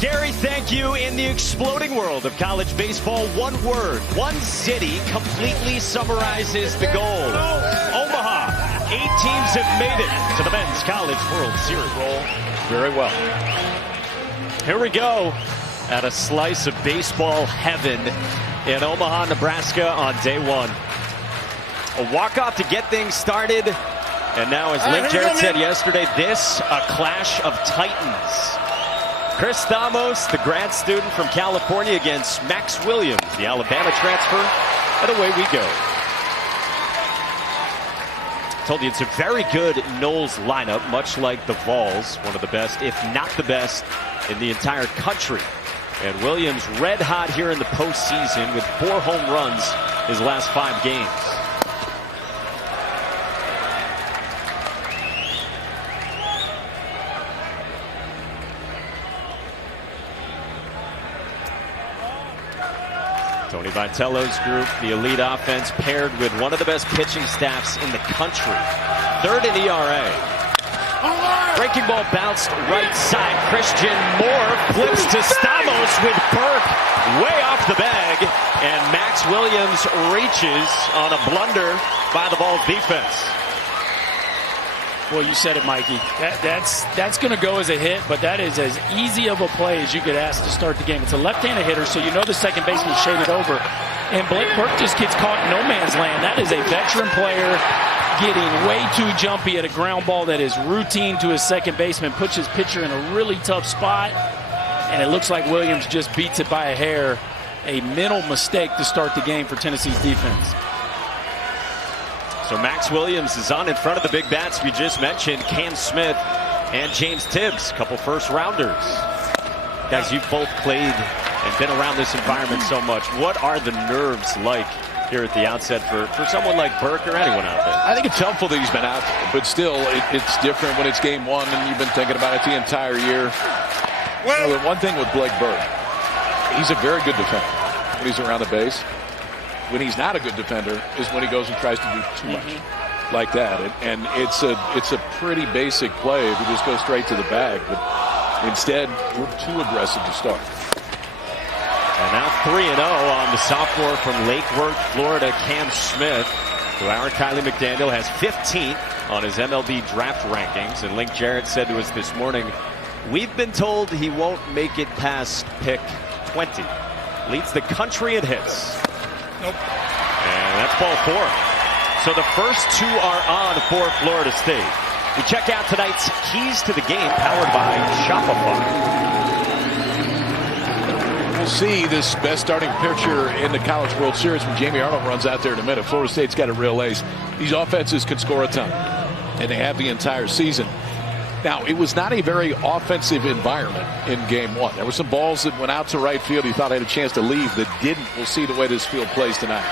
Gary, thank you. In the exploding world of college baseball, one word, one city completely summarizes the goal. Omaha. 8 teams have made it to the Men's College World Series. Roll very well. Here we go at a slice of baseball heaven in Omaha, Nebraska on day one. A walk-off to get things started. And now, as Link Jarrett said yesterday, this a clash of titans. Chris Stamos, the grad student from California, against Max Williams, the Alabama transfer, and away we go. Told you it's a very good Knowles lineup, much like the Vols, one of the best, if not the best, in the entire country. And Williams red hot here in the postseason with 4 home runs his last 5 games. Tony Vitello's group, the elite offense, paired with one of the best pitching staffs in the country. 3rd in ERA. Breaking ball bounced right side. Christian Moore flips to Stamos with Burke way off the bag. And Max Williams reaches on a blunder by the Vols defense. Well, you said it, Mikey. That's going to go as a hit, but that is as easy of a play as you could ask to start the game. It's a left-handed hitter, so you know the second baseman shaded over. And Blake Burke just gets caught in no man's land. That is a veteran player getting way too jumpy at a ground ball that is routine to his second baseman, puts his pitcher in a really tough spot, and it looks like Williams just beats it by a hair. A mental mistake to start the game for Tennessee's defense. So Max Williams is on in front of the big bats we just mentioned, Cam Smith and James Tibbs, a couple first-rounders. Guys, you've both played and been around this environment so much. What are the nerves like here at the outset for someone like Burke or anyone out there? I think it's helpful that he's been out there, but still, it's different when it's game one and you've been thinking about it the entire year. Well, the one thing with Blake Burke, he's a very good defender when he's around the base. When he's not a good defender is when he goes and tries to do too much like that. And it's a pretty basic play if you just go straight to the bag. But instead, we're too aggressive to start. And now 3-0 on the sophomore from Lake Worth, Florida, Cam Smith, who our Kylie McDaniel has 15th on his MLB draft rankings. And Link Jarrett said to us this morning, we've been told he won't make it past pick 20. Leads the country in hits. Nope. And that's ball 4. So the first 2 are on for Florida State. We check out tonight's Keys to the Game, powered by Shopify. We'll see this best starting pitcher in the College World Series when Jamie Arnold runs out there in a minute. Florida State's got a real ace. These offenses can score a ton, and they have the entire season. Now, it was not a very offensive environment in game one. There were some balls that went out to right field. He thought he had a chance to leave that didn't. We'll see the way this field plays tonight.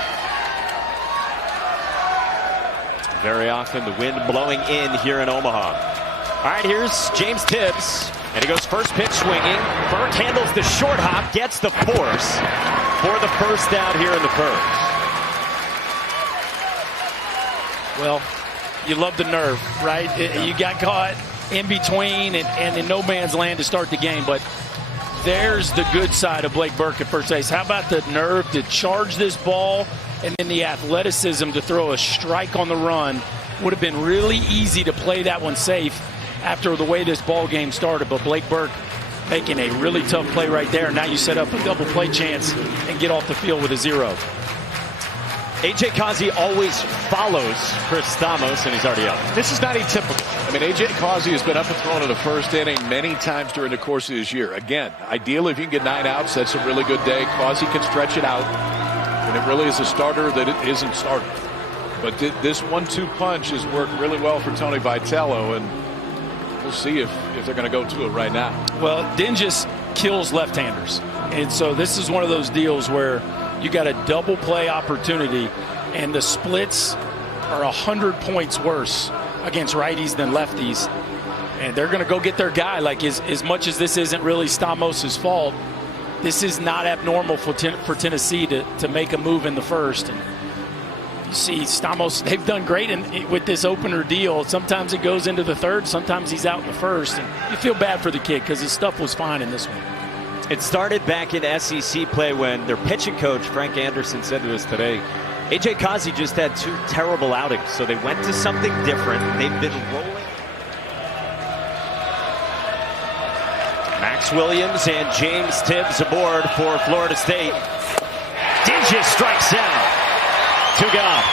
Very often the wind blowing in here in Omaha. All right, here's James Tibbs. And he goes first pitch swinging. Burke handles the short hop, gets the force for the first down here in the first. Well, you love the nerve, right? You got caught in between and in no man's land to start the game, but there's the good side of Blake Burke at first base. How about the nerve to charge this ball and then the athleticism to throw a strike on the run? Would have been really easy to play that one safe after the way this ball game started, but Blake Burke making a really tough play right there. Now you set up a double play chance and get off the field with a 0. A.J. Causey always follows Chris Stamos, and he's already up. This is not atypical. I mean, A.J. Causey has been up and thrown in the first inning many times during the course of this year. Again, ideally, if you can get 9 outs, that's a really good day. Causey can stretch it out, and it really is a starter that it isn't started. But this 1-2 punch has worked really well for Tony Vitello, and we'll see if they're going to go to it right now. Well, Dingus kills left-handers, and so this is one of those deals where you got a double play opportunity, and the splits are 100 points worse against righties than lefties. And they're going to go get their guy. Like, as much as this isn't really Stamos' fault, this is not abnormal for Tennessee to make a move in the first. And you see Stamos, they've done great with this opener deal. Sometimes it goes into the third, sometimes he's out in the first. And you feel bad for the kid because his stuff was fine in this one. It started back in SEC play when their pitching coach, Frank Anderson, said to us today, A.J. Causey just had 2 terrible outings, so they went to something different. They've been rolling. Max Williams and James Tibbs aboard for Florida State. Dinges strikes out. 2 gone.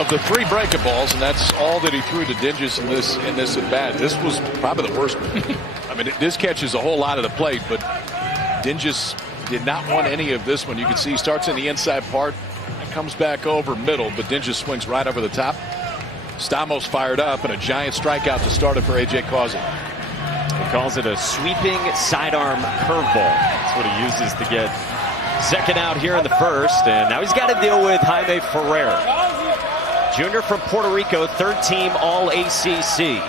Of the 3 breaking balls, and that's all that he threw to Dinges in this at bat. This was probably the worst. I mean, this catches a whole lot of the plate, but Dinges did not want any of this one. You can see he starts in the inside part and comes back over middle, but Dinges swings right over the top. Stamos fired up, and a giant strikeout to start it for A.J. Causey. He calls it a sweeping sidearm curveball. That's what he uses to get second out here in the first, and now he's got to deal with Jaime Ferrer. Junior from Puerto Rico, 3rd team All-ACC.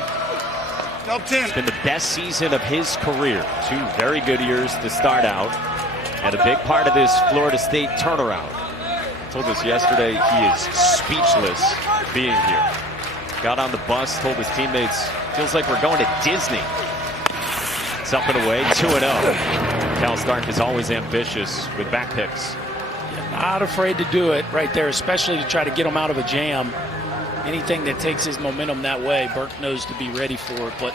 It's been the best season of his career. 2 very good years to start out, and a big part of this Florida State turnaround. I told us yesterday he is speechless being here. Got on the bus, told his teammates, feels like we're going to Disney. It's up and away, 2-0. Cal Stark is always ambitious with back picks. Not afraid to do it right there, especially to try to get him out of a jam. Anything that takes his momentum that way, Burke knows to be ready for it. But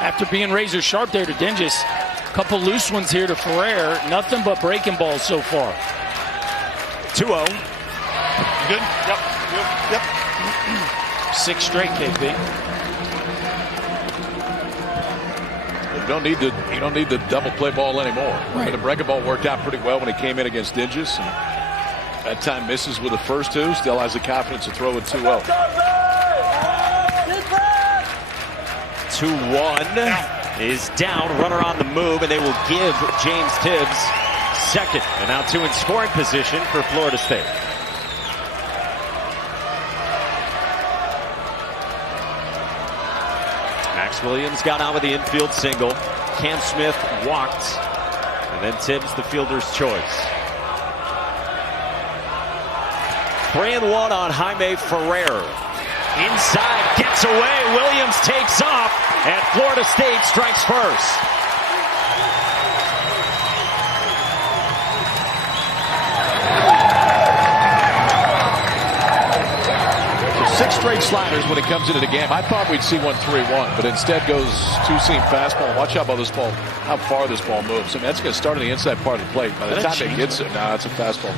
after being razor sharp there to Dinges, a couple loose ones here to Ferrer. Nothing but breaking balls so far. 2-0. Good? Yep. 6 straight, KB. You don't need the double play ball anymore. Right. I mean, the breaking ball worked out pretty well when he came in against Dinges. And that time misses with the first 2. Still has the confidence to throw it 2-0. 2-1 is down. Runner on the move, and they will give James Tibbs second. And now 2 in scoring position for Florida State. Max Williams got on with the infield single. Cam Smith walked, and then Tibbs the fielder's choice. 3-1 on Jaime Ferrer. Inside, gets away. Williams takes off, and Florida State strikes first. So 6 straight sliders when it comes into the game. I thought we'd see one 3-1, but instead goes 2-seam fastball. Watch out how far this ball moves. I mean, that's going to start on the inside part of the plate. By the time it gets there, it's a fastball.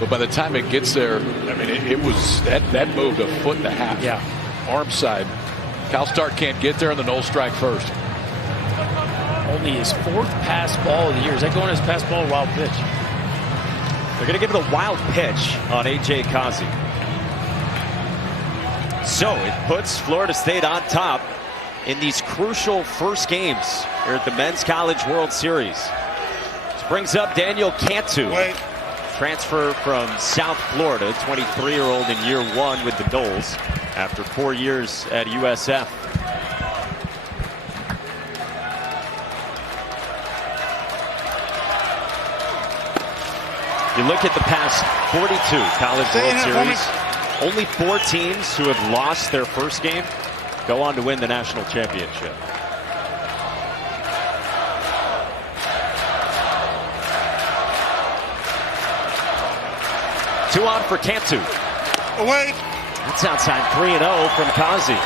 But by the time it gets there, I mean, it was that moved a 1.5 feet. Yeah. Arm side. Cal Stark can't get there, and the Knowles strike first. Only his 4th pass ball of the year. Is that going as pass ball or wild pitch? They're going to give it a wild pitch on A.J. Causey. So it puts Florida State on top in these crucial first games here at the Men's College World Series. This brings up Daniel Cantu. Transfer from South Florida, 23-year-old in year 1 with the Noles after 4 years at USF. You look at the past 42 College World Series, only 4 teams who have lost their first game go on to win the national championship. Two on for Cantu. Away. That's outside 3-0 from Causey.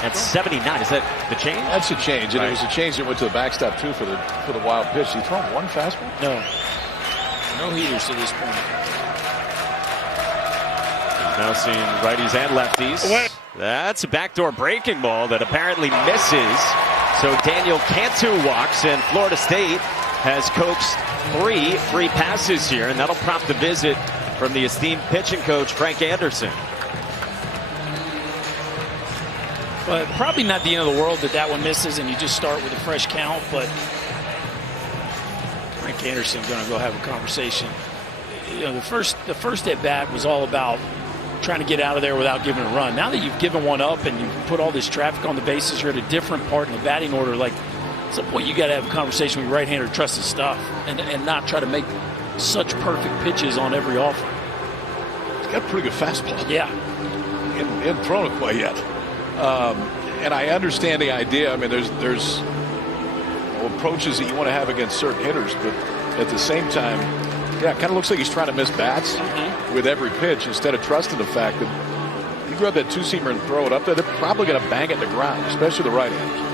That's 79. Is that the change? That's a change, and it was a change that went to the backstop too for the wild pitch. He thrown 1 fastball? No heaters to this point. He's now seeing righties and lefties. Away. That's a backdoor breaking ball that apparently misses. So Daniel Cantu walks, and Florida State has coaxed 3 free passes here, and that'll prompt a visit from the esteemed pitching coach Frank Anderson. But probably not the end of the world that one misses and you just start with a fresh count, but Frank Anderson's going to go have a conversation. You know, the first at bat was all about trying to get out of there without giving a run. Now that you've given one up and you've put all this traffic on the bases, you're at a different part in the batting order. Like, at some point you got to have a conversation with your right-hander, trust his stuff, and not try to make such perfect pitches on every offer. He's got a pretty good fastball. Yeah. He hadn't thrown it quite yet. And I understand the idea. I mean, there's approaches that you want to have against certain hitters, but at the same time, yeah, it kind of looks like he's trying to miss bats with every pitch instead of trusting the fact that you grab that two-seamer and throw it up there, they're probably going to bang it in the ground, especially the right-handers.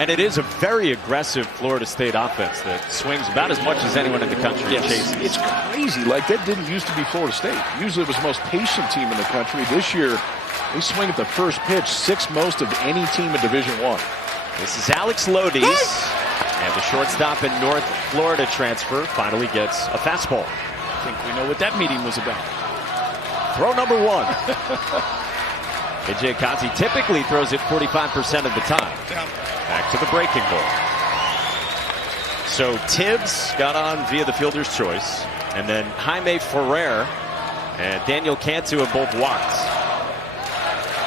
And it is a very aggressive Florida State offense that swings about as much as anyone in the country chases. It's crazy. Like, that didn't used to be Florida State. Usually it was the most patient team in the country. This year, they swing at the first pitch, sixth most of any team in Division I. This is Alex Lodies, and the shortstop in North Florida transfer finally gets a fastball. I think we know what that meeting was about. Throw number one. AJ Kazi typically throws it 45% of the time. Back to the breaking ball. So Tibbs got on via the fielder's choice, and then Jaime Ferrer and Daniel Cantu have both walked.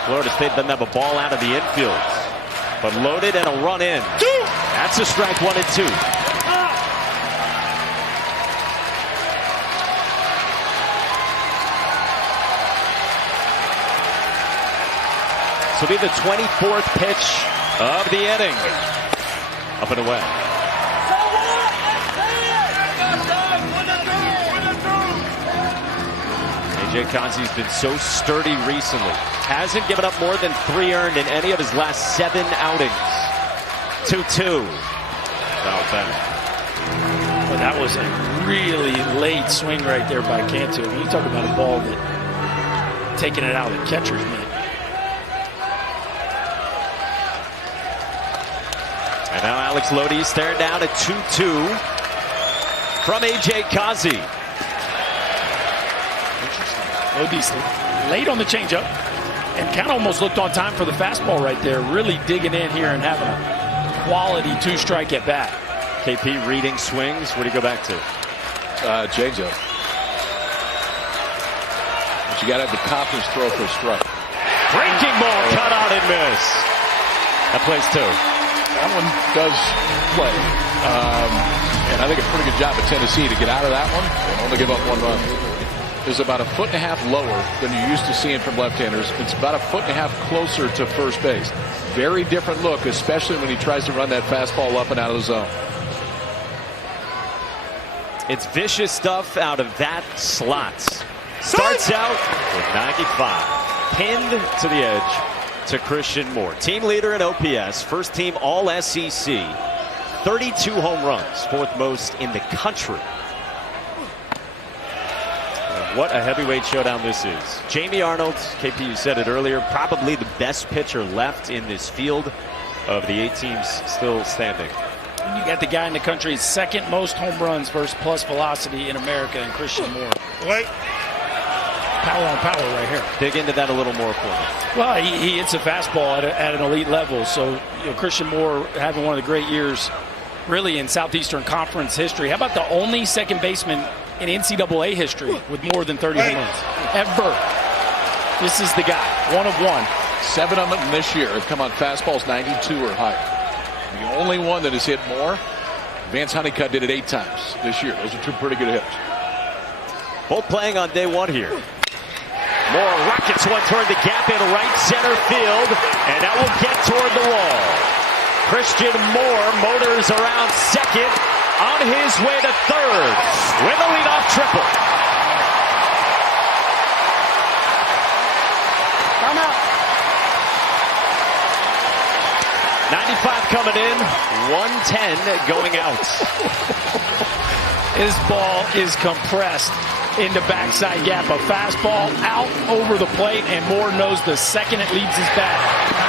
Florida State doesn't have a ball out of the infield, but loaded and a run in. That's a strike 1-2. This will be the 24th pitch of the inning. Up and away. AJ Kazi's been so sturdy recently. Hasn't given up more than 3 earned in any of his last 7 outings. 2-2. Foul back. But that was a really late swing right there by Cantu. When you talk about a ball that taking it out of the catcher's mitt. And now Alex Lodi staring down at 2-2 from AJ Kazi. Lodi's late on the changeup and kind of almost looked on time for the fastball right there. Really digging in here and having a quality 2-strike at bat. KP reading swings. What do you go back to? Changeup. But you got to have the confidence throw for a strike. Breaking ball cut out and miss. That plays too. That one does play. And I think a pretty good job at Tennessee to get out of that one and only give up 1 run. Is about 1.5 feet lower than you're used to seeing from left-handers. It's about 1.5 feet closer to first base. Very different look, especially when he tries to run that fastball up and out of the zone. It's vicious stuff out of that slot. Starts out with 95. Pinned to the edge to Christian Moore. Team leader in OPS. First team All-SEC. 32 home runs. 4th most in the country. What a heavyweight showdown this is. Jamie Arnold, KP, you said it earlier, probably the best pitcher left in this field of the 8 teams still standing. You got the guy in the country's 2nd most home runs versus plus velocity in America, and Christian Moore. Wait. Power on power right here. Dig into that a little more for me. Well, he hits a fastball at an elite level. So, Christian Moore having one of the great years really in Southeastern Conference history. How about the only second baseman in NCAA history with more than 30 home runs ever? This is the guy, 1 of 1. 7 of them this year have come on fastballs 92 or higher. The only one that has hit more, Vance Honeycutt did it 8 times this year. Those are 2 pretty good hits. Both playing on day 1 here. Moore rockets one toward the gap in right center field, and that will get toward the wall. Christian Moore motors around second, on his way to third with a leadoff triple. Come out. 95 coming in, 110 going out. His ball is compressed into backside gap. A fastball out over the plate, and Moore knows the second it leaves his bat,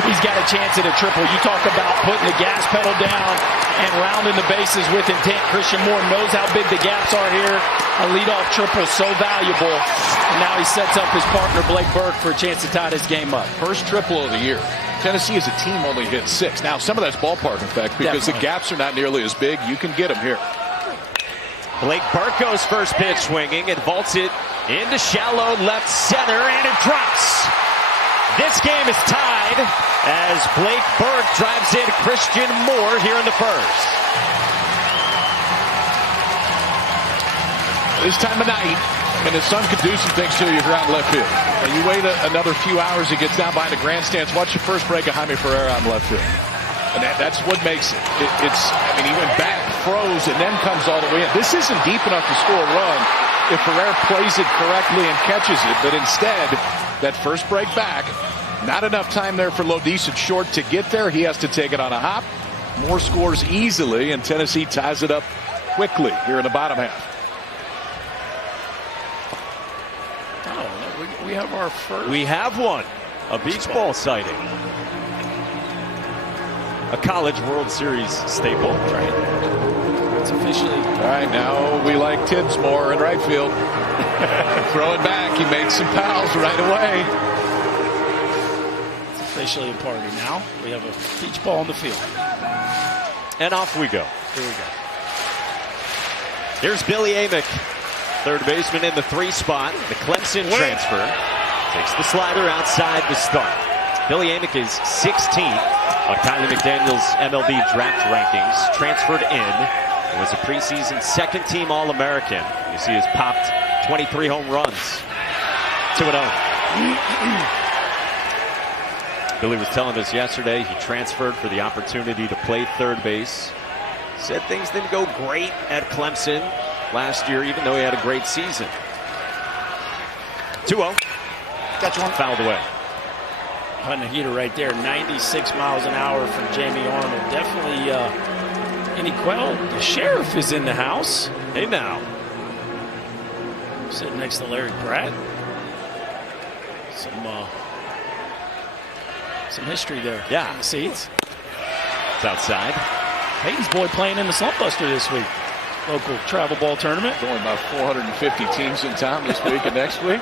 he's got a chance at a triple. You talk about putting the gas pedal down and rounding the bases with intent. Christian Moore knows how big the gaps are here. A leadoff triple so valuable. And now he sets up his partner Blake Burke for a chance to tie this game up. First triple of the year. Tennessee as a team only hit 6. Now some of that's ballpark effect because the gaps are not nearly as big. You can get them here. Blake Burke goes first pitch swinging and vaults it into shallow left center, and it drops. This game is tied as Blake Burke drives in Christian Moore here in the first. This time of night, And his son could do some things to you if you're out in left field. And you wait another few hours, he gets down behind the grandstands. Watch the first break of Jaime Ferreira out in left field. And that's what makes it. I mean, he went back, froze, and then comes all the way in. This isn't deep enough to score a run if Ferreira plays it correctly and catches it. But instead, that first break back, not enough time there for Lodis. It's short to get there. He has to take it on a hop. More scores easily, and Tennessee ties it up quickly here in the bottom half. Oh, we have our first. We have one. A beach ball sighting. A College World Series staple. Right. It's officially. All right, now we like Tibbs more in right field. Throw it back. He makes some pals right away. It's officially a party now. We have a beach ball on the field. And off we go. Here we go. Here's Billy Amick, third baseman in the 3 spot. The Clemson transfer takes the slider outside the start. Billy Amick is 16th on Kylie McDaniel's MLB draft rankings. Transferred in. Was a preseason second-team All-American. You see he's popped 23 home runs. 2-0. Billy was telling us yesterday he transferred for the opportunity to play third base. Said things didn't go great at Clemson last year, even though he had a great season. 2-0. Got you one. Fouled away. Hunting a heater right there. 96 miles an hour from Jamie Arnold. Definitely any quell. The sheriff is in the house. Hey now. Sitting next to Larry Pratt. Some history there. Yeah. In the seats. It's outside. Peyton's boy playing in the Slump Buster this week. Local travel ball tournament. There's only about 450 teams in town this week and next week.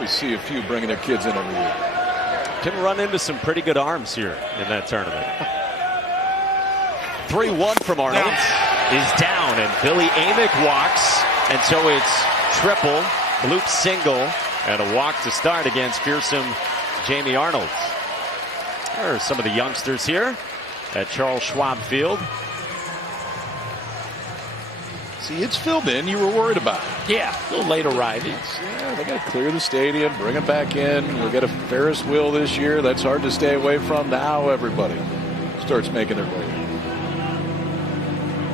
We see a few bringing their kids in every year. Can run into some pretty good arms here in that tournament. 3-1 from Arnold is down, and Billy Amick walks, and so it's triple, bloop single, and a walk to start against fearsome Jamie Arnold. There are some of the youngsters here at Charles Schwab Field. See, it's filled in. You were worried about it. Yeah, a little late arriving. Yeah, they got to clear the stadium, bring it back in. We got a Ferris wheel this year. That's hard to stay away from. Now everybody starts making their way.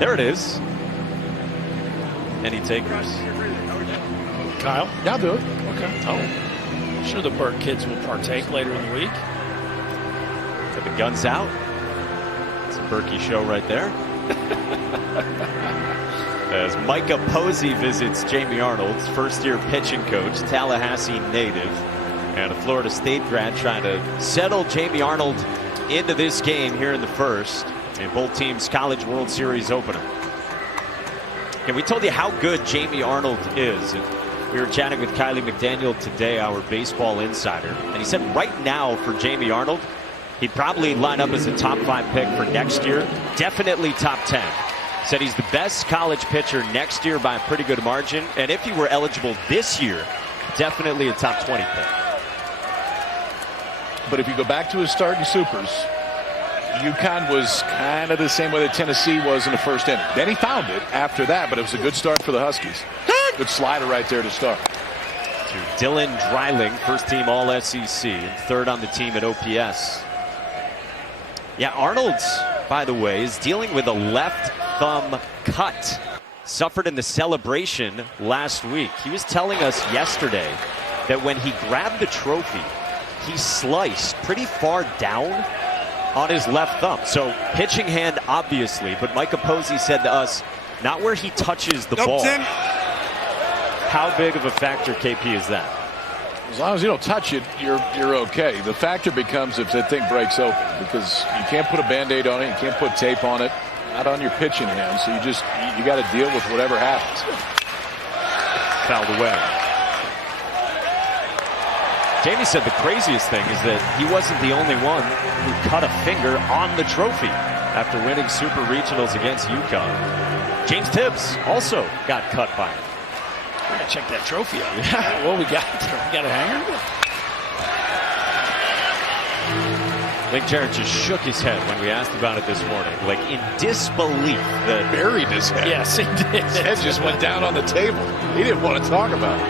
There it is. Any takers? Kyle? Yeah, I'll do it. Okay. Oh, I'm sure the Burke kids will partake later in the week. Got the guns out. It's a Berkey show right there. As Micah Posey visits Jamie Arnold's first-year pitching coach, Tallahassee native, and a Florida State grad trying to settle Jamie Arnold into this game here in the first in both teams' College World Series opener. And we told you how good Jamie Arnold is. And we were chatting with Kylie McDaniel today, our baseball insider, and he said right now for Jamie Arnold, he'd probably line up as a top 5 pick for next year, definitely top 10. Said he's the best college pitcher next year by a pretty good margin. And if he were eligible this year, definitely a top 20 pick. But if you go back to his starting supers, UConn was kind of the same way that Tennessee was in the first inning. Then he found it after that, but it was a good start for the Huskies. Good slider right there to start. To Dylan Dreiling, first team All-SEC, and third on the team at OPS. Yeah, Arnold's, by the way, is dealing with a left thumb cut suffered in the celebration last week. He was telling us yesterday that when he grabbed the trophy, he sliced pretty far down on his left thumb. So pitching hand, obviously, but Micah Posey said to us, not where he touches the ball. How big of a factor, KP, is that? As long as you don't touch it, you're okay. The factor becomes if that thing breaks open, because you can't put a Band-Aid on it, you can't put tape on it, not on your pitching hand. So you got to deal with whatever happens. Fouled away. Jamie said the craziest thing is that he wasn't the only one who cut a finger on the trophy after winning Super Regionals against UConn. James Tibbs also got cut by it. We're going to check that trophy out. Yeah, what we got there? We got a hanger? think Jarrett just shook his head when we asked about it this morning, like in disbelief that Buried his head. Yes, he did. His head just went down on the table. He didn't want to talk about it.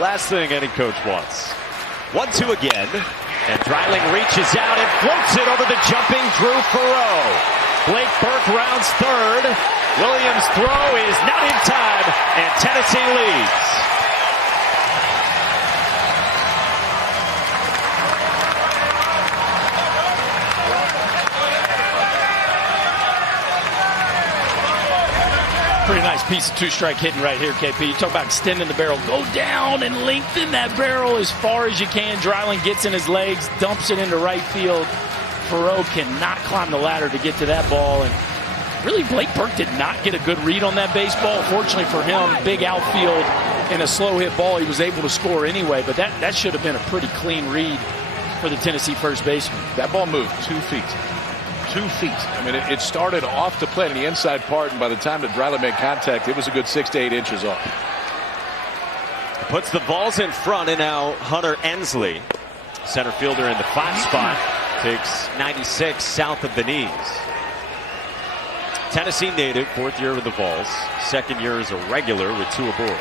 last thing any coach wants. 1-2 again. And Dreiling reaches out and floats it over the jumping Drew Farrow. Blake Burke rounds third. Williams' throw is not in time, and Tennessee leads. Pretty nice piece of two-strike hitting right here, KP. You talk about extending the barrel. Go down and lengthen that barrel as far as you can. Dreiling gets in his legs, dumps it into right field. Farrow cannot climb the ladder to get to that ball. And really, Blake Burke did not get a good read on that baseball. Fortunately for him, big outfield and a slow hit ball, he was able to score anyway. But that should have been a pretty clean read for the Tennessee first baseman. That ball moved 2 feet. 2 feet. I mean, it started off the plate in the inside part, and by the time that Dreiling made contact, it was a good 6 to 8 inches off. Puts the balls in front, and now Hunter Ensley, center fielder in the 5 spot, takes 96 south of the knees. Tennessee native, 4th year with the Vols. 2nd year as a regular with 2 aboard.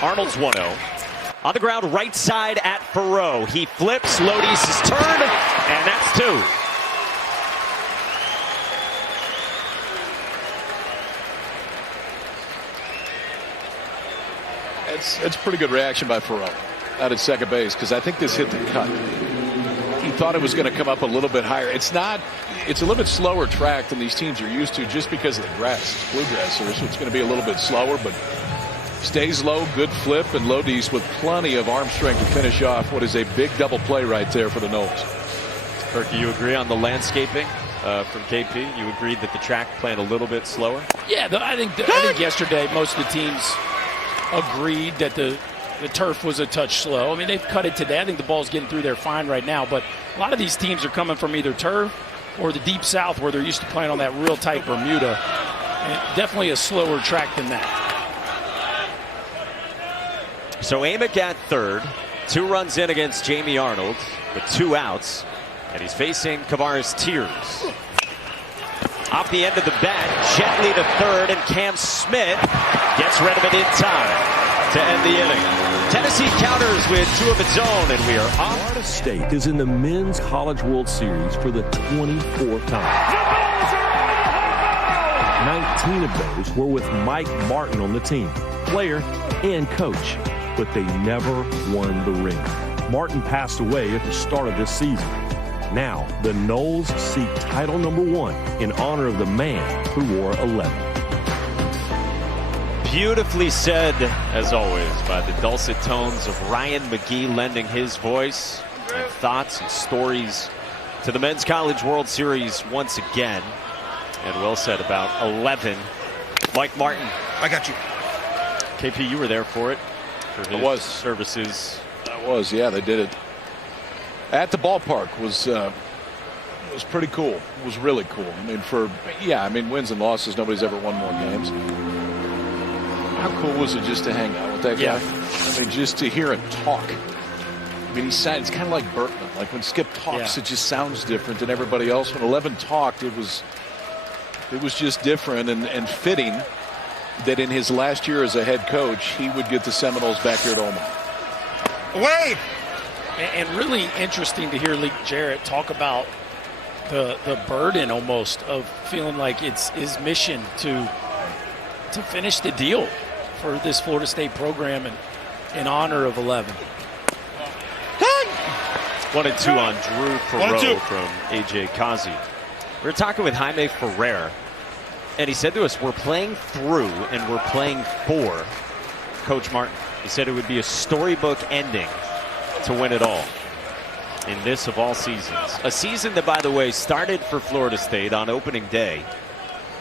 Arnold's 1-0. On the ground, right side at Farrow. He flips, Lodi's his turn, and that's 2. It's pretty good reaction by Farrow out at second base, because I think this hit the cut. He thought it was going to come up a little bit higher. It's not. It's a little bit slower track than these teams are used to, just because of the grass. It's bluegrass here, so it's going to be a little bit slower, but stays low, good flip, and Lodi's with plenty of arm strength to finish off what is a big double play right there for the Noles. Kirk, do you agree on the landscaping from KP? You agreed that the track played a little bit slower? Yeah, I think yesterday most of the teams agreed that the turf was a touch slow. I mean, they've cut it today. I think the ball's getting through there fine right now, but a lot of these teams are coming from either turf or the deep south, where they're used to playing on that real tight Bermuda. And definitely a slower track than that. So Amick at third, 2 runs in against Jamie Arnold with 2 outs, and he's facing Kavares Tears. Off the end of the bat, gently to third, and Cam Smith gets rid of it in time to end the inning. Tennessee counters with 2 of its own, and we are on. Florida State is in the Men's College World Series for the 24th time. 19 of those were with Mike Martin on the team, player and coach, but they never won the ring. Martin passed away at the start of this season. Now, the Noles seek title number 1 in honor of the man who wore 11. Beautifully said, as always, by the dulcet tones of Ryan McGee, lending his voice and thoughts and stories to the Men's College World Series once again. And well said about 11. Mike Martin. I got you. KP, you were there for it. For his services. I was, yeah, they did it at the ballpark. Was pretty cool. It was really cool. I mean, wins and losses, nobody's ever won more games. How cool was it just to hang out with that guy? I mean, just to hear him talk. I mean, it's kind of like Berkman. Like when Skip talks, it just sounds different than everybody else. When 11 talked, it was just different and fitting that in his last year as a head coach, he would get the Seminoles back here at Omaha. Away! And really interesting to hear Lee Jarrett talk about the burden almost of feeling like it's his mission to finish the deal for this Florida State program and in honor of 11. 1-2 on Drew Farrow from A.J. Kazi. We were talking with Jaime Ferrer, and he said to us, we're playing through and we're playing for Coach Martin. He said it would be a storybook ending to win it all in this of all seasons. A season that, by the way, started for Florida State on opening day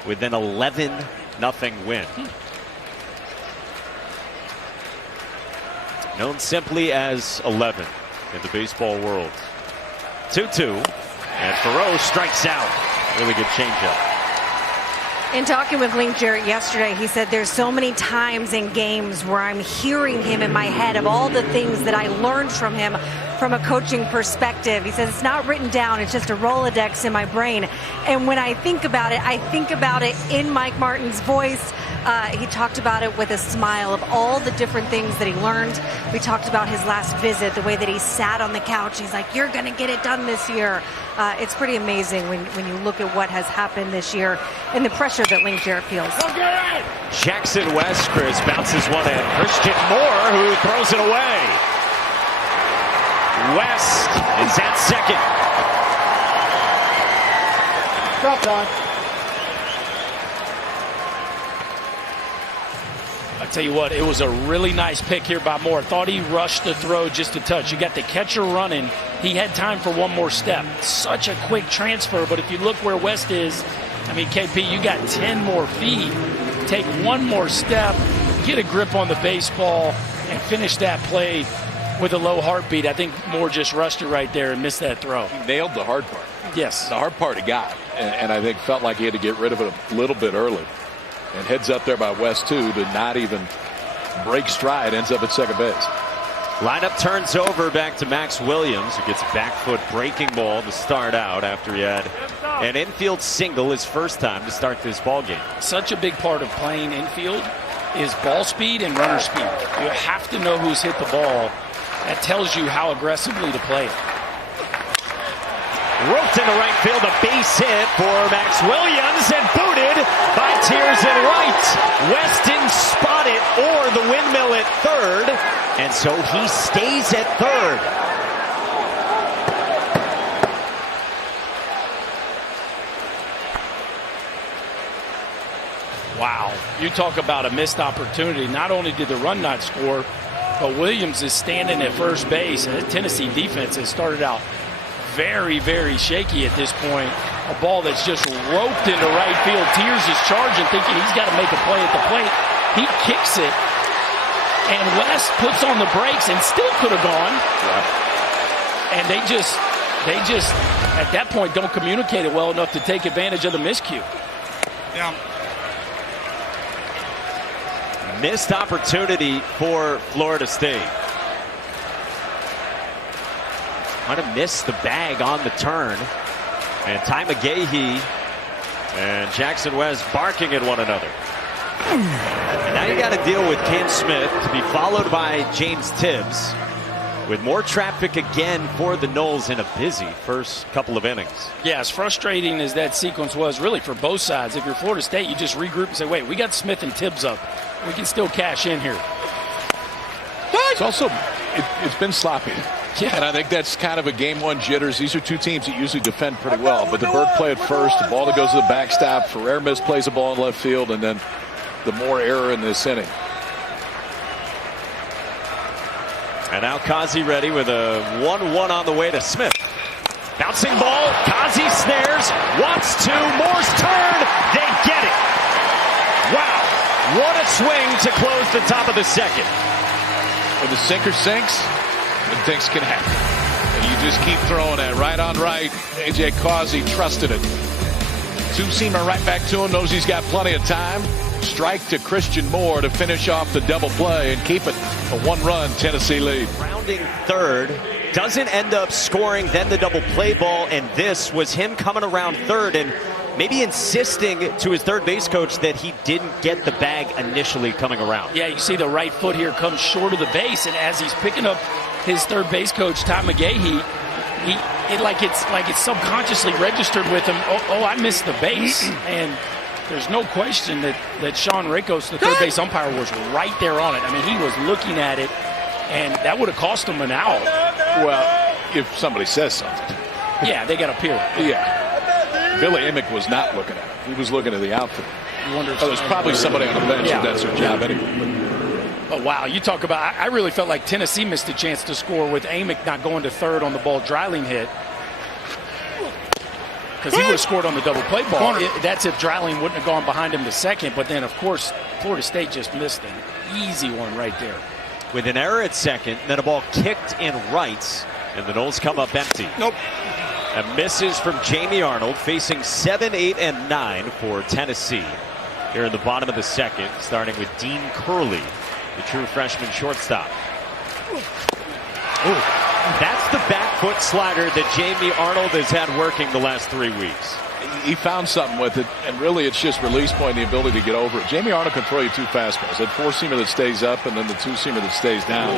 with an 11-0 win. Known simply as 11 in the baseball world. 2-2, and Farrow strikes out. Really good changeup. In talking with Link Jarrett yesterday, he said there's so many times in games where I'm hearing him in my head of all the things that I learned from him from a coaching perspective. He says it's not written down, it's just a Rolodex in my brain. And when I think about it in Mike Martin's voice. He talked about it with a smile of all the different things that he learned. We talked about his last visit, the way that he sat on the couch. He's like, you're going to get it done this year. It's pretty amazing when you look at what has happened this year and the pressure that Link Jarrett feels. Jackson West, Chris, bounces one in. Christian Moore, who throws it away. West is at second. Drop time. I tell you what, it was a really nice pick here by Moore. Thought he rushed the throw just a touch. You got the catcher running. He had time for one more step. Such a quick transfer, but if you look where West is, I mean, KP, you got 10 more feet. Take one more step, get a grip on the baseball, and finish that play with a low heartbeat. I think Moore just rushed it right there and missed that throw. He nailed the hard part. Yes. The hard part he got, and I think felt like he had to get rid of it a little bit early. And heads up there by West, too, to not even break stride, ends up at second base. Lineup turns over back to Max Williams, who gets a back foot breaking ball to start out after he had an infield single his first time to start this ball game. Such a big part of playing infield is ball speed and runner speed. You have to know who's hit the ball. That tells you how aggressively to play it. Roped into right field, a base hit for Max Williams, and booted by Tears and right. West didn't spot it or the windmill at third, and so he stays at third. Wow. You talk about a missed opportunity. Not only did the run not score, but Williams is standing at first base, and the Tennessee defense has started out very, very shaky at this point. A ball that's just roped into right field. Tears is charging, thinking he's got to make a play at the plate. He kicks it, and West puts on the brakes and still could have gone. Yeah. And they just, at that point, don't communicate it well enough to take advantage of the miscue. Yeah. Missed opportunity for Florida State. Might have missed the bag on the turn. And Ty McGahee and Jackson West barking at one another. And now you got to deal with Cam Smith to be followed by James Tibbs, with more traffic again for the Noles in a busy first couple of innings. Yeah, as frustrating as that sequence was really for both sides, if you're Florida State, you just regroup and say, wait, we got Smith and Tibbs up. We can still cash in here. It's also, it's been sloppy. Yeah. And I think that's kind of a game one jitters. These are two teams that usually defend pretty well. But the Bird play at first, the ball that goes to the backstop. Ferrer misplays a ball in left field, and then the more error in this inning. And now Kazi ready with a 1-1 on the way to Smith. Bouncing ball, Kazi snares, wants to, Moore's turn, they get it. Wow, what a swing to close the top of the second. When the sinker sinks, then things can happen. And you just keep throwing that right on right. A.J. Causey trusted it. Two-seamer right back to him, knows he's got plenty of time. Strike to Christian Moore to finish off the double play and keep it a one-run Tennessee lead. Rounding third, doesn't end up scoring, then the double play ball, and this was him coming around third and maybe insisting to his third base coach that he didn't get the bag initially coming around. Yeah, you see the right foot here comes short of the base, and as he's picking up his third base coach, Ty McGahee, it's subconsciously registered with him, oh, I missed the base. And there's no question that Sean Ricos, the third base umpire, was right there on it. I mean, he was looking at it, and that would have cost him an out. Well, if somebody says something. Yeah, they got to appeal. Yeah. Billy Emick was not looking at it. He was looking at the outfield. You wonder if there's probably somebody on the bench yeah. That's their job anyway. Oh, wow. You talk about, I really felt like Tennessee missed a chance to score with Amick not going to third on the ball Dreiling hit. Because he would have scored on the double play ball. That's if Dreiling wouldn't have gone behind him to second. But then, of course, Florida State just missed an easy one right there. With an error at second, then a ball kicked in right, and the Noles come up empty. Nope. And misses from Jamie Arnold, facing 7, 8, and 9 for Tennessee. Here in the bottom of the second, starting with Dean Curley, the true freshman shortstop. Ooh, that's the back foot slider that Jamie Arnold has had working the last 3 weeks. He found something with it, and really it's just release point, the ability to get over it. Jamie Arnold can throw you 2 fastballs. That 4-seamer that stays up and then the 2-seamer that stays down.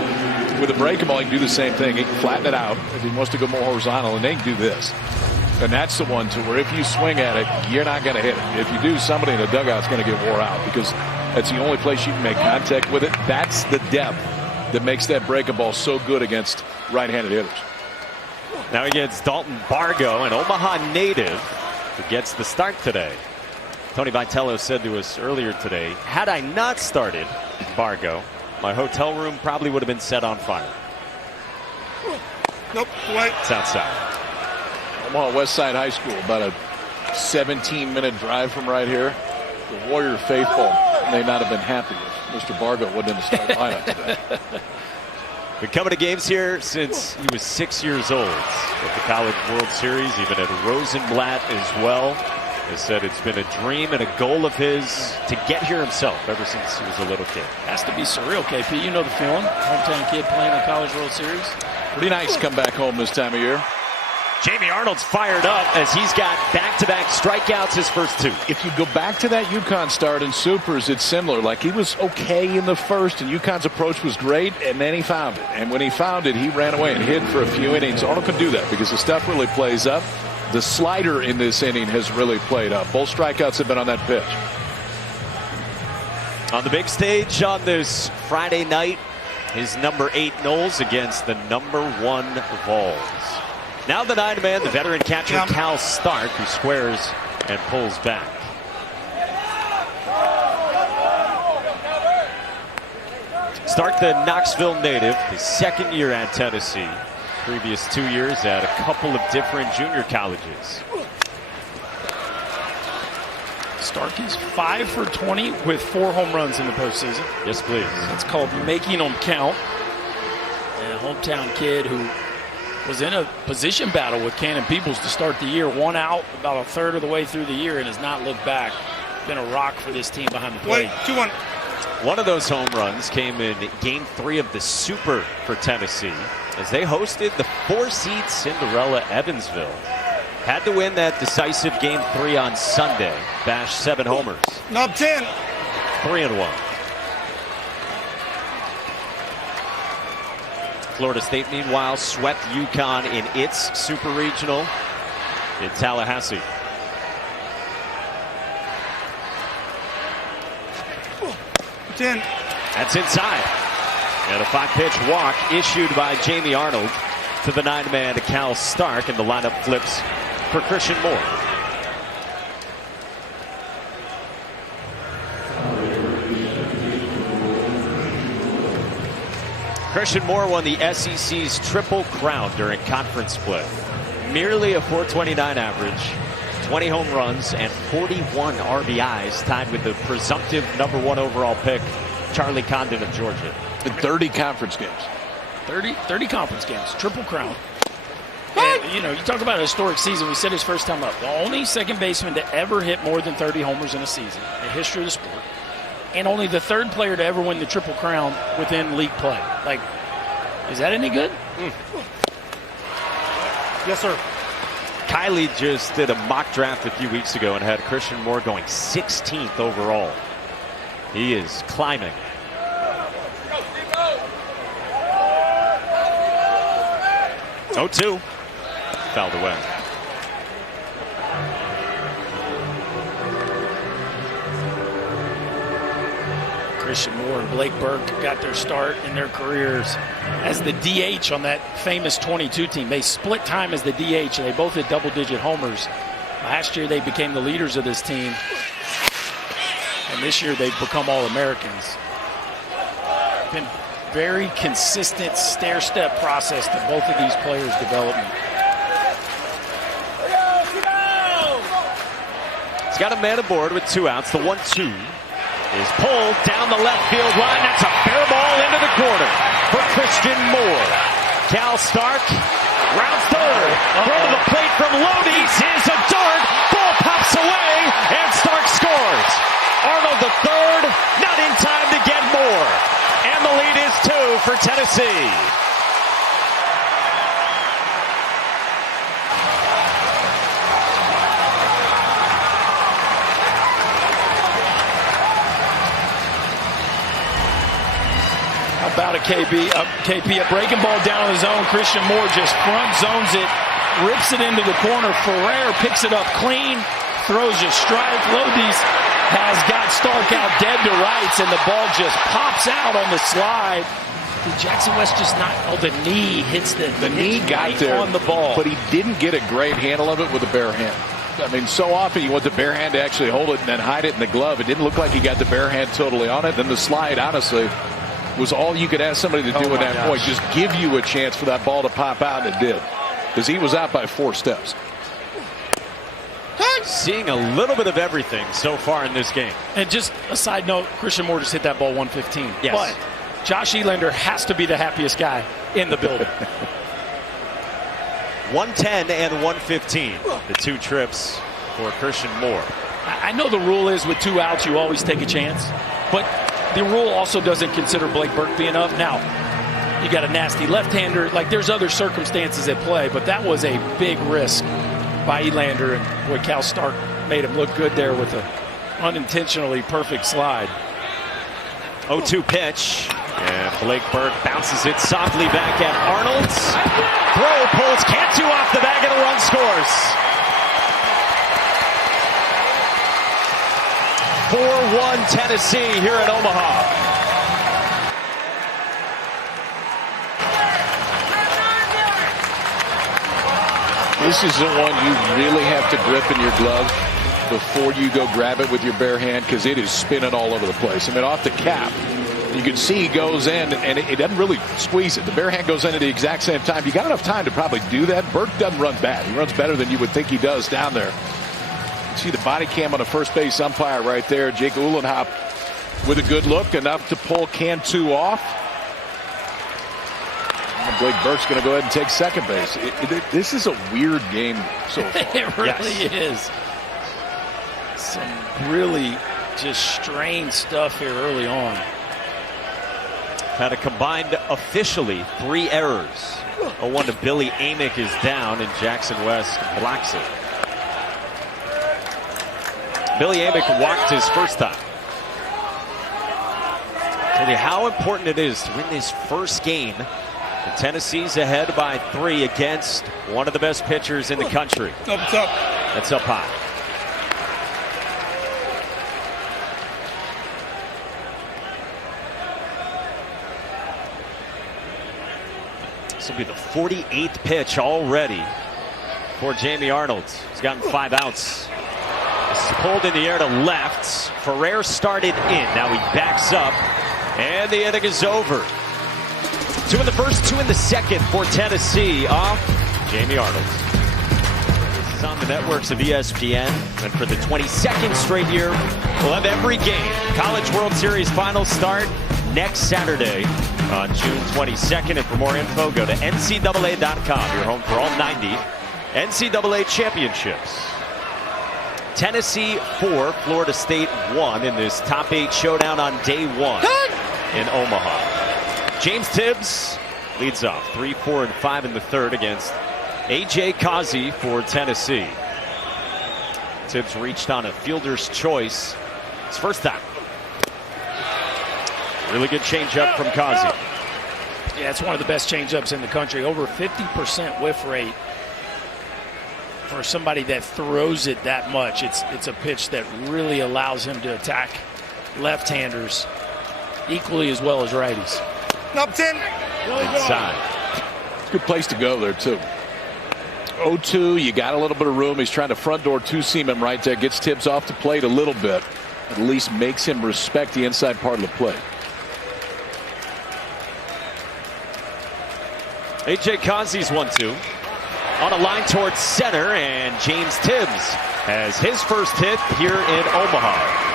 With a breaking ball, he can do the same thing. He can flatten it out if he wants to go more horizontal, and they can do this. And that's the one, to where if you swing at it, you're not going to hit it. If you do, somebody in the dugout's going to get wore out, because that's the only place you can make contact with it. That's the depth that makes that breaking ball so good against right-handed hitters. Now he gets Dalton Bargo, an Omaha native, who gets the start today. Tony Vitello said to us earlier today, had I not started Bargo, my hotel room probably would have been set on fire. Nope, wait. It's outside. Omaha West Side High School, about a 17-minute drive from right here. The Warrior faithful may not have been happy if Mr. Bargo wasn't in the starting lineup today. Been coming to games here since he was 6 years old. At the College World Series, even at Rosenblatt as well. He said it's been a dream and a goal of his to get here himself ever since he was a little kid. Has to be surreal, KP. You know the feeling. Hometown kid playing a College World Series. Pretty nice to come back home this time of year. Jamie Arnold's fired up as he's got back-to-back strikeouts, his first 2. If you go back to that UConn start in Supers, it's similar. Like, he was okay in the first, and UConn's approach was great, and then he found it. And when he found it, he ran away and hid for a few innings. Arnold can do that because the stuff really plays up. The slider in this inning has really played up. Both strikeouts have been on that pitch. On the big stage on this Friday night, his number 8 Knowles against the number 1 Vols. Now the 9-man, the veteran catcher Cal Stark, who squares and pulls back. Stark, the Knoxville native, his second year at Tennessee. Previous 2 years at a couple of different junior colleges. Stark is 5 for 20 with 4 home runs in the postseason. Yes, please. That's called making them count. And a hometown kid who was in a position battle with Cannon Peoples to start the year. 1 out about a third of the way through the year and has not looked back. Been a rock for this team behind the plate. 2-1. One of those home runs came in Game 3 of the Super for Tennessee as they hosted the 4-seed Cinderella Evansville. Had to win that decisive Game 3 on Sunday. Bashed 7 homers. Knob 10. 3-1. Florida State, meanwhile, swept UConn in its Super Regional in Tallahassee. That's inside. And a 5-pitch walk issued by Jamie Arnold to the 9-man Cal Stark, and the lineup flips for Christian Moore. Christian Moore won the SEC's Triple Crown during conference play. Merely a .429 average, 20 home runs, and 41 RBIs, tied with the presumptive number 1 overall pick, Charlie Condon of Georgia. In 30 conference games. 30 conference games. Triple Crown. And, you know, you talk about a historic season. We said his first time up. The only second baseman to ever hit more than 30 homers in a season in the history of the sport. And only the 3rd player to ever win the Triple Crown within league play. Like, is that any good? Yes, sir. Kylie just did a mock draft a few weeks ago and had Christian Moore going 16th overall. He is climbing. Oh, 2. Fouled away. Christian Moore and Blake Burke got their start in their careers as the DH on that famous 22 team. They split time as the DH, and they both hit double-digit homers. Last year, they became the leaders of this team. And this year, they've become All-Americans. Been very consistent stair-step process to both of these players' development. He's got a man aboard with 2 outs. The 1-2 is pulled down the left field line. That's a fair ball into the corner for Christian Moore. Cal Stark Rounds third. Throw to the plate from Lodi's is a dart. Ball pops away, and Stark scores. Arnold the third, not in time to get more. And the lead is 2 for Tennessee. About a KP, a breaking ball down in the zone. Christian Moore just front zones it, rips it into the corner. Ferrer picks it up clean, throws a strike. Lodi's has got Stark out dead to rights, and the ball just pops out on the slide. Did Jackson West just not? Oh, the knee hits the knee got right there on the ball, but he didn't get a great handle of it with a bare hand. I mean, so often you want the bare hand to actually hold it and then hide it in the glove. It didn't look like he got the bare hand totally on it. Then the slide, honestly, was all you could ask somebody to do at that point. Just give you a chance for that ball to pop out, and it did. Because he was out by 4 steps. Seeing a little bit of everything so far in this game. And just a side note, Christian Moore just hit that ball 115. Yes. But Josh Elander has to be the happiest guy in the building. 110 and 115. The 2 trips for Christian Moore. I know the rule is with 2 outs, you always take a chance. But the rule also doesn't consider Blake Burke being up. Now, you got a nasty left-hander. Like, there's other circumstances at play, but that was a big risk by Elander. And boy, Cal Stark made him look good there with a unintentionally perfect slide. 0-2 pitch. And Blake Burke bounces it softly back at Arnold's. Throw pulls Cantu off the bag, and a run scores. 4-1 Tennessee here in Omaha. This is the one you really have to grip in your glove before you go grab it with your bare hand, because it is spinning all over the place. I mean, off the cap, you can see he goes in, and it doesn't really squeeze it. The bare hand goes in at the exact same time. You got enough time to probably do that. Burke doesn't run bad. He runs better than you would think he does down there. You see the body cam on the first base umpire right there. Jake Uhlenhop with a good look, enough to pull Cantu off. And Blake Burke's going to go ahead and take second base. This is a weird game so far. It really is. Some really just strange stuff here early on. Had a combined officially 3 errors. 0-1 to Billy Amick is down, and Jackson West blocks it. Billy Amick walked his first time. Tell you how important it is to win this first game. And Tennessee's ahead by 3 against one of the best pitchers in the country. That's up high. This will be the 48th pitch already for Jamie Arnold. He's gotten 5 outs. This is pulled in the air to left. Ferrer started in. Now he backs up, and the inning is over. 2 in the first, 2 in the second for Tennessee off Jamie Arnold. This is on the networks of ESPN, and for the 22nd straight year, we'll have every game. College World Series finals start next Saturday on June 22nd. And for more info, go to NCAA.com, your home for all 90 NCAA championships. Tennessee 4, Florida State 1 in this top 8 showdown on day 1 in Omaha. James Tibbs leads off 3, 4, and 5 in the third against A.J. Causey for Tennessee. Tibbs reached on a fielder's choice. His first time. Really good changeup from Causey. Yeah, it's one of the best changeups in the country. Over 50% whiff rate for somebody that throws it that much. It's a pitch that really allows him to attack left-handers equally as well as righties. Up 10. Inside. It's a good place to go there, too. 0-2, you got a little bit of room. He's trying to front door 2-seam him right there. Gets Tibbs off the plate a little bit. At least makes him respect the inside part of the plate. A.J. Causey's 1-2. On a line towards center, and James Tibbs has his first hit here in Omaha.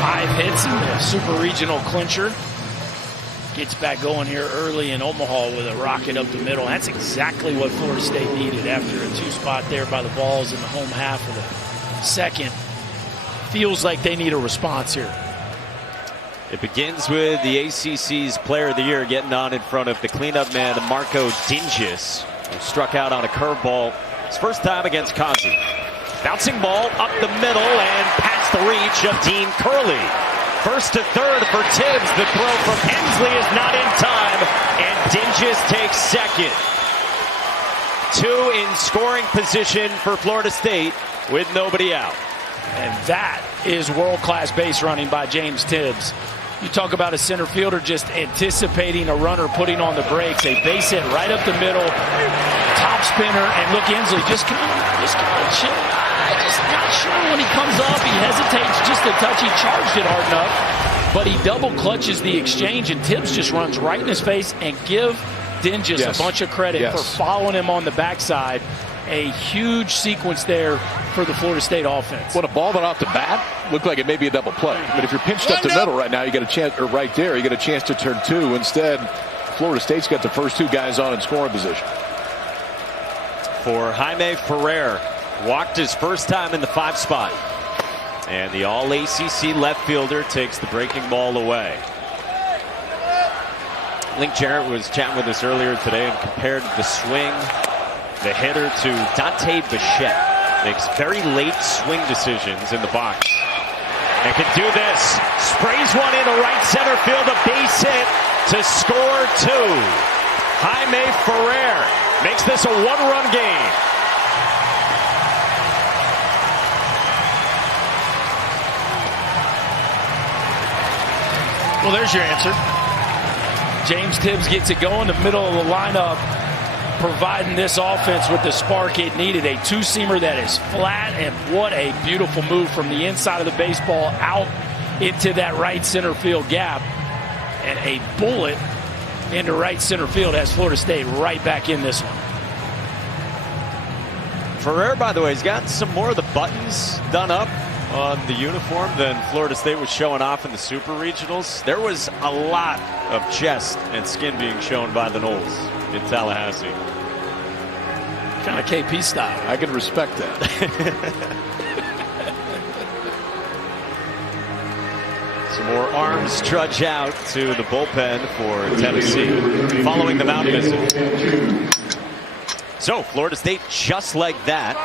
5 hits in the Super Regional clincher. gets back going here early in Omaha with a rocket up the middle. That's exactly what Florida State needed after a 2-spot there by the Vols in the home half of the second. Feels like they need a response here. It begins with the ACC's Player of the Year getting on in front of the cleanup man, Marco Dinges, who struck out on a curveball his first time against Kazi. Bouncing ball up the middle and past the reach of Dean Curley. First to third for Tibbs. The throw from Hensley is not in time, and Dinges takes second. 2 in scoring position for Florida State with nobody out. And that is world-class base running by James Tibbs. You talk about a center fielder just anticipating a runner putting on the brakes. A base hit right up the middle, top spinner, and look, Hensley just kind of chill. Just not sure when he comes up. He hesitates just a touch. He charged it hard enough, but he double clutches the exchange, and Tibbs just runs right in his face. And give Dinges a bunch of credit for following him on the backside. A huge sequence there for the Florida State offense. When a ball went off the bat, looked like it may be a double play. But if you're pinched up the middle right now, you get a chance, or right there, you get a chance to turn 2. Instead, Florida State's got the first 2 guys on in scoring position. For Jaime Ferrer, walked his first time in the 5 spot. And the all-ACC left fielder takes the breaking ball away. Link Jarrett was chatting with us earlier today and compared the swing, the hitter, to Dante Bichette. Makes very late swing decisions in the box. And can do this. Sprays one into right center field, a base hit to score 2. Jaime Ferrer makes this a 1-run game. Well, there's your answer. James Tibbs gets it going, the middle of the lineup, providing this offense with the spark it needed. A 2-seamer that is flat, and what a beautiful move from the inside of the baseball out into that right center field gap. And a bullet into right center field has Florida State right back in this one. Ferrer, by the way, has got some more of the buttons done up on the uniform than Florida State was showing off in the Super Regionals. There was a lot of chest and skin being shown by the Noles in Tallahassee. Kind of KP style. I can respect that. Some more arms trudge out to the bullpen for Tennessee following the mound visit. So Florida State, just like that,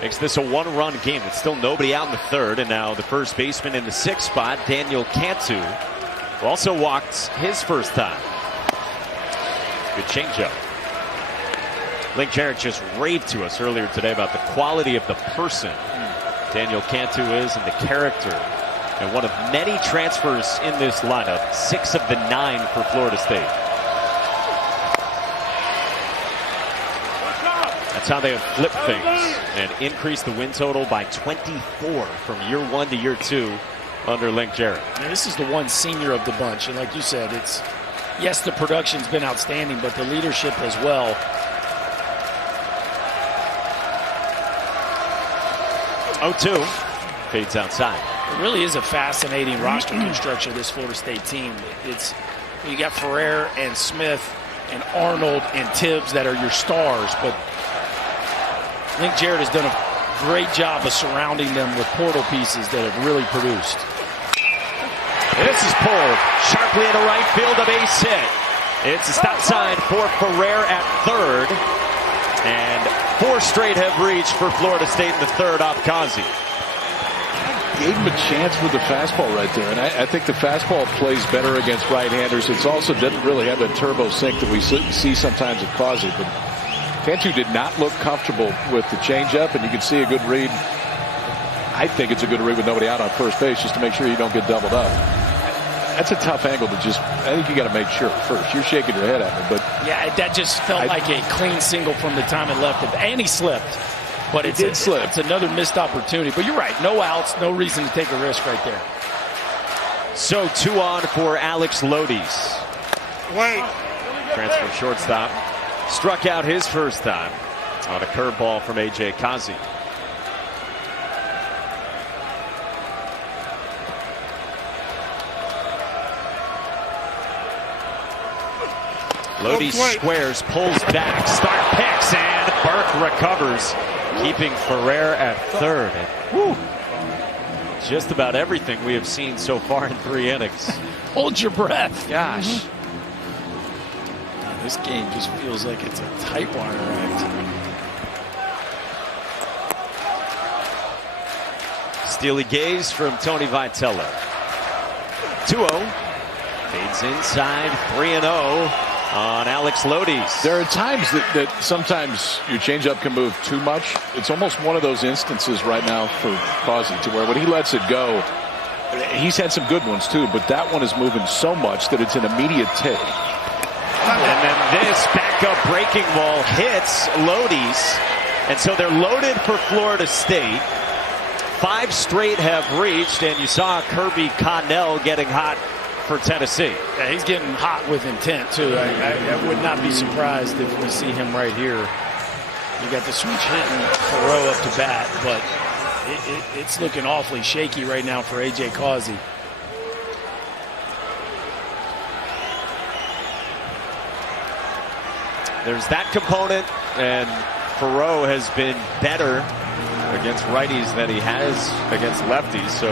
makes this a 1-run game. It's still nobody out in the 3rd, and now the first baseman in the 6th spot, Daniel Cantu, who also walked his first time. Good changeup. Link Jarrett just raved to us earlier today about the quality of the person Daniel Cantu is and the character. And one of many transfers in this lineup, 6 of the 9 for Florida State. That's how they have flipped things and increased the win total by 24 from year 1 to year 2 under Link Jarrett. Now, this is the one senior of the bunch, and like you said, it's, yes, the production's been outstanding, but the leadership as well. Oh, 2 fades outside. It really is a fascinating roster construction of this Florida State team. It's, you got Ferrer and Smith and Arnold and Tibbs that are your stars, but Link Jarrett has done a great job of surrounding them with portal pieces that have really produced. And this is pulled sharply into right field, a base hit. It's a stop sign for Ferrer at 3rd. And 4 straight have reached for Florida State in the 3rd off Kazi. Gave him a chance with the fastball right there. And I think the fastball plays better against right-handers. It also doesn't really have that turbo sink that we see sometimes at Kazi. But Cantu did not look comfortable with the changeup, and you can see a good read. I think it's a good read with nobody out on first base just to make sure you don't get doubled up. That's a tough angle to just, I think you got to make sure first. You're shaking your head at me, but yeah, that just felt like a clean single from the time it left. And he slipped, but it did slip. It's another missed opportunity. But you're right, no outs, no reason to take a risk right there. So 2 on for Alex Lodies. Transfer shortstop. Struck out his first time on a curveball from A.J. Kazi. Lodi squares, pulls back, start picks, and Burke recovers, keeping Ferrer at third. And, just about everything we have seen so far in 3 innings. Hold your breath. Gosh. This game just feels like it's a tight wire act. Steely gaze from Tony Vitello. 2-0. Fades inside, 3-0 on Alex Lodi's. There are times that sometimes your changeup can move too much. It's almost one of those instances right now for Causey to where when he lets it go, he's had some good ones too, but that one is moving so much that it's an immediate take. And then this backup breaking ball hits Lodi's, and so they're loaded for Florida State. 5 straight have reached, and you saw Kirby Connell getting hot for Tennessee. Yeah, he's getting hot with intent too. I would not be surprised if we see him right here. You got the switch hitting Ferrer up to bat, but it's looking awfully shaky right now for A.J. Causey. There's that component, and Ferrer has been better against righties than he has against lefties, so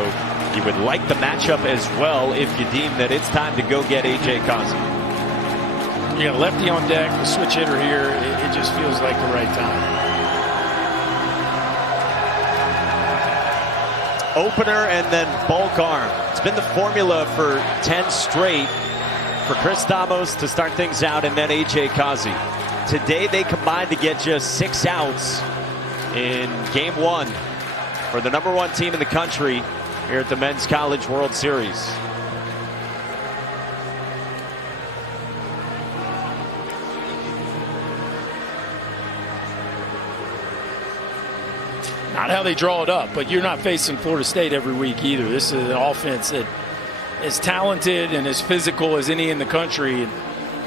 you would like the matchup as well if you deem that it's time to go get A.J. Causey. You got lefty on deck, the switch hitter here. It just feels like the right time. Opener and then bulk arm. It's been the formula for 10 straight for Chris Damos to start things out, and then A.J. Causey. Today they combined to get just 6 outs in Game 1 for the #1 team in the country here at the Men's College World Series. Not how they draw it up, but you're not facing Florida State every week either. This is an offense that is talented and as physical as any in the country.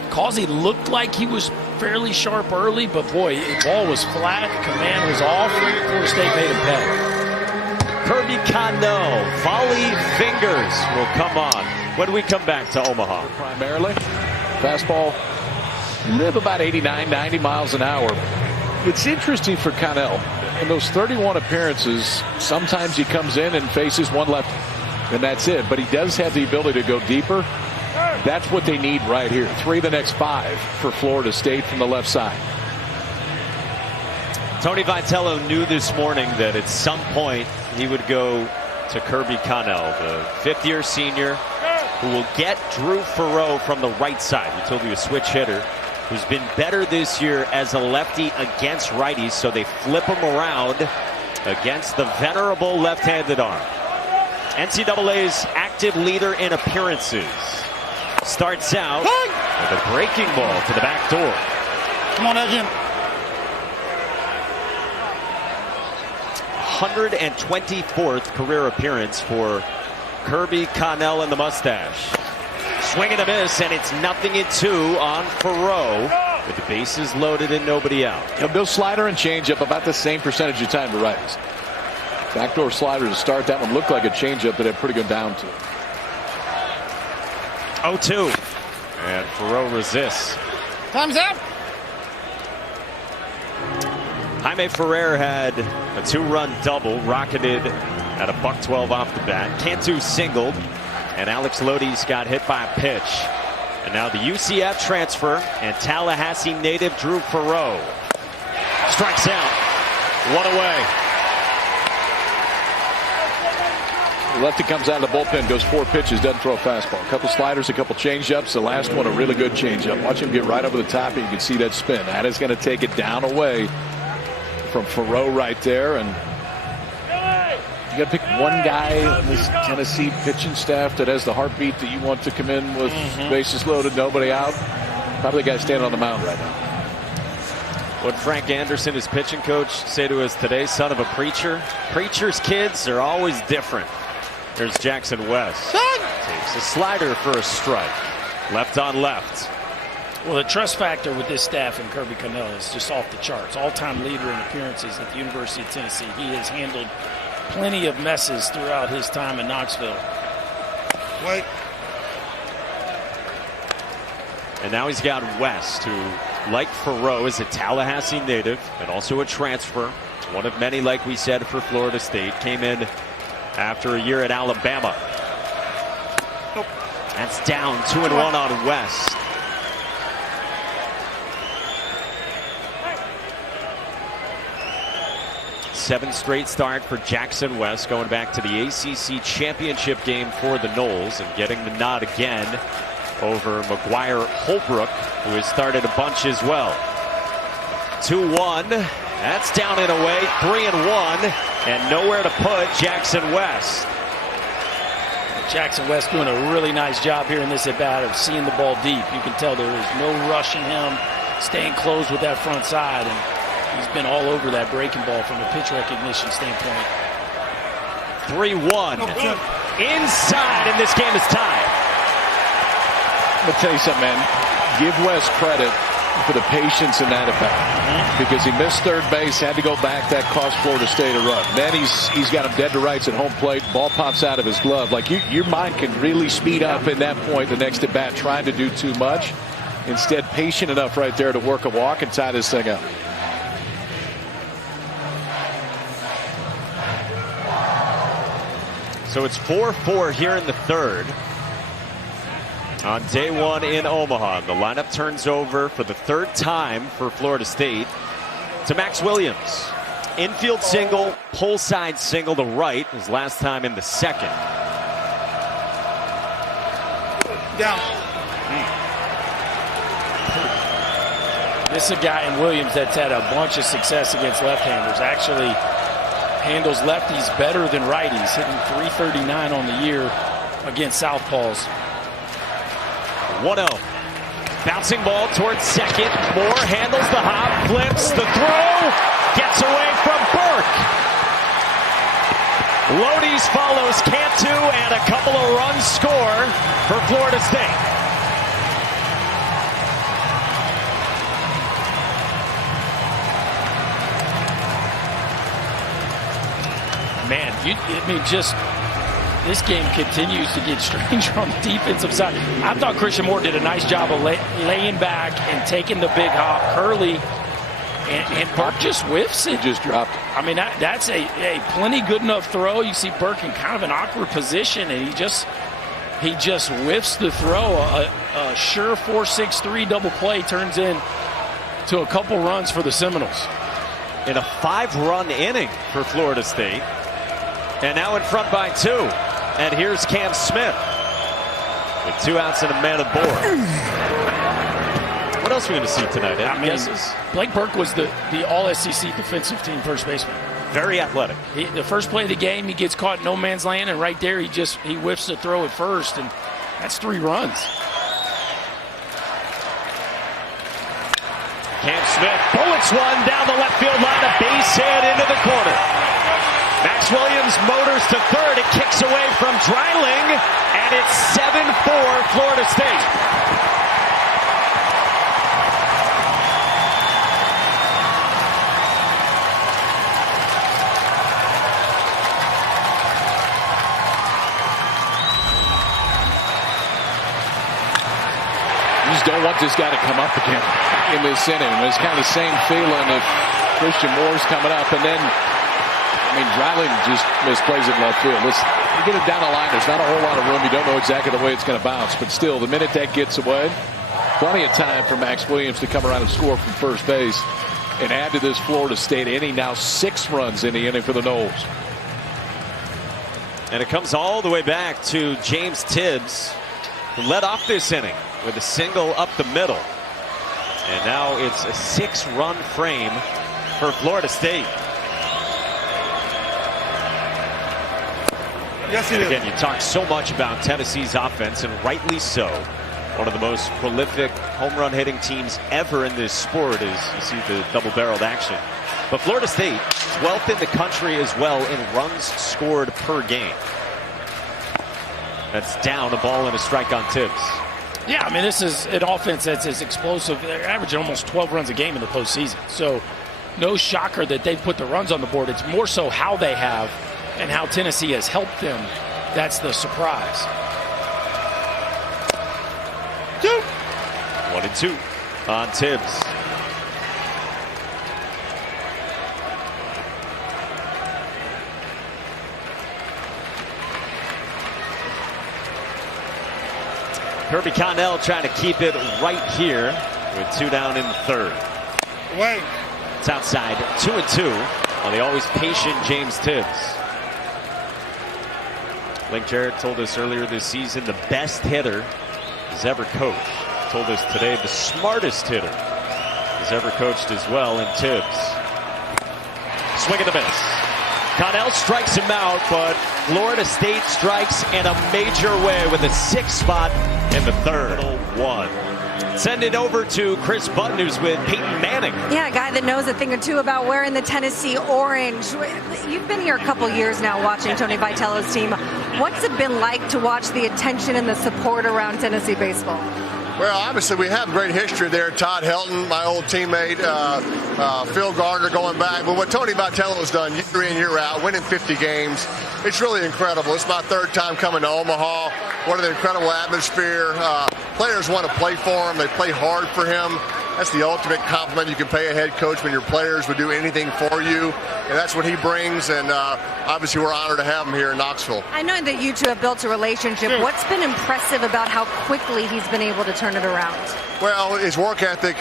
Causey looked like he was fairly sharp early, but boy, the ball was flat, command was off. Florida State made him pay. Kirby Cano, volley fingers will come on when we come back to Omaha. Primarily, fastball, live about 89, 90 miles an hour. It's interesting for Connell. In those 31 appearances, sometimes he comes in and faces one left, and that's it. But he does have the ability to go deeper. That's what they need right here. 3 of the next 5 for Florida State from the left side. Tony Vitello knew this morning that at some point he would go to Kirby Connell, the 5th-year senior who will get Drew Ferrer from the right side. We told you a switch hitter who's been better this year as a lefty against righties, so they flip him around against the venerable left-handed arm. NCAA's active leader in appearances starts out with a breaking ball to the back door. Come on, Elgin. 124th career appearance for Kirby Connell and the mustache. Swing and a miss, and it's 0-2 on Ferrer with the bases loaded and nobody out. Bill slider and changeup about the same percentage of time to righties. Backdoor slider to start. That one looked like a changeup that had pretty good down to it. 0-2, and Ferrer resists. Time's up. Jaime Ferrer had a 2-run double, rocketed at a $112 off the bat. Cantu singled, and Alex Lodi's got hit by a pitch. And now the UCF transfer and Tallahassee native Drew Ferrer strikes out. 1 away. Lefty comes out of the bullpen, goes 4 pitches, doesn't throw a fastball. A couple sliders, a couple changeups. The last one, a really good changeup. Watch him get right over the top, and you can see that spin. That is going to take it down away from Ferrer right there. And you got to pick one guy on this Tennessee pitching staff that has the heartbeat that you want to come in with bases loaded, nobody out. Probably the guy standing on the mound right now. What Frank Anderson, his pitching coach, say to us today, son of a preacher. Preacher's kids are always different. There's Jackson West. Takes a slider for a strike. Left on left. Well, the trust factor with this staff and Kirby Connell is just off the charts. All-time leader in appearances at the University of Tennessee. He has handled plenty of messes throughout his time in Knoxville. Wait. And now he's got West, who, like Faroe, is a Tallahassee native and also a transfer. One of many, like we said, for Florida State. Came in after a year at Alabama. That's down 2-1 on West. Seventh straight start for Jackson West, going back to the ACC championship game for the Noles and getting the nod again over McGuire Holbrook, who has started a bunch as well. 2-1. That's down and away. 3-1, and nowhere to put Jackson West. Jackson West doing a really nice job here in this at-bat of seeing the ball deep. You can tell there is no rushing him, staying close with that front side, and he's been all over that breaking ball from a pitch recognition standpoint. 3-1. Inside, and this game is tied. I'm going to tell you something, man. Give West credit for the patience in that at-bat, because he missed third base, had to go back. That cost Florida State a run. Then he's got him dead to rights at home plate. Ball pops out of his glove. Like, your mind can really speed up in that point, the next at-bat, trying to do too much. Instead, patient enough right there to work a walk and tie this thing up. So it's 4-4 here in the third. On day one in Omaha, the lineup turns over for the third time for Florida State to Max Williams. Infield single, pull side single to right, his last time in the second. Down. This is a guy in Williams that's had a bunch of success against left-handers. Actually handles lefties better than righties, hitting .339 on the year against southpaws. 1-0. Bouncing ball towards second. Moore handles the hop, flips the throw, gets away from Burke. Lodi's follows Cantu, and a couple of runs score for Florida State. Man, just this game continues to get stranger on the defensive side. I thought Christian Moore did a nice job of laying back and taking the big hop. Curly and Burke just whiffs it. He just dropped. I mean, that's a plenty good enough throw. You see Burke in kind of an awkward position, and he just whiffs the throw. A sure 4-6-3 double play turns in to a couple runs for the Seminoles. In a 5-run inning for Florida State. And now in front by 2. And here's Cam Smith with 2 outs and a man aboard. What else are we going to see tonight? Any guesses? Blake Burke was the all-SEC defensive team first baseman. Very athletic. The first play of the game, he gets caught in no man's land, and right there he whiffs the throw at first, and that's 3 runs. Cam Smith bullets one down the left field line, a base hit into the corner. Max Williams motors to third. It kicks away from Dreiling, and it's 7-4 Florida State. You just don't want this guy to come up again in this inning. It's kind of the same feeling if Christian Moore's coming up, and then Dreiling just misplays it in left field. Listen, you get it down the line, there's not a whole lot of room. You don't know exactly the way it's going to bounce. But still, the minute that gets away, plenty of time for Max Williams to come around and score from first base and add to this Florida State inning. Now 6 runs in the inning for the Noles. And it comes all the way back to James Tibbs, who led off this inning with a single up the middle. And now it's a 6-run frame for Florida State. Yes, and again, you talk so much about Tennessee's offense, and rightly so. One of the most prolific home run hitting teams ever in this sport, as you see the double-barreled action. But Florida State, 12th in the country as well in runs scored per game. That's down, a ball and a strike on Tibbs. Yeah, this is an offense that's as explosive. They're averaging almost 12 runs a game in the postseason. So no shocker that they've put the runs on the board. It's more so how they have and how Tennessee has helped them. That's the surprise. 1-0 1-2 on Tibbs. Kirby Connell trying to keep it right here with 2 down in the third. Wait. It's outside, 2-2 on the always patient James Tibbs. Like Jarrett told us earlier this season, the best hitter he's ever coached. Told us today the smartest hitter he's ever coached as well in Tibbs. Swing and a miss. Connell strikes him out, but Florida State strikes in a major way with a 6th spot in the third. 1. Send it over to Chris Button, who's with Peyton Manning. Yeah, a guy that knows a thing or two about wearing the Tennessee orange. You've been here a couple years now watching Tony Vitello's team. What's it been like to watch the attention and the support around Tennessee baseball? Well, obviously, we have great history there. Todd Helton, my old teammate, Phil Gardner going back. But what Tony Vitello's done year in, year out, winning 50 games, it's really incredible. It's my 3rd time coming to Omaha. What an incredible atmosphere. Players want to play for him. They play hard for him. That's the ultimate compliment you can pay a head coach, when your players would do anything for you. And that's what he brings. And obviously, we're honored to have him here in Knoxville. I know that you two have built a relationship. What's been impressive about how quickly he's been able to turn it around? Well, his work ethic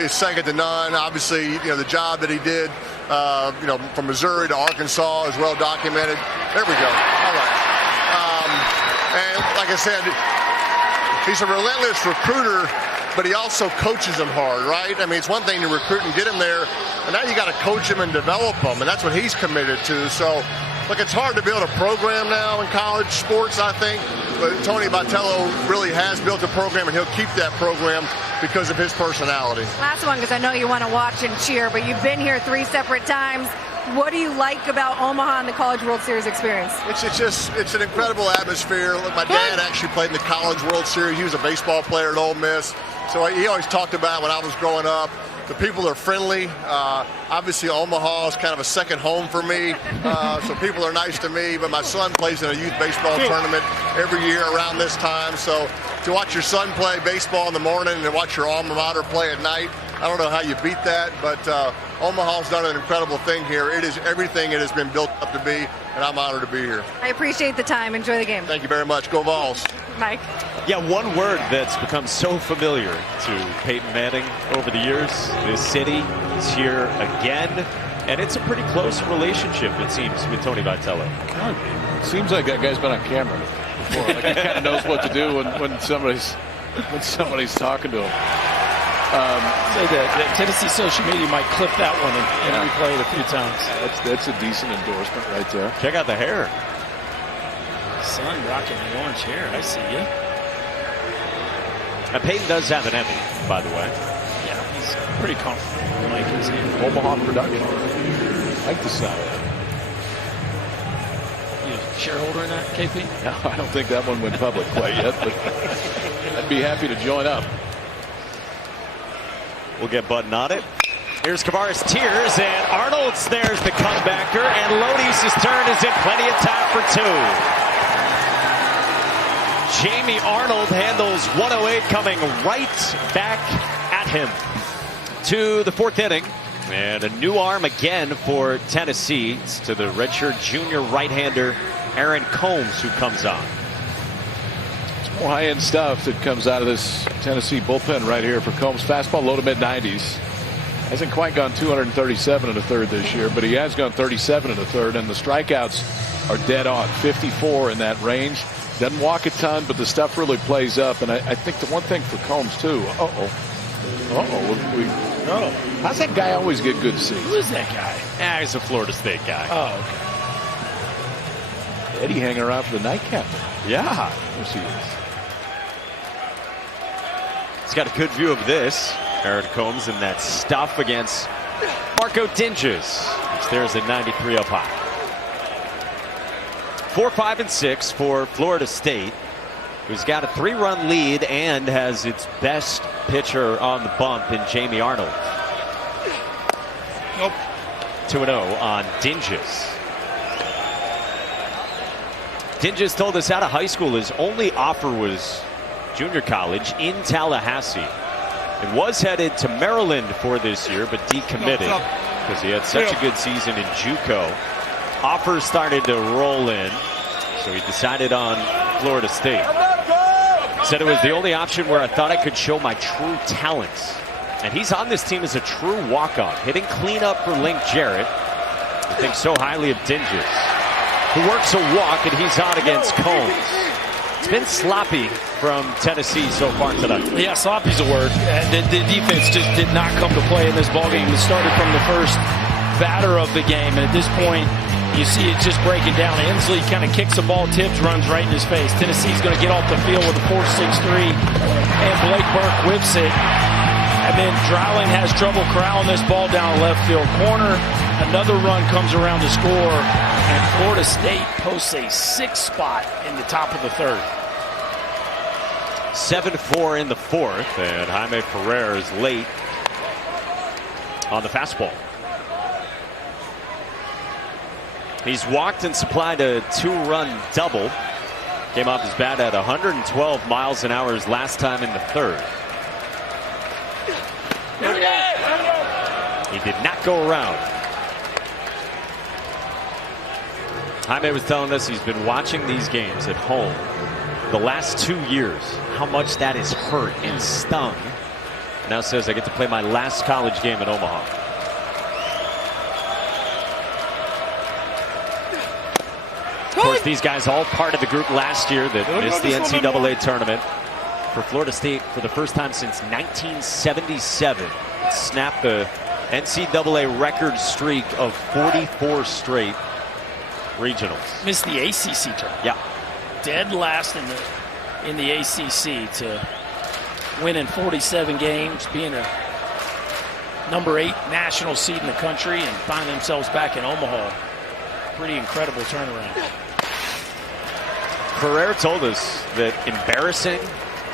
is second to none. Obviously, the job that he did, from Missouri to Arkansas is well documented. There we go. All right. And like I said, he's a relentless recruiter, but he also coaches them hard, right? I mean, it's one thing to recruit and get him there, and now you got to coach him and develop them, and that's what he's committed to. So, look, it's hard to build a program now in college sports, I think, but Tony Vitello really has built a program, and he'll keep that program because of his personality. Last one, because I know you want to watch and cheer, but you've been here 3 separate times. What do you like about Omaha and the College World Series experience? It's an incredible atmosphere. Look, my dad actually played in the College World Series. He was a baseball player at Ole Miss. So he always talked about when I was growing up, the people are friendly. Obviously, Omaha is kind of a second home for me. So people are nice to me. But my son plays in a youth baseball tournament every year around this time. So to watch your son play baseball in the morning and watch your alma mater play at night, I don't know how you beat that. But Omaha's done an incredible thing here. It is everything it has been built up to be, and I'm honored to be here. I appreciate the time. Enjoy the game. Thank you very much. Go Vols. Mike. Yeah, one word that's become so familiar to Peyton Manning over the years. This city is here again, and it's a pretty close relationship, it seems, with Tony Vitello. It seems like that guy's been on camera before. Like he kind of knows what to do when somebody's talking to him. The Tennessee social media might clip that one and replay it a few times. That's a decent endorsement right there. Check out the hair. Son rocking the orange hair. I see you. Now, Peyton does have an Emmy, by the way. Yeah, he's pretty comfortable. Like his Omaha production. Like the sound of that. You a shareholder in that, KP? No, I don't think that one went public quite yet, but I'd be happy to join up. We'll get Button on it. Here's Kavaris Tears, and Arnold's there's the comebacker, and Lodi's turn is in, plenty of time for 2. Jamie Arnold handles 108, coming right back at him to the 4th inning. And a new arm again for Tennessee. It's to the redshirt junior right-hander Aaron Combs, who comes on. It's more high-end stuff that comes out of this Tennessee bullpen right here for Combs. Fastball low to mid-90s. Hasn't quite gone 237 in the third this year, but he has gone 37 in the third, and the strikeouts are dead on. 54 in that range. Doesn't walk a ton, but the stuff really plays up. And I think the one thing for Combs, too. How's that guy always get good seats? Who is that guy? He's a Florida State guy. Oh, okay. Eddie hanging around for the nightcap. Yeah. Of course he is. He's got a good view of this. Aaron Combs in that stuff against Marco Dinges, which there's a 93 up high. 4, 5, and 6 for Florida State, who's got a 3-run lead and has its best pitcher on the bump in Jamie Arnold. Nope. 2-0 on Dinges. Dinges told us out of high school his only offer was junior college in Tallahassee. and was headed to Maryland for this year, but decommitted because he had such a good season in JUCO. Offers started to roll in, so he decided on Florida State. Said it was the only option where I thought I could show my true talents. And he's on this team as a true walk-on, hitting cleanup for Link Jarrett, who thinks so highly of Dinges, who works a walk, and he's on against Combs. It's been sloppy from Tennessee so far tonight. Yeah, sloppy's a word. The defense just did not come to play in this ballgame. It started from the first batter of the game, and at this point, you see it just breaking down. Inslee kind of kicks the ball, tips, runs right in his face. Tennessee's going to get off the field with a 4-6-3, and Blake Burke whips it. And then Dreiling has trouble corralling this ball down left field corner. Another run comes around to score, and Florida State posts a 6 spot in the top of the third. 7-4 in the fourth, and Jaime Ferrer is late on the fastball. He's walked and supplied a 2-run double. Came off his bat at 112 miles an hour his last time in the third. He did not go around. Jaime was telling us he's been watching these games at home the last 2 years, how much that has hurt and stung. Now says I get to play my last college game in Omaha. Of course, these guys all part of the group last year that missed the NCAA tournament. For Florida State, for the first time since 1977, it snapped the NCAA record streak of 44 straight regionals. Missed the ACC tournament. Yeah. Dead last in the ACC to win in 47 games, being a number 8 national seed in the country, and find themselves back in Omaha. Pretty incredible turnaround. Ferrer told us that embarrassing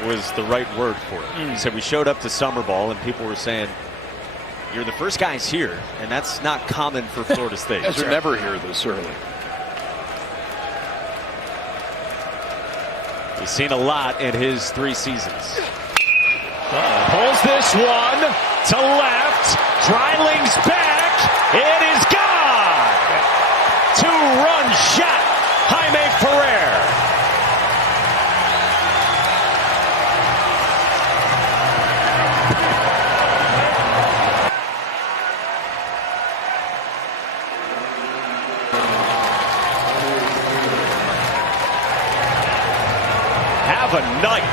was the right word for it. He said we showed up to summer ball and people were saying, you're the first guys here, and that's not common for Florida State. Guys are never here this early. He's seen a lot in his 3 seasons. Pulls this one to left. Dreiling's back. It is gone. 2-run shot. Jaime Ferrer. Have a night.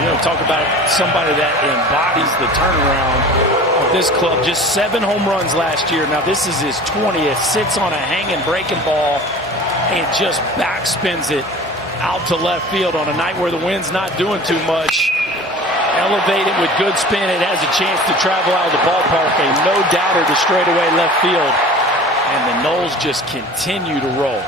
You know, talk about somebody that embodies the turnaround of this club. Just 7 home runs last year. Now this is his 20th. Sits on a hanging breaking ball and just backspins it out to left field on a night where the wind's not doing too much. Elevated with good spin. It has a chance to travel out of the ballpark. A no-doubter to straightaway left field. And the Noles just continue to roll.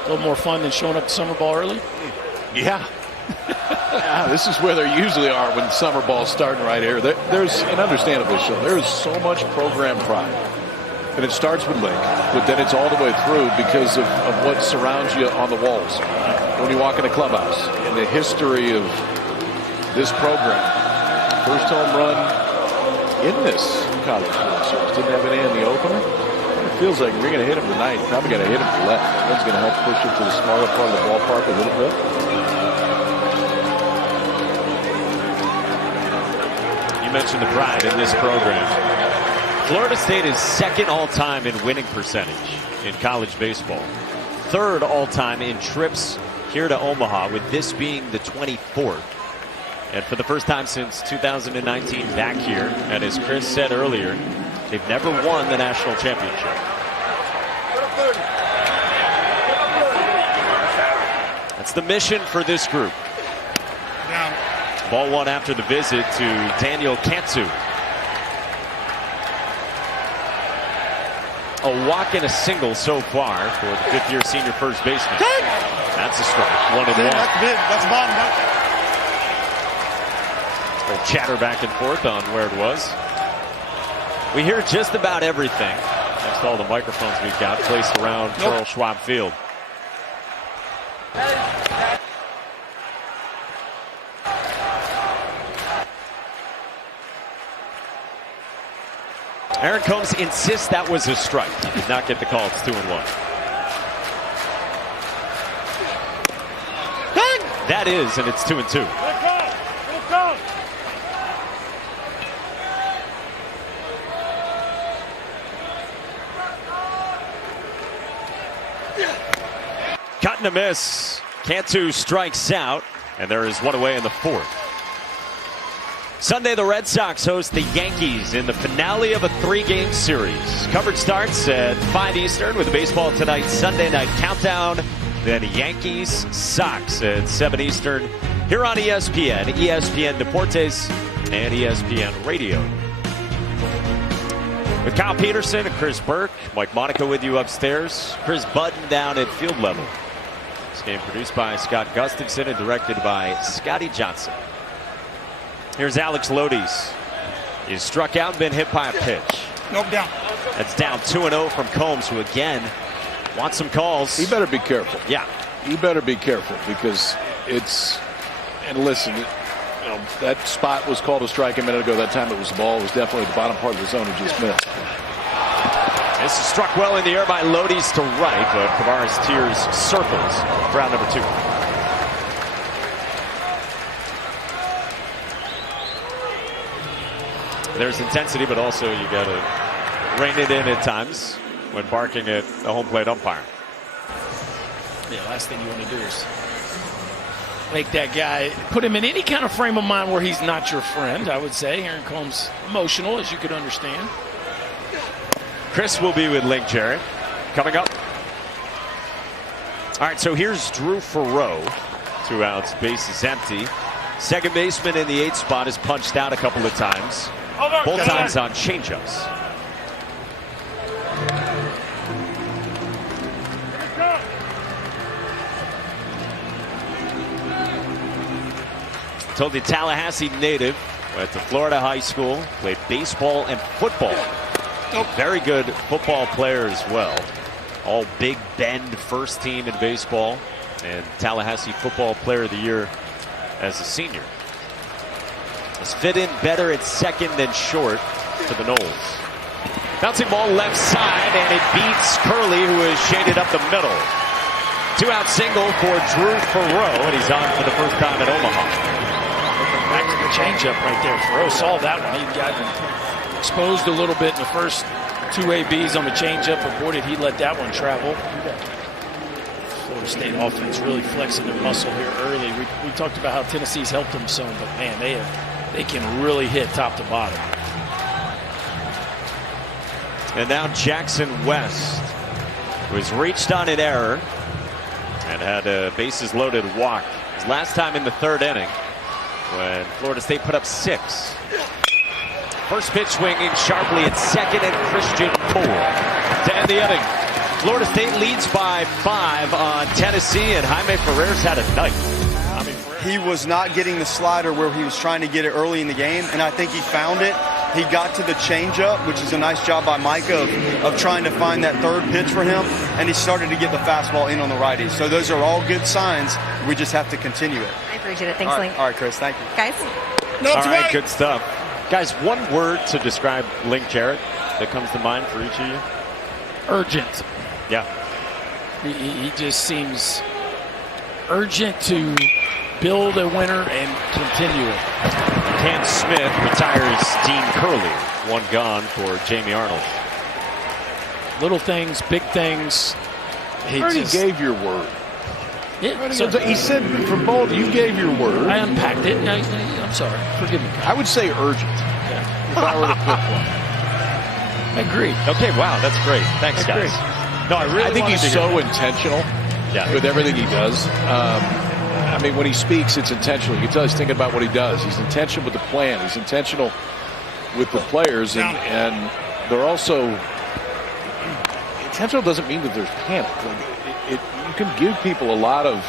A little more fun than showing up to summer ball early? Yeah. Yeah, this is where they usually are when summer ball's starting right here. There's, and understandably so, there is so much program pride. And it starts with Lake, but then it's all the way through because of what surrounds you on the walls. When you walk in a clubhouse, and the history of this program. First home run in this college World Series. Didn't have any in the opener. It feels like we're going to hit him tonight. Probably going to hit him to left. That's going to help push it to the smaller part of the ballpark a little bit. You mentioned the pride in this program. Florida State is second all-time in winning percentage in college baseball. Third all-time in trips here to Omaha, with this being the 24th. And for the first time since 2019 back here, and as Chris said earlier, they've never won the national championship. That's the mission for this group. Ball one after the visit to Daniel Kantsu. A walk and a single so far for the 5th-year senior first baseman. That's a strike. 1-1. That's a bottom. Chatter back and forth on where it was. We hear just about everything. That's all the microphones we've got placed around Charles Schwab Field. Aaron Combs insists that was a strike. He did not get the call. It's 2-1. That is, and it's 2-2. Cut and a miss. Cantu strikes out, and there is one away in the fourth. Sunday, the Red Sox host the Yankees in the finale of a 3-game series. Coverage starts at 5 Eastern with the Baseball Tonight Sunday Night Countdown. Then Yankees Sox at 7 Eastern here on ESPN, ESPN Deportes, and ESPN Radio. With Kyle Peterson and Chris Burke, Mike Monaco with you upstairs. Chris Budden down at field level. This game produced by Scott Gustafson and directed by Scotty Johnson. Here's Alex Lodies. He's struck out and been hit by a pitch. Nope, down. That's down 2-0 from Combs, who again wants some calls. He better be careful. Yeah. He better be careful because it's, and listen, you know, that spot was called a strike a minute ago. That time it was the ball. It was definitely the bottom part of the zone. He just missed. This is struck well in the air by Lodies to right, but Tavares Tears circles for out number 2. There's intensity, but also you got to rein it in at times when barking at the home plate umpire. Yeah, last thing you want to do is make that guy, put him in any kind of frame of mind where he's not your friend, I would say. Aaron Combs emotional, as you could understand. Chris will be with Link Jarrett coming up. All right, so here's Drew Farreau. 2 outs, base is empty. Second baseman in the 8th spot has punched out a couple of times. Both times on changeups. Told you, Tallahassee native, went to Florida high school, played baseball and football. Very good football player as well. All Big Bend first team in baseball, and Tallahassee Football Player of the Year as a senior. Has fit in better at second than short to the Knowles. Bouncing ball left side, and it beats Curley, who is shaded up the middle. 2-out single for Drew Farreau, and he's on for the first time at Omaha. Back to the changeup right there. Farreau saw that one. He got exposed a little bit in the first 2 ABs on the changeup, but boy, did he let that one travel. Florida State offense really flexing their muscle here early. We talked about how Tennessee's helped them some, but man, they can really hit top to bottom. And now Jackson West, who has reached on an error and had a bases loaded walk. His last time in the 3rd inning when Florida State put up 6. First pitch swinging sharply at second, and Christian Cole to end the inning. Florida State leads by 5 on Tennessee, and Jaime Ferrer's had a night. He was not getting the slider where he was trying to get it early in the game, and I think he found it. He got to the changeup, which is a nice job by Micah of trying to find that 3rd pitch for him, and he started to get the fastball in on the righty. So those are all good signs. We just have to continue it. I appreciate it. Thanks, All right, Link. all right, Chris. Thank you. Guys? All right, good stuff. Guys, one word to describe Link Jarrett that comes to mind for each of you? Urgent. Yeah. He just seems urgent to build a winner and continue it. Ken Smith retires Dean Curley. 1 gone for Jamie Arnold. Little things, big things. He already gave your word. Yeah, so he said for both, you gave your word. I unpacked it. I'm sorry. Forgive me. I would say urgent. Yeah. If I were to pick one. Agreed. Okay, wow, that's great. Thanks, guys. No, I think he's so intentional with everything he does. I mean, when he speaks, it's intentional. You can tell he's thinking about what he does. He's intentional with the plan. He's intentional with the players, and they're also intentional. Doesn't mean that there's panic. You can give people a lot of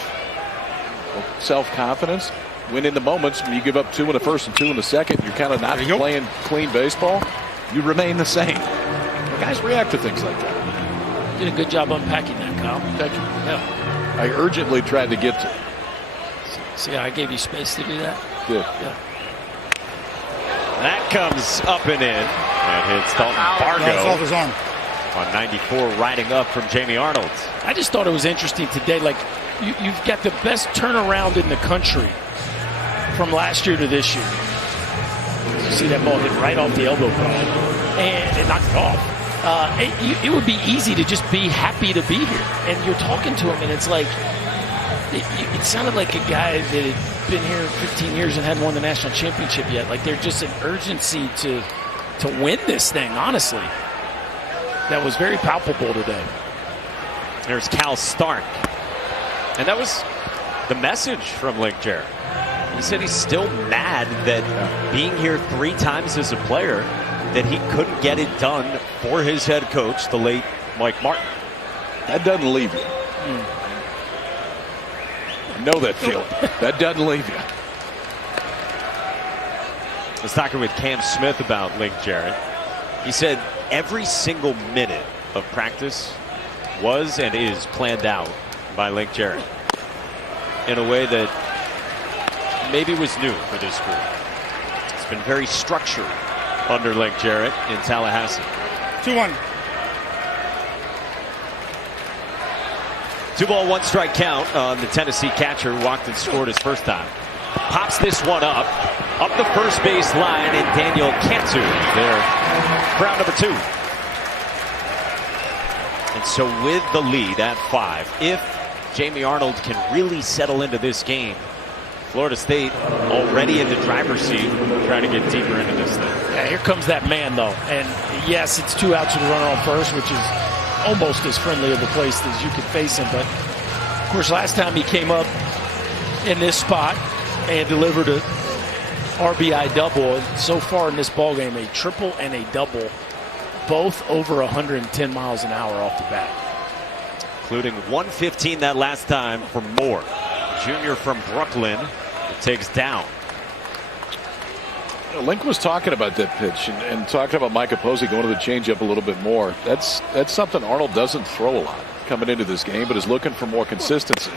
self-confidence when in the moments when you give up 2 in the first and 2 in the second, you're kind of not playing clean baseball. you remain the same. Guys react to things like that. Did a good job unpacking that, Kyle. Thank you. Yeah. I urgently tried to get to. See how I gave you space to do that? Good. Yeah. That comes up and in. And hits Dalton Off Bargo his arm. on 94, riding up from Jamie Arnold. I just thought it was interesting today. Like, you've got the best turnaround in the country from last year to this year. You see that ball hit right off the elbow pad, and it knocked it off. It would be easy to just be happy to be here. And you're talking to him, and it's like, it sounded like a guy that had been here 15 years and hadn't won the national championship yet. Like, there's just an urgency to win this thing, honestly. That was very palpable today. There's Cal Stark. And that was the message from Link Jarrett. He said he's still mad that being here 3 times as a player, that he couldn't get it done for his head coach, the late Mike Martin. That doesn't leave you. I know that feeling. That doesn't leave you. I was talking with Cam Smith about Link Jarrett. He said every single minute of practice was and is planned out by Link Jarrett in a way that maybe was new for this group. It's been very structured under Link Jarrett in Tallahassee. 2-1. 2-ball, 1-strike count on the Tennessee catcher who walked and scored his first time. Pops this one up the first base line, and Daniel Cantu there, round number 2. And so with the lead at 5, if Jamie Arnold can really settle into this game, Florida State already in the driver's seat, trying to get deeper into this thing. Yeah, here comes that man, though. And yes, it's 2 outs with a runner on first, which is almost as friendly of a place as you could face him. But, of course, last time he came up in this spot and delivered a RBI double. And so far in this ballgame, a triple and a double, both over 110 miles an hour off the bat. Including 115 that last time for Moore. Junior from Brooklyn, it takes down. Link was talking about that pitch and talking about Micah Posey going to the changeup a little bit more. That's something Arnold doesn't throw a lot coming into this game, but is looking for more consistency.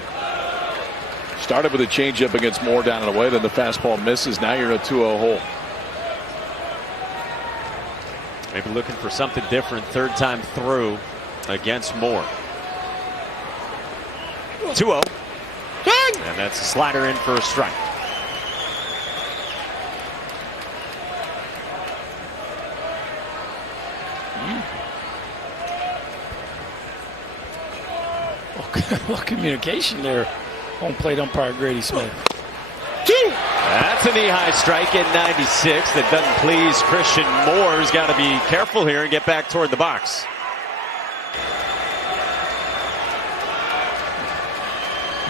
Started with a changeup against Moore down and away, then the fastball misses. Now you're in a 2-0 hole. Maybe looking for something different third time through against Moore. 2-0. And that's a slider in for a strike. Well, communication there. Home plate umpire Grady Smith. 2. That's a knee-high strike at 96 that doesn't please Christian Moore. He's got to be careful here and get back toward the box.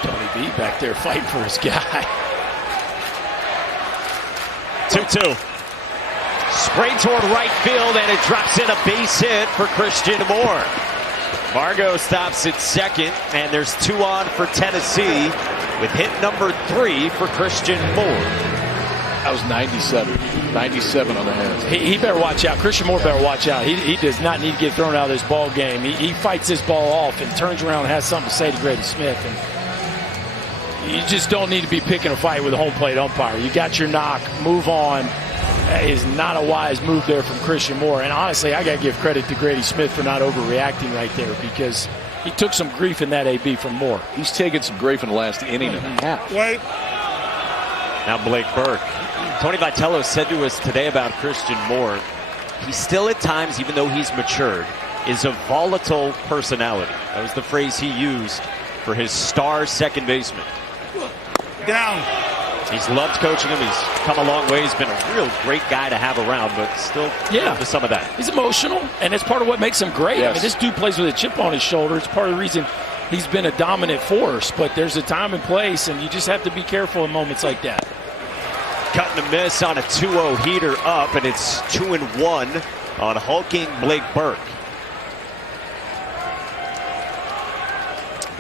Tony B back there fighting for his guy. 2-2. Spray toward right field, and it drops in a base hit for Christian Moore. Margot stops at second, and there's 2 on for Tennessee with hit number 3 for Christian Moore. That was 97. 97 on the hands. He better watch out. Christian Moore better watch out. He does not need to get thrown out of this ball game. He fights this ball off and turns around and has something to say to Grady Smith. And you just don't need to be picking a fight with a home plate umpire. You got your knock. Move on. That is not a wise move there from Christian Moore. And honestly, I got to give credit to Grady Smith for not overreacting right there, because he took some grief in that AB from Moore. He's taken some grief in the last inning and a half. Wait. Now Blake Burke. Tony Vitello said to us today about Christian Moore, he still at times, even though he's matured, is a volatile personality. That was the phrase he used for his star second baseman. Down. He's loved coaching him. He's come a long way. He's been a real great guy to have around, but still to some of that. He's emotional, and it's part of what makes him great. Yes. I mean, this dude plays with a chip on his shoulder. It's part of the reason he's been a dominant force, but there's a time and place, and you just have to be careful in moments like that. Cutting a miss on a 2-0 heater up, and it's 2-1 on hulking Blake Burke.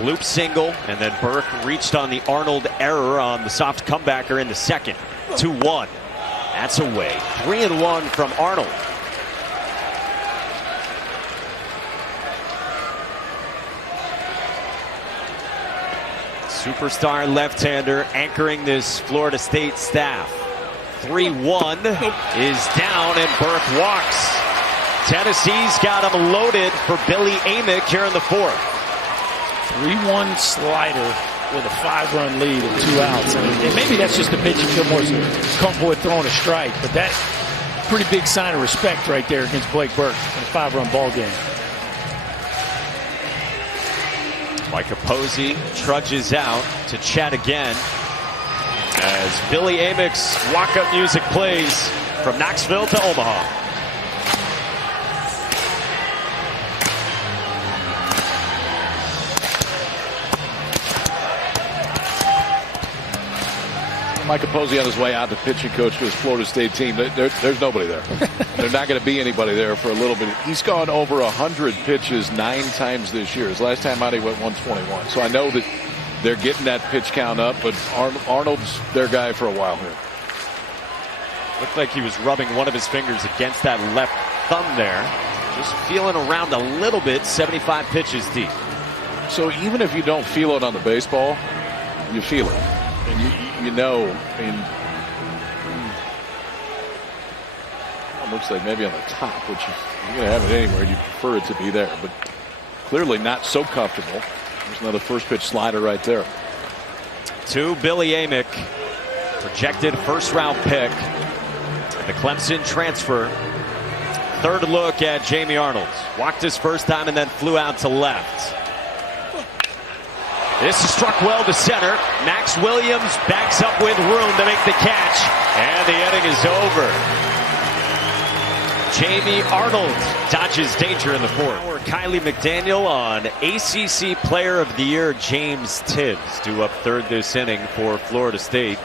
Loop single, and then Burke reached on the Arnold error on the soft comebacker in the second. 2-1. That's away. 3-1 from Arnold. Superstar left-hander anchoring this Florida State staff. 3-1 is down, and Burke walks. Tennessee's got him loaded for Billy Amick here in the fourth. 3-1 slider with a 5-run lead and 2 outs. And maybe that's just a pitch you feel more comfortable with throwing a strike, but that's a pretty big sign of respect right there against Blake Burke in a 5-run ball game. Micah Posey trudges out to chat again as Billy Amick's walk-up music plays from Knoxville to Omaha. Micah Posey on his way out to pitching coach for his Florida State team. There's nobody there. There's not going to be anybody there for a little bit. He's gone over 100 pitches 9 times this year. His last time out he went 121. So I know that they're getting that pitch count up, but Arnold's their guy for a while here. Looked like he was rubbing one of his fingers against that left thumb there. Just feeling around a little bit, 75 pitches deep. So even if you don't feel it on the baseball, you feel it. And you know, I mean, it looks like maybe on the top, which you're going to have it anywhere. You prefer it to be there, but clearly not so comfortable. There's another first pitch slider right there. To Billy Amick, projected first-round pick, the Clemson transfer. Third look at Jamie Arnold. Walked his first time and then flew out to left. This is struck well to center. Max Williams backs up with room to make the catch. And the inning is over. Jamie Arnold dodges danger in the fourth. Kylie McDaniel on ACC Player of the Year James Tibbs due up third this inning for Florida State.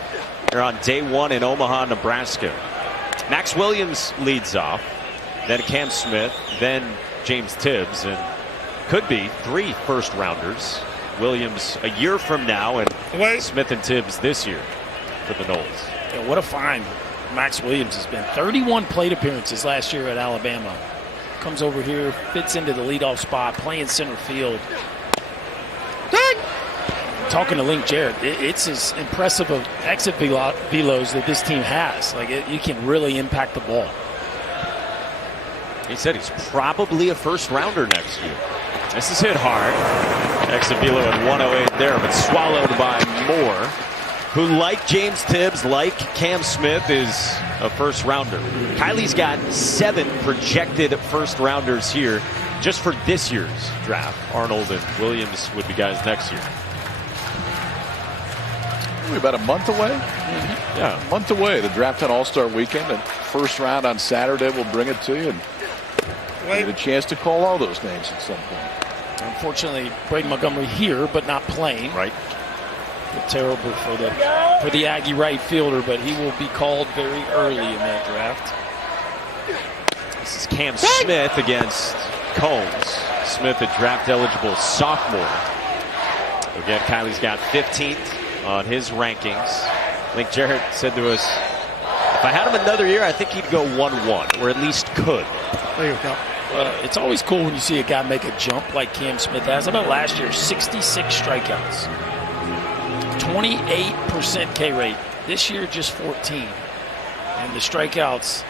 They're on day 1 in Omaha, Nebraska. Max Williams leads off. Then Cam Smith. Then James Tibbs. And could be 3 first-rounders. Williams a year from now, and Smith and Tibbs this year for the Noles. Yeah, what a find Max Williams has been. 31 plate appearances last year at Alabama. Comes over here, fits into the leadoff spot, playing center field. Talking to Link Jarrett, it's as impressive of exit velos that this team has. Like, you can really impact the ball. He said he's probably a first-rounder next year. This is hit hard. Exit velo at 108 there, but swallowed by Moore, who, like James Tibbs, like Cam Smith, is a first-rounder. Kylie's got 7 projected first-rounders here just for this year's draft. Arnold and Williams would be guys next year. We're about a month away. Yeah, a month away. The draft on All-Star Weekend, and first round on Saturday. We'll bring it to you and get a chance to call all those names at some point. Unfortunately, Braden Montgomery here, but not playing. Right. Terrible for the Aggie right fielder, but he will be called very early in that draft. This is Cam Smith against Combs. Smith, a draft-eligible sophomore. Again, Kylie's got 15th on his rankings. Link Jarrett said to us, if I had him another year, I think he'd go 1-1, or at least could. There you go. It's always cool when you see a guy make a jump like Cam Smith has. How about last year? 66 strikeouts. 28% K rate. This year, just 14. And the strikeouts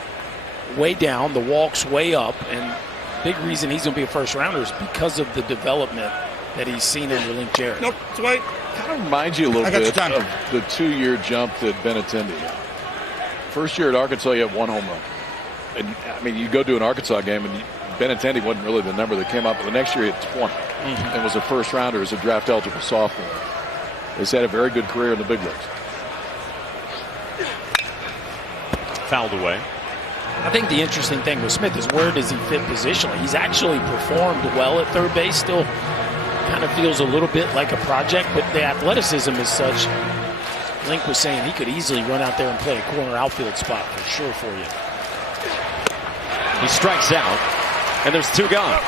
way down, the walks way up. And big reason he's going to be a first-rounder is because of the development that he's seen under Link Jarrett. Nope, it's white. Kind of reminds you a little bit of the 2-year jump that Benintendi had. First year at Arkansas, you had 1 home run. And, I mean, you go to an Arkansas game, and Benintendi wasn't really the number that came up. But the next year, he had 20 and was a first-rounder as a draft-eligible sophomore. He's had a very good career in the big leagues. Fouled away. I think the interesting thing with Smith is where does he fit positionally? He's actually performed well at third base. Still kind of feels a little bit like a project, but the athleticism is such. Link was saying he could easily run out there and play a corner outfield spot for sure for you. He strikes out, and there's 2 gone.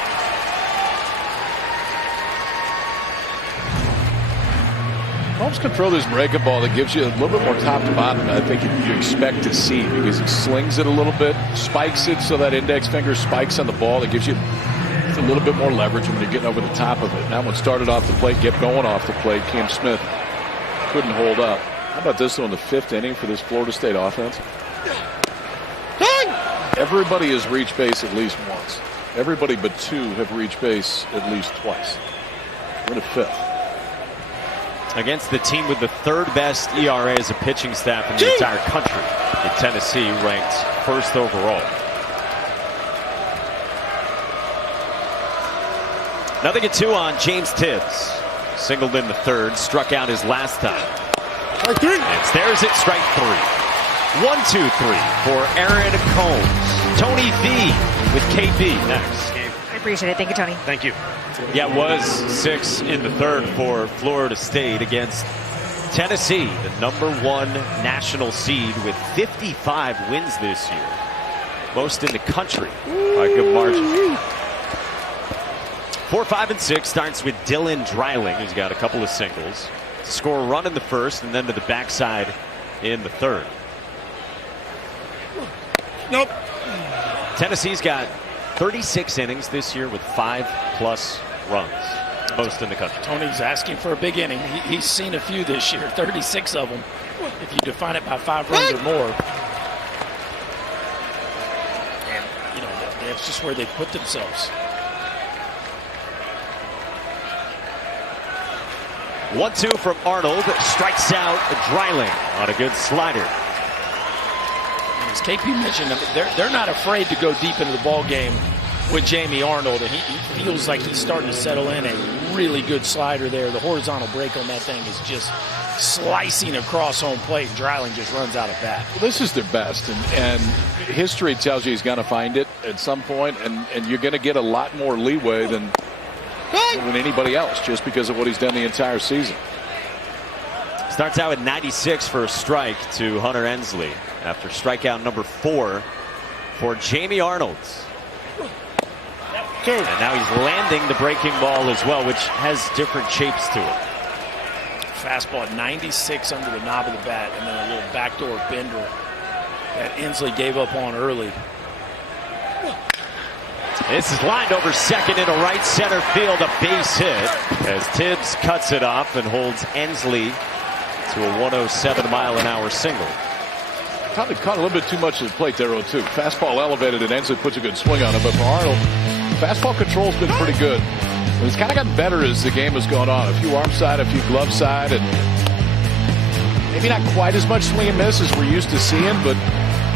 Holmes can throw this breaking ball that gives you a little bit more top to bottom than I think you expect to see, because he slings it a little bit, spikes it so that index finger spikes on the ball. That gives you a little bit more leverage when you're getting over the top of it. That one started off the plate, kept going off the plate. Cam Smith couldn't hold up. How about this one, the 5th inning for this Florida State offense? Everybody has reached base at least once. Everybody but 2 have reached base at least twice. We're in the 5th. Against the team with the 3rd best ERA as a pitching staff in the entire country. In Tennessee, ranked 1st overall. Nothing at 2 on James Tibbs. Singled in the 3rd, struck out his last time. And stares at strike 3. 1-2-3 for Aaron Combs. Tony V with KB next. I appreciate it. Thank you, Tony. Thank you. Yeah, it was 6 in the 3rd for Florida State against Tennessee, the #1 national seed with 55 wins this year. Most in the country by a good margin. 4, 5, and 6 starts with Dylan Dreiling, who's got a couple of singles. Score a run in the 1st and then to the backside in the 3rd. Nope. Tennessee's got 36 innings this year with 5+ runs. Most in the country. Tony's asking for a big inning. He's seen a few this year, 36 of them, if you define it by 5 runs or more. And, you know, that's just where they put themselves. 1-2 from Arnold. Strikes out Dreiling on a good slider. As KP mentioned, they're not afraid to go deep into the ball game with Jamie Arnold, and he feels like he's starting to settle in. A really good slider there. The horizontal break on that thing is just slicing across home plate. Dreiling just runs out of bat. Well, this is their best, and history tells you he's going to find it at some point, and you're going to get a lot more leeway than anybody else just because of what he's done the entire season. Starts out with 96 for a strike to Hunter Ensley after strikeout number 4 for Jamie Arnold. And now he's landing the breaking ball as well, which has different shapes to it. Fastball at 96 under the knob of the bat, and then a little backdoor bender that Ensley gave up on early. This is lined over second into right center field, a base hit as Tibbs cuts it off and holds Ensley to a 107-mile-an-hour single. Probably caught a little bit too much of the plate there, 0-2. Fastball elevated, and Ensley puts a good swing on it. But for Arnold, fastball control's been pretty good. And it's kind of gotten better as the game has gone on. A few arm side, a few glove side, and maybe not quite as much swing and miss as we're used to seeing, but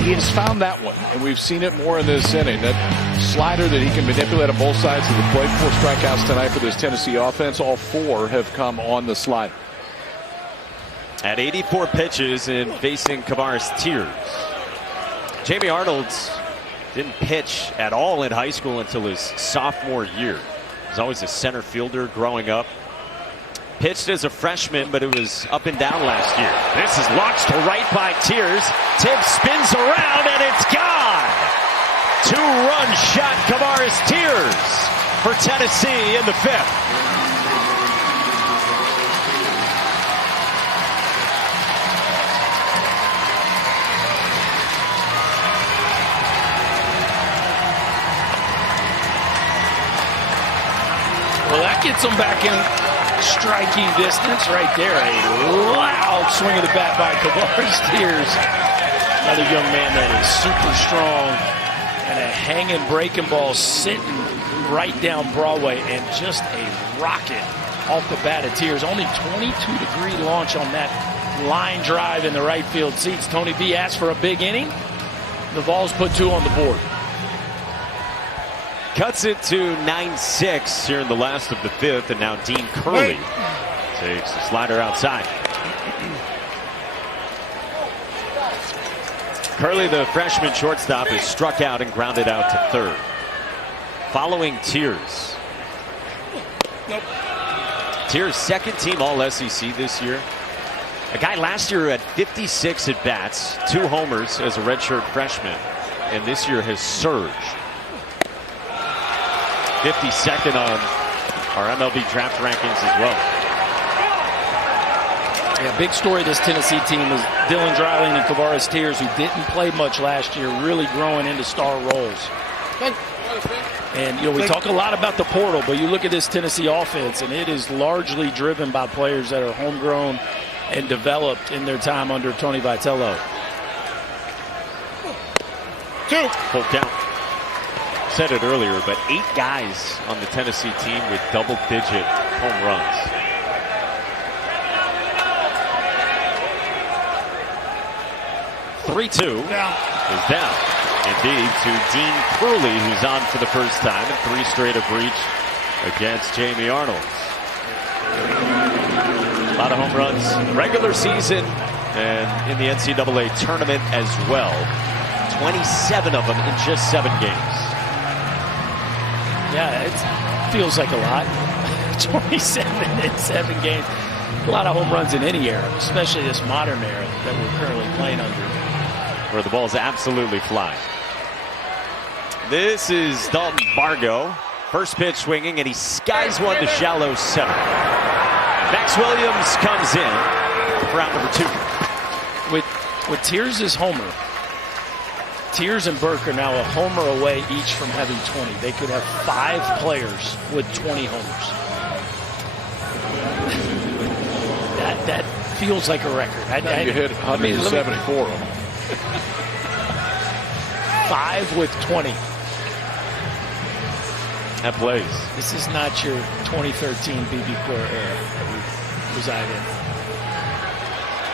he has found that one, and we've seen it more in this inning. That slider that he can manipulate on both sides of the plate. 4 strikeouts tonight for this Tennessee offense. All 4 have come on the slider. At 84 pitches and facing Kavaris Tears. Jamie Arnold didn't pitch at all in high school until his sophomore year. He was always a center fielder growing up. Pitched as a freshman, but it was up and down last year. This is launched to right by Tears. Tibbs spins around and it's gone. 2-run shot, Kavaris Tears for Tennessee in the 5th. Well, that gets them back in striking distance right there. A loud swing of the bat by Kavaris Tears. Another young man that is super strong, and a hanging breaking ball sitting right down Broadway, and just a rocket off the bat of Tears. Only 22-degree launch on that line drive in the right field seats. Tony V asked for a big inning. The Vols put 2 on the board. Cuts it to 9-6 here in the last of the 5th, and now Dean Curley takes the slider outside. Curley, the freshman shortstop, is struck out and grounded out to 3rd. Following Tears. Tears, 2nd team All-SEC this year. A guy last year who had 56 at-bats, 2 homers as a redshirt freshman, and this year has surged. 52nd on our MLB draft rankings as well. Yeah, big story of this Tennessee team is Dylan Dreiling and Kavaris Tears, who didn't play much last year, really growing into star roles. And, you know, we talk a lot about the portal, but you look at this Tennessee offense, and it is largely driven by players that are homegrown and developed in their time under Tony Vitello. 2. Full count. Said it earlier, but 8 guys on the Tennessee team with double-digit home runs. (3-2) is down. Indeed, to Dean Curley, who's on for the first time, and 3 straight have reached against Jamie Arnold. A lot of home runs in the regular season and in the NCAA tournament as well. 27 of them in just 7 games. Yeah, it feels like a lot. 27 in 7 games. A lot of home runs in any era, especially this modern era that we're currently playing under, where the ball's absolutely flying. This is Dalton Bargo. First pitch swinging, and he skies one to shallow center. Max Williams comes in for round number 2. With Tears' homer, Tears and Burke are now a homer away each from having 20. They could have 5 players with 20 homers. That feels like a record. You hit 174 of them. 5 with 20. That plays. This is not your 2013 BB Core era that we reside in.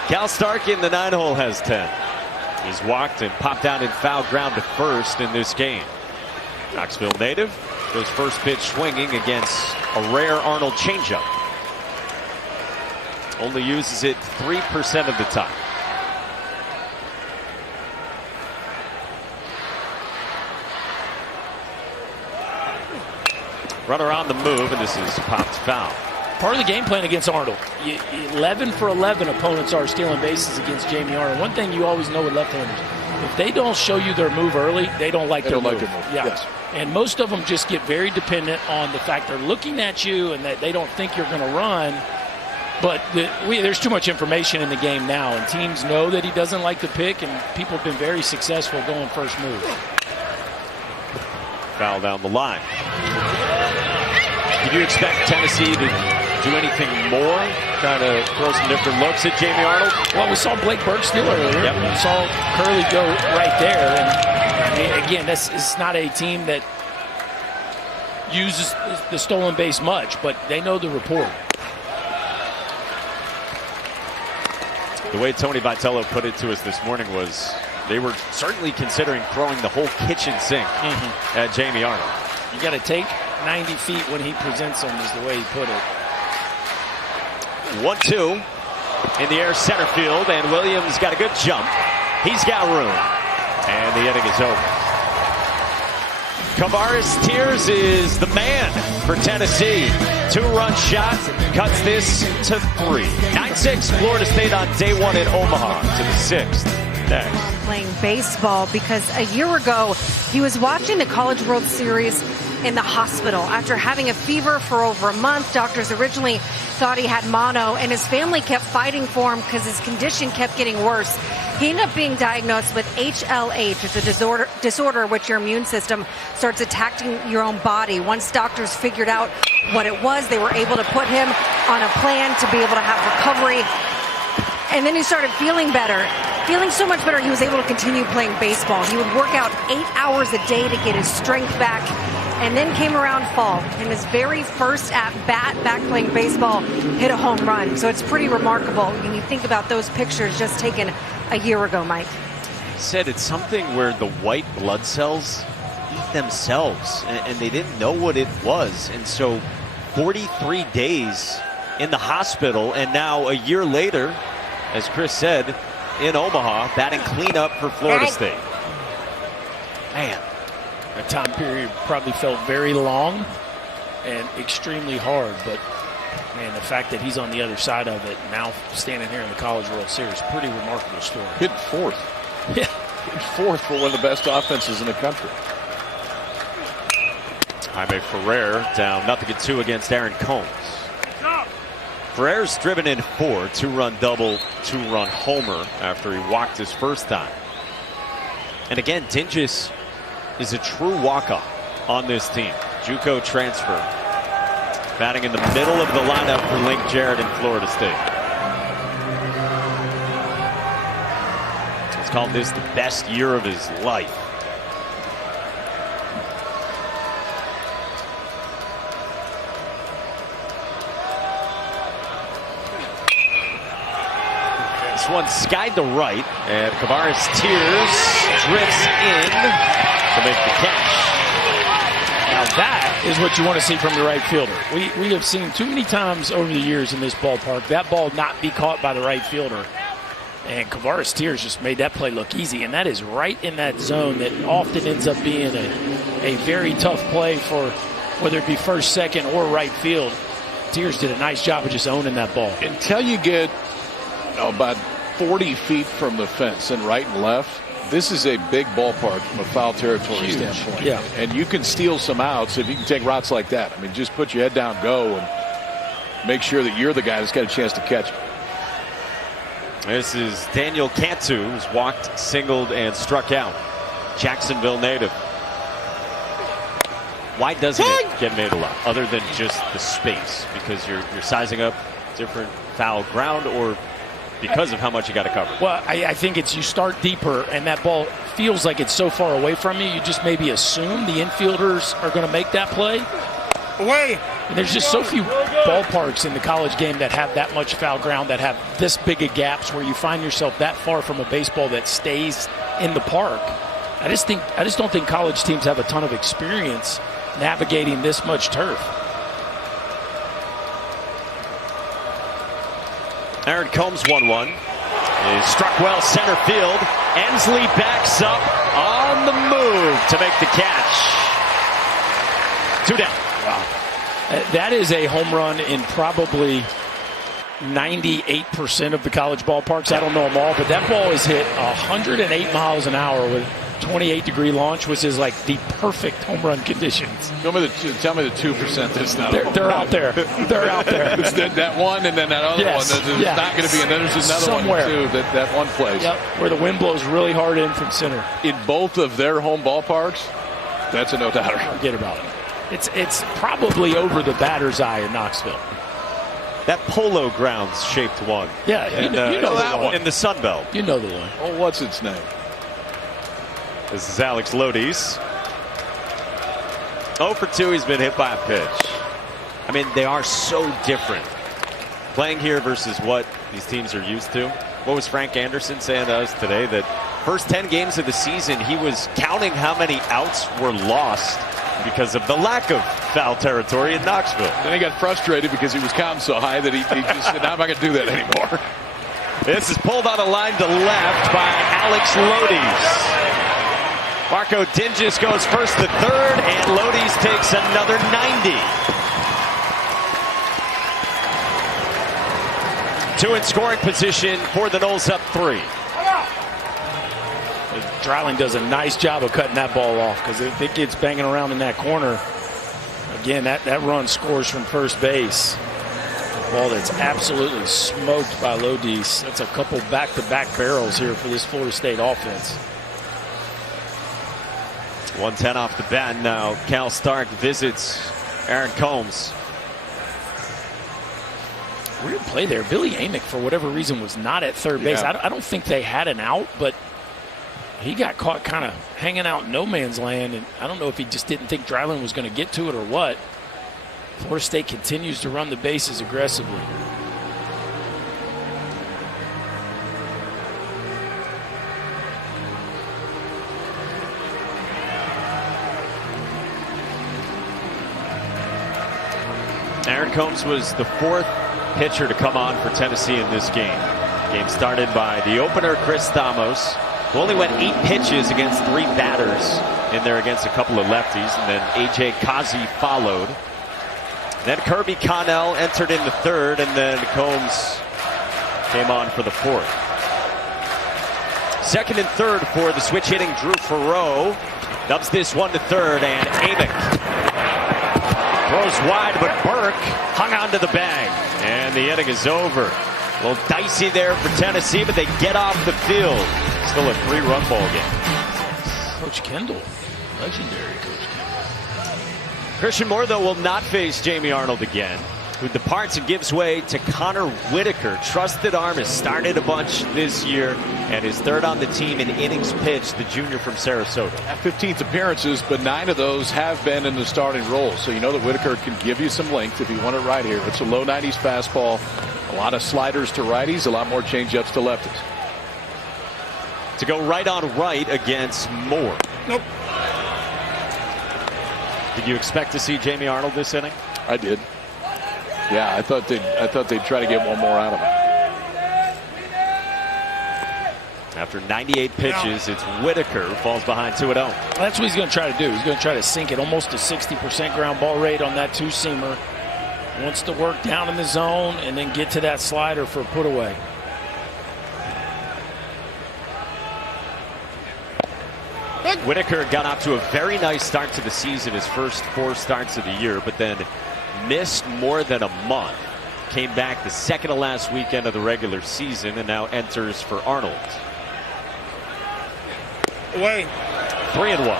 Cal Stark in the 9-hole has 10. He's walked and popped out in foul ground to first in this game. Knoxville native goes first pitch swinging against a rare Arnold changeup. Only uses it 3% of the time. Runner on the move, and this is popped foul. Part of the game plan against Arnold. 11 for 11 opponents are stealing bases against Jamie Arnold. One thing you always know with left-handers, if they don't show you their move early, they don't like their move. Yeah. Yes. And most of them just get very dependent on the fact they're looking at you and that they don't think you're going to run. But there's too much information in the game now, and teams know that he doesn't like the pick, and people have been very successful going first move. Foul down the line. Did you expect Tennessee to do anything more? Trying to throw some different looks at Jamie Arnold? Well, we saw Blake Burke steal earlier. Yep. We saw Curley go right there. And again, it's not a team that uses the stolen base much, but they know the report. The way Tony Vitello put it to us this morning was they were certainly considering throwing the whole kitchen sink at Jamie Arnold. You got to take 90 feet when he presents them, is the way he put it. 1-2 in the air center field, and Williams got a good jump. He's got room, and the inning is over. Kavaris Tears is the man for Tennessee. 2-run shot cuts this to 3. 9-6 Florida State on day 1 in Omaha to the 6th. Next. Playing baseball because a year ago he was watching the College World Series in the hospital after having a fever for over a month. Doctors originally thought he had mono, and his family kept fighting for him because his condition kept getting worse. He ended up being diagnosed with HLH. It's a disorder which your immune system starts attacking your own body. Once doctors figured out what it was, they were able to put him on a plan to be able to have recovery. And then he started feeling better. Feeling so much better, he was able to continue playing baseball. He would work out 8 hours a day to get his strength back. And then came around fall. In his very first at-bat back playing baseball, hit a home run. So it's pretty remarkable when you think about those pictures just taken a year ago, Mike. He said it's something where the white blood cells eat themselves, and they didn't know what it was. And so 43 days in the hospital, and now a year later, as Chris said, in Omaha, batting cleanup for Florida State. Man. That time period probably felt very long and extremely hard, but man, the fact that he's on the other side of it now, standing here in the College World Series, pretty remarkable story. Hit 4th. Yeah. Hit 4th for one of the best offenses in the country. Jaime Ferrer down 0-2 against Aaron Combs. Ferrer's driven in 4, 2-run double, 2-run homer after he walked his first time. And again, Dingus is a true walk-off on this team. JUCO transfer. Batting in the middle of the lineup for Link Jarrett in Florida State. He's called this the best year of his life. This one skied to right, and Kavaris Tears drifts in to make the catch. Now that is what you want to see from the right fielder. We have seen too many times over the years in this ballpark that ball not be caught by the right fielder. And Kavaris Tears just made that play look easy, and that is right in that zone that often ends up being a very tough play for whether it be first, second, or right field. Tears did a nice job of just owning that ball. Until you get about 40 feet from the fence and right and left, this is a big ballpark from a foul territory standpoint. Yeah. And you can steal some outs if you can take routes like that. I mean, just put your head down, go, and make sure that you're the guy that's got a chance to catch it. This is Daniel Cantu, who's walked, singled, and struck out. Jacksonville native. Why doesn't it get made a lot, other than just the space? Because you're sizing up different foul ground, or because of how much you got to cover? Well, I think it's you start deeper, and that ball feels like it's so far away from you, you just maybe assume the infielders are going to make that play. Away. And there's just so few ballparks in the college game that have that much foul ground, that have this big of gaps where you find yourself that far from a baseball that stays in the park. I just don't think college teams have a ton of experience navigating this much turf. Aaron Combs 1-1. Is struck well center field. Ensley backs up on the move to make the catch. 2 down. Wow. That is a home run in probably 98% of the college ballparks. I don't know them all, but that ball is hit 108 miles an hour with 28-degree launch, which is like the perfect home run conditions. Tell me the 2% that's not. They're out there. They're out there. It's that one and then that other one. There's not going to be another. There's another somewhere one too. That one place. Yep, where the wind blows really hard in from center. In both of their home ballparks, that's a no-doubter. Forget about it. It's probably over the batter's eye in Knoxville. That Polo Grounds shaped one. Yeah, you know that one. In the Sun Belt. You know the one. Oh, what's its name? This is Alex Lodi's. 0 for 2, he's been hit by a pitch. I mean, they are so different. Playing here versus what these teams are used to. What was Frank Anderson saying to us today? That first 10 games of the season, he was counting how many outs were lost because of the lack of foul territory in Knoxville. Then he got frustrated because he was counting so high that he just said, I'm not going to do that anymore. This is pulled on a line to left by Alex Lodi's. Marco Dinges goes first to third, and Lodi's takes another 90. 2 in scoring position for the Noles, up 3. Dreiling does a nice job of cutting that ball off, because if it gets banging around in that corner, again, that run scores from first base. A ball that's absolutely smoked by Lodi's. That's a couple back-to-back barrels here for this Florida State offense. 110 off the bat now. Cal Stark visits Aaron Combs. Weird play there. Billy Amick, for whatever reason, was not at third base. I don't think they had an out, but he got caught kind of hanging out in no man's land, and I don't know if he just didn't think Dreiling was going to get to it or what. Florida State continues to run the bases aggressively. Aaron Combs was the 4th pitcher to come on for Tennessee in this game. Game started by the opener, Chris Thamos, who only went 8 pitches against 3 batters in there against a couple of lefties, and then A.J. Kazi followed. Then Kirby Connell entered in the 3rd, and then Combs came on for the 4th. 2nd and 3rd for the switch-hitting Drew Farreau. Dubs this one to 3rd, and Amick throws wide, but Burke hung on to the bag, and the inning is over. A little dicey there for Tennessee, but they get off the field. Still a 3-run ball game. Coach Kendall, legendary Coach Kendall. Christian Moore, though, will not face Jamie Arnold again. who departs and gives way to Connor Whitaker. Trusted arm, has started a bunch this year and is third on the team in innings pitched, the junior from Sarasota. 15th appearances, but 9 of those have been in the starting role. So you know that Whitaker can give you some length if you want it right here. It's a low 90s fastball, a lot of sliders to righties, a lot more changeups to lefties. To go right on right against Moore. Nope. Did you expect to see Jamie Arnold this inning? I did. Yeah, I thought they'd try to get one more out of him. After 98 pitches, it's Whitaker who falls behind 2-0. That's what he's going to try to do. He's going to try to sink it. Almost a 60% ground ball rate on that two-seamer. Wants to work down in the zone and then get to that slider for a put away. Whitaker got off to a very nice start to the season, his first 4 starts of the year, but then missed more than a month. Came back the second to last weekend of the regular season and now enters for Arnold. Away. 3-1.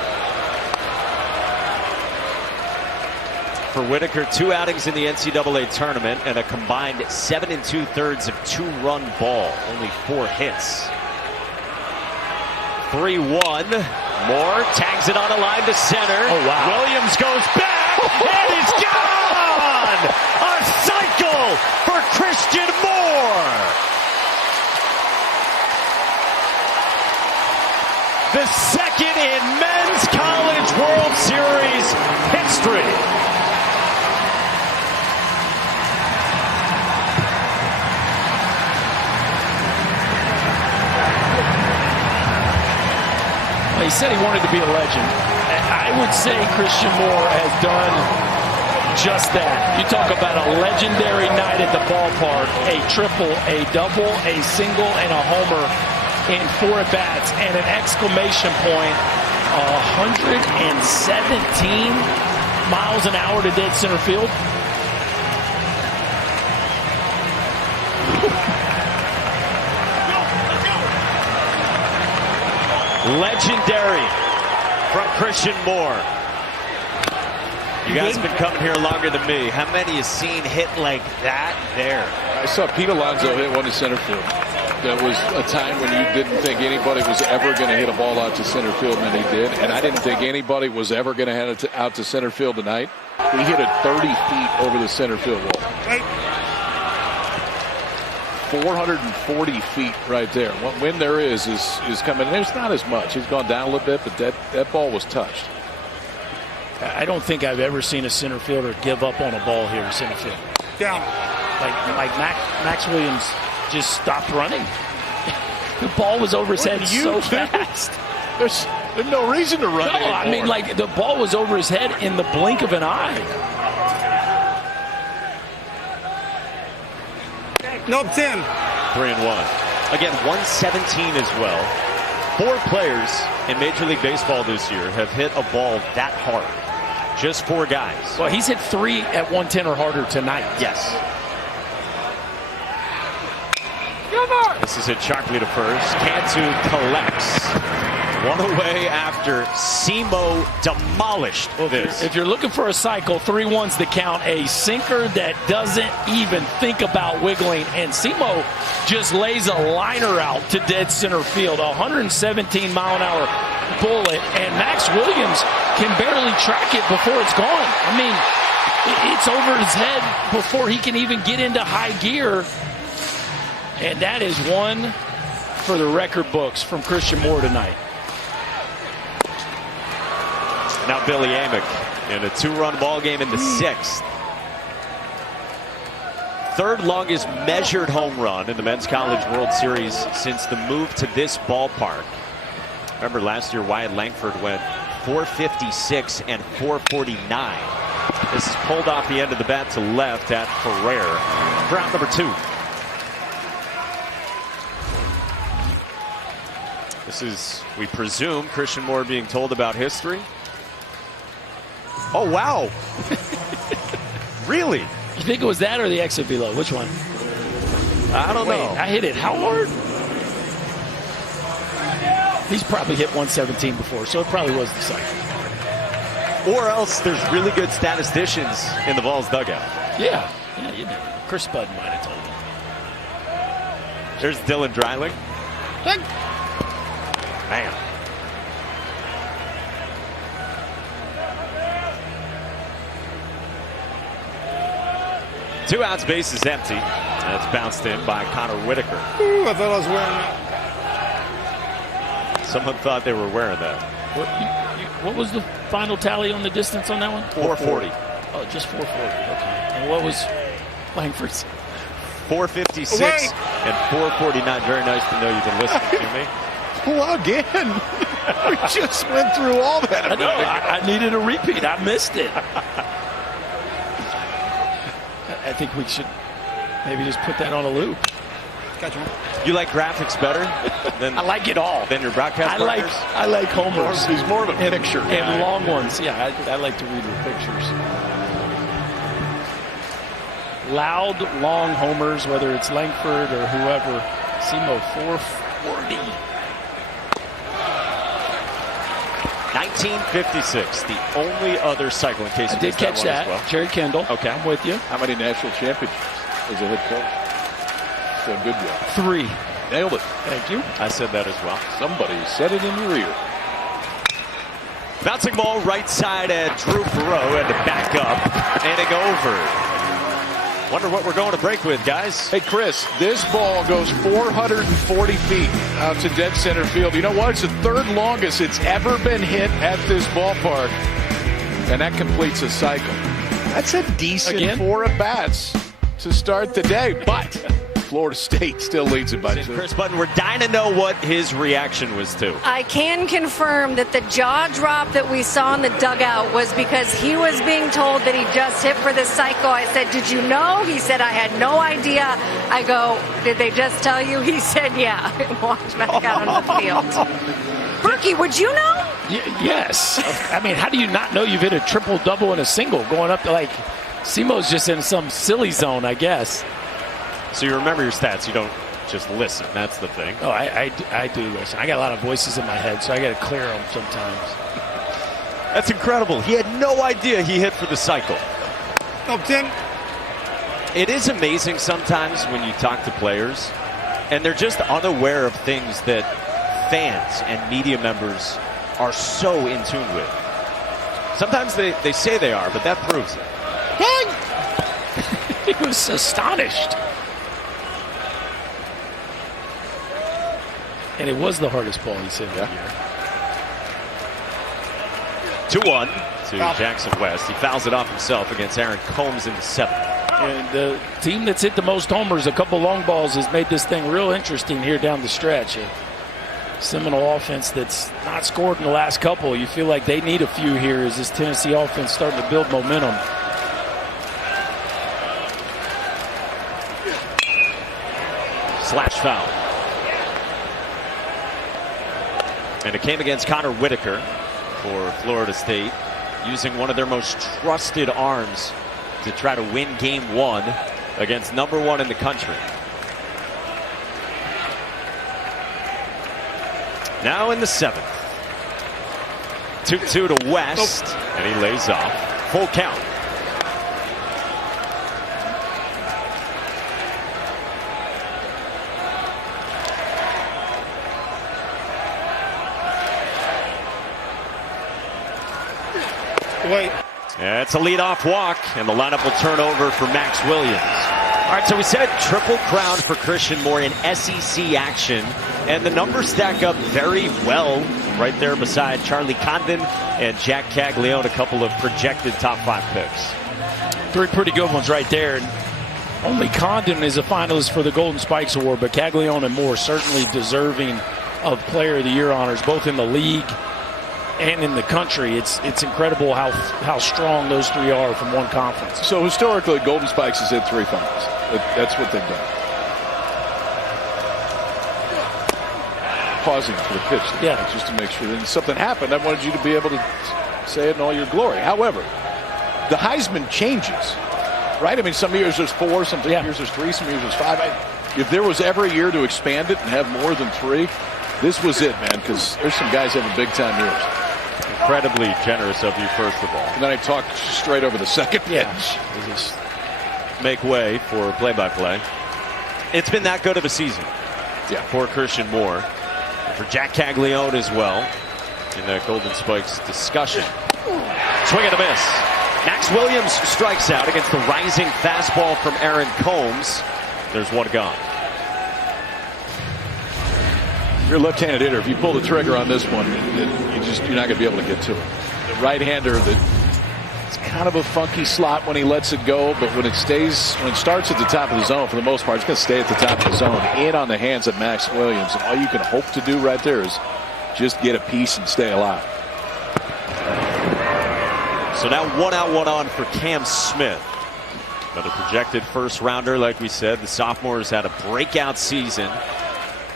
For Whitaker, 2 outings in the NCAA tournament and a combined 7 2/3 of 2-run ball. Only 4 hits. 3-1. Moore tags it on a line to center. Oh, wow. Williams goes back and it's gone! A cycle for Christian Moore. The second in Men's College World Series history. He said he wanted to be a legend. I would say Christian Moore has done just that. You talk about a legendary night at the ballpark, a triple, a double, a single, and a homer in 4 at-bats, and an exclamation point, 117 miles an hour to dead center field. Legendary from Christian Moore. You guys have been coming here longer than me. How many have seen hit like that there? I saw Pete Alonso hit one to center field. That was a time when you didn't think anybody was ever going to hit a ball out to center field, and he did. And I didn't think anybody was ever going to head it out to center field tonight. He hit it 30 feet over the center field wall. 440 feet right there. What wind there is coming in. There's not as much. He's gone down a little bit, but that ball was touched. I don't think I've ever seen a center fielder give up on a ball here in center field. Down. Like Max Williams just stopped running. The ball was over his head so fast. There's no reason to run anymore. I mean, like, the ball was over his head in the blink of an eye. Nope, 10. 3-1. Again, 117 as well. 4 players in Major League Baseball this year have hit a ball that hard. Just 4 guys. Well, he's hit 3 at 110 or harder tonight. Yes. This is hit sharply to first. Cantu collects. 1 away after Simo demolished this. If you're looking for a cycle, 3-1's the count. A sinker that doesn't even think about wiggling. And Simo just lays a liner out to dead center field. 117 mile an hour bullet. And Max Williams can barely track it before it's gone. I mean, it's over his head before he can even get into high gear. And that is one for the record books from Christian Moore tonight. Now Billy Amick in a 2-run ball game in the 6th. 3rd longest measured home run in the Men's College World Series since the move to this ballpark. Remember last year Wyatt Langford went 456 and 449. This is pulled off the end of the bat to left at Ferrer. Ground number 2. This is, we presume, Christian Moore being told about history. Oh, wow. Really? You think it was that or the exit velo? Which one? I don't know. I hit it how hard? He's probably hit 117 before, so it probably was the cycle. Or else there's really good statisticians in the Vols dugout. Yeah. Yeah, you never know. Chris Bud might have told him. There's Dylan Dreiling. Man. Two outs, base is empty. That's bounced in by Connor Whitaker. Ooh, I thought I was wearing that. Someone thought they were wearing that. What was the final tally on the distance on that one? 440. Oh, just 440. Okay. And what was Langford's? 456 Wait. and 449. Very nice to know you can listen to me. Plug in. We just went through all that. I know. I needed a repeat. I missed it. I think we should maybe just put that on a loop. Gotcha. You like graphics better than I like it all. than your broadcast partners? I like homers. He's more of a picture guy. And long ones. Yeah, I like to read the pictures. Loud, long homers, whether it's Langford or whoever. Simo 440. 1956, the only other cycle in case you I did missed catch one that. as well. Jerry Kendall. Okay. I'm with you. How many national championships as a head coach? So good job. 3. Nailed it. Thank you. I said that as well. Somebody said it in your ear. Bouncing ball right side at Drew Perreault, had to back up and it go over. Wonder what we're going to break with, guys. Hey, Chris, this ball goes 440 feet out to dead center field. You know what? It's the third longest it's ever been hit at this ballpark. And that completes a cycle. That's a decent 4 at-bats to start the day. But Florida State still leads it by 2. Chris Button, we're dying to know what his reaction was to. I can confirm that the jaw drop that we saw in the dugout was because he was being told that he just hit for the cycle. I said, did you know? He said, I had no idea. I go, did they just tell you? He said, yeah. Walked back out on the field. Berkey, would you know? Yes. I mean, how do you not know you've hit a triple-double and a single going up to, like, Simo's just in some silly zone, I guess. So you remember your stats. You don't just listen. That's the thing. Oh, I do listen. I got a lot of voices in my head, so I got to clear them sometimes. That's incredible. He had no idea he hit for the cycle. No, Tim. It is amazing sometimes when you talk to players, and they're just unaware of things that fans and media members are so in tune with. Sometimes they say they are, but that proves it. He was astonished. And it was the hardest ball he's hit all year. 2-1 to Jackson West. He fouls it off himself against Aaron Combs in the 7th. And the team that's hit the most homers, a couple long balls, has made this thing real interesting here down the stretch. A Seminole offense that's not scored in the last couple. You feel like they need a few here as this Tennessee offense starting to build momentum. Slash foul. And it came against Connor Whitaker for Florida State, using one of their most trusted arms to try to win game 1 against number 1 in the country. Now in the 7th. 2-2 to West, and he lays off. Full count. Wait. Yeah, it's a leadoff walk, and the lineup will turn over for Max Williams. All right, so we said triple crown for Christian Moore in SEC action, and the numbers stack up very well right there beside Charlie Condon and Jack Caglione, a couple of projected top 5 picks. 3 pretty good ones right there. And only Condon is a finalist for the Golden Spikes Award, but Caglione and Moore certainly deserving of Player of the Year honors, both in the league and in the country. It's incredible how strong those 3 are from one conference. So historically, Golden Spikes has hit 3 finals. That's what they've done. Pausing for the pitch, just to make sure that something happened. I wanted you to be able to say it in all your glory. However, the Heisman changes, right? I mean, some years there's 4, some years there's 3, some years there's 5. If there was ever a year to expand it and have more than 3, this was it, man, because there's some guys having big-time years. Incredibly generous of you, first of all. And then I talked straight over the second pitch. make way for play-by-play. It's been that good of a season for Christian Moore, and for Jack Caglione as well in the Golden Spikes discussion. Swing and a miss. Max Williams strikes out against the rising fastball from Aaron Combs. There's one gone. You're a left-handed hitter. If you pull the trigger on this one, you're not going to be able to get to it. The right-hander, it's kind of a funky slot when he lets it go, but when it starts at the top of the zone, for the most part, it's going to stay at the top of the zone, in on the hands of Max Williams. And all you can hope to do right there is just get a piece and stay alive. So now 1 out, 1 on for Cam Smith. Another projected first rounder, like we said. The sophomore has had a breakout season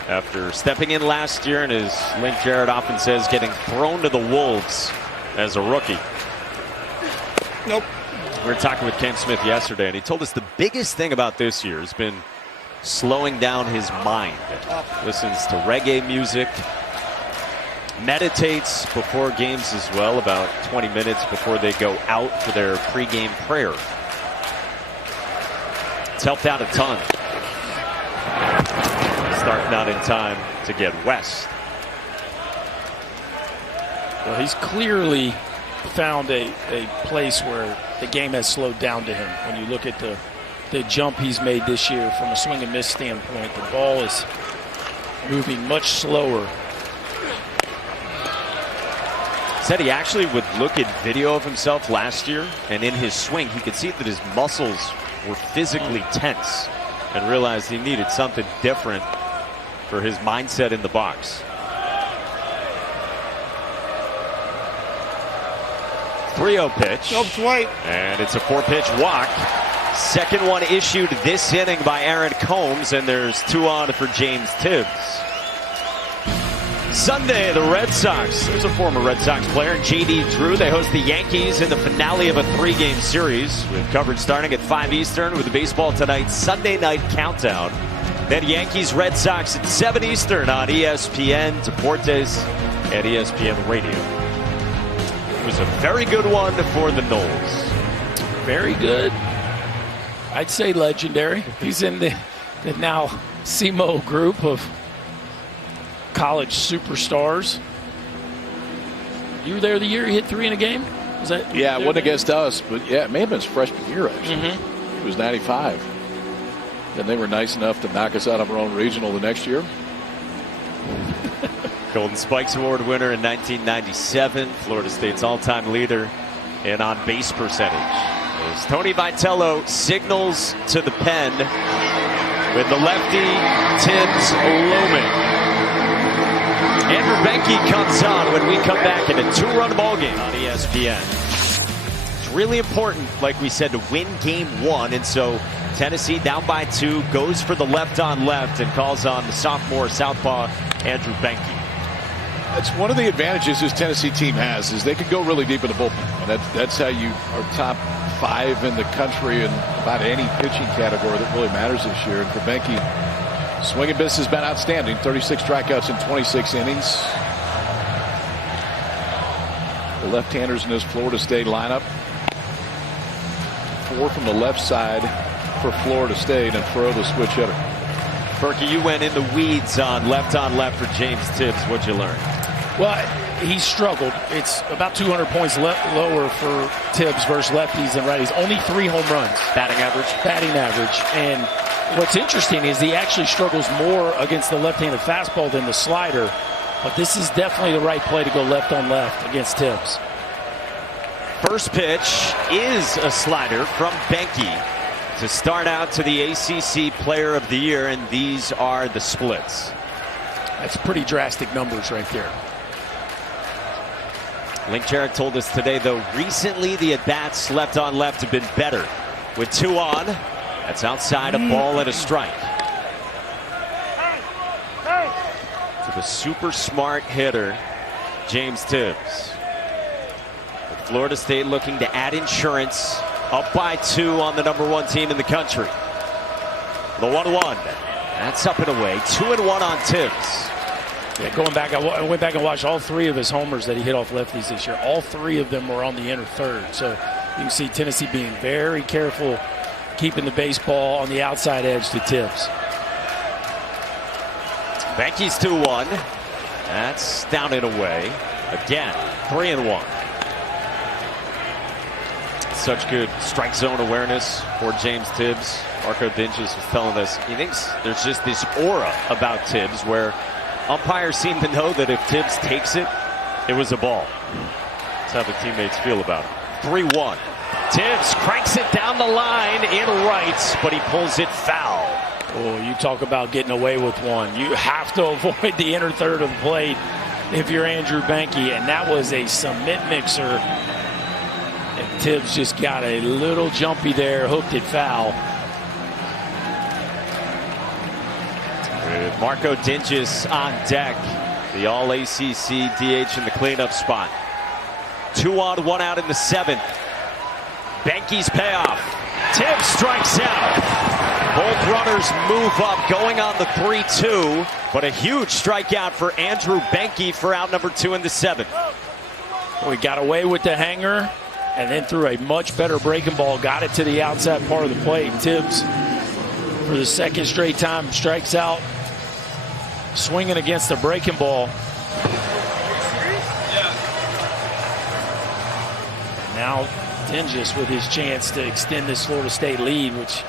after stepping in last year, and as Link Jarrett often says, getting thrown to the wolves as a rookie. Nope. We were talking with Cam Smith yesterday, and he told us the biggest thing about this year has been slowing down his mind. Listens to reggae music, meditates before games as well, about 20 minutes before they go out for their pregame prayer. It's helped out a ton. Starting out in time to get west. Well, he's clearly found a place where the game has slowed down to him. When you look at the jump he's made this year from a swing and miss standpoint, the ball is moving much slower. Said he actually would look at video of himself last year, and in his swing he could see that his muscles were physically tense, and realized he needed something different for his mindset in the box. 3-0 pitch. Nope, Dwight. And it's a 4-pitch walk. Second one issued this inning by Aaron Combs, and there's 2 on for James Tibbs. Sunday, the Red Sox. There's a former Red Sox player, J.D. Drew. They host the Yankees in the finale of a 3-game series, with coverage starting at 5 Eastern with the Baseball Tonight Sunday Night Countdown. Then Yankees Red Sox at 7 Eastern on ESPN, Deportes, and ESPN Radio. It was a very good one for the Noles. Very good. I'd say legendary. He's in the now SEMO group of college superstars. You were there the year he hit 3 in a game? Was that? Yeah, it wasn't against us, but yeah, it may have been his freshman year, actually. It was 95. Then they were nice enough to knock us out of our own regional the next year. Golden Spikes Award winner in 1997. Florida State's all-time leader in on-base percentage. As Tony Vitello signals to the pen with the lefty Tibbs looming. Andrew Benke comes on when we come back in a 2-run ball game on ESPN. It's really important, like we said, to win game 1, and so Tennessee down by 2 goes for the left on left and calls on the sophomore southpaw Andrew Benke. That's one of the advantages this Tennessee team has, is they can go really deep in the bullpen. And that's how you are top 5 in the country in about any pitching category that really matters this year. And for Benke, swing and miss has been outstanding. 36 strikeouts in 26 innings. The left-handers in this Florida State lineup. 4 from the left side for Florida State, and Furrow the switch hitter. Berkey, you went in the weeds on left for James Tibbs. What'd you learn? Well, he struggled. It's about 200 points lower for Tibbs versus lefties than righties. Only 3 home runs. Batting average. And what's interesting is he actually struggles more against the left-handed fastball than the slider. But this is definitely the right play to go left on left against Tibbs. First pitch is a slider from Benke to start out to the ACC Player of the Year, and these are the splits. That's pretty drastic numbers right there. Link Jarrett told us today, though, recently the at-bats left on left have been better. With 2 on, that's outside a ball and a strike. To the super smart hitter, James Tibbs. With Florida State looking to add insurance, up by 2 on the #1 team in the country. The 1-1. That's up and away. 2-1 on Tibbs. Yeah, going back, I went back and watched all 3 of his homers that he hit off lefties this year. All 3 of them were on the inner third. So you can see Tennessee being very careful keeping the baseball on the outside edge to Tibbs. Behnke's 2-1. That's down and away. Again, 3-1. Such good strike zone awareness for James Tibbs. Marco Dinges was telling us he thinks there's just this aura about Tibbs where umpires seem to know that if Tibbs takes it, it was a ball. That's how the teammates feel about it. 3-1. Tibbs cranks it down the line in right, but he pulls it foul. Oh, you talk about getting away with one. You have to avoid the inner third of the plate if you're Andrew Behnke, and that was a cement mixer. And Tibbs just got a little jumpy there, hooked it foul. With Marco Dinges on deck, the All-ACC DH in the cleanup spot. 2 on, 1 out in the 7th. Behnke's payoff. Tibbs strikes out. Both runners move up, going on the 3-2, but a huge strikeout for Andrew Behnke for out number 2 in the 7th. We got away with the hanger and then threw a much better breaking ball, got it to the outside part of the plate. Tibbs, for the second straight time, strikes out, swinging against the breaking ball. And now Dinges with his chance to extend this Florida State lead, which,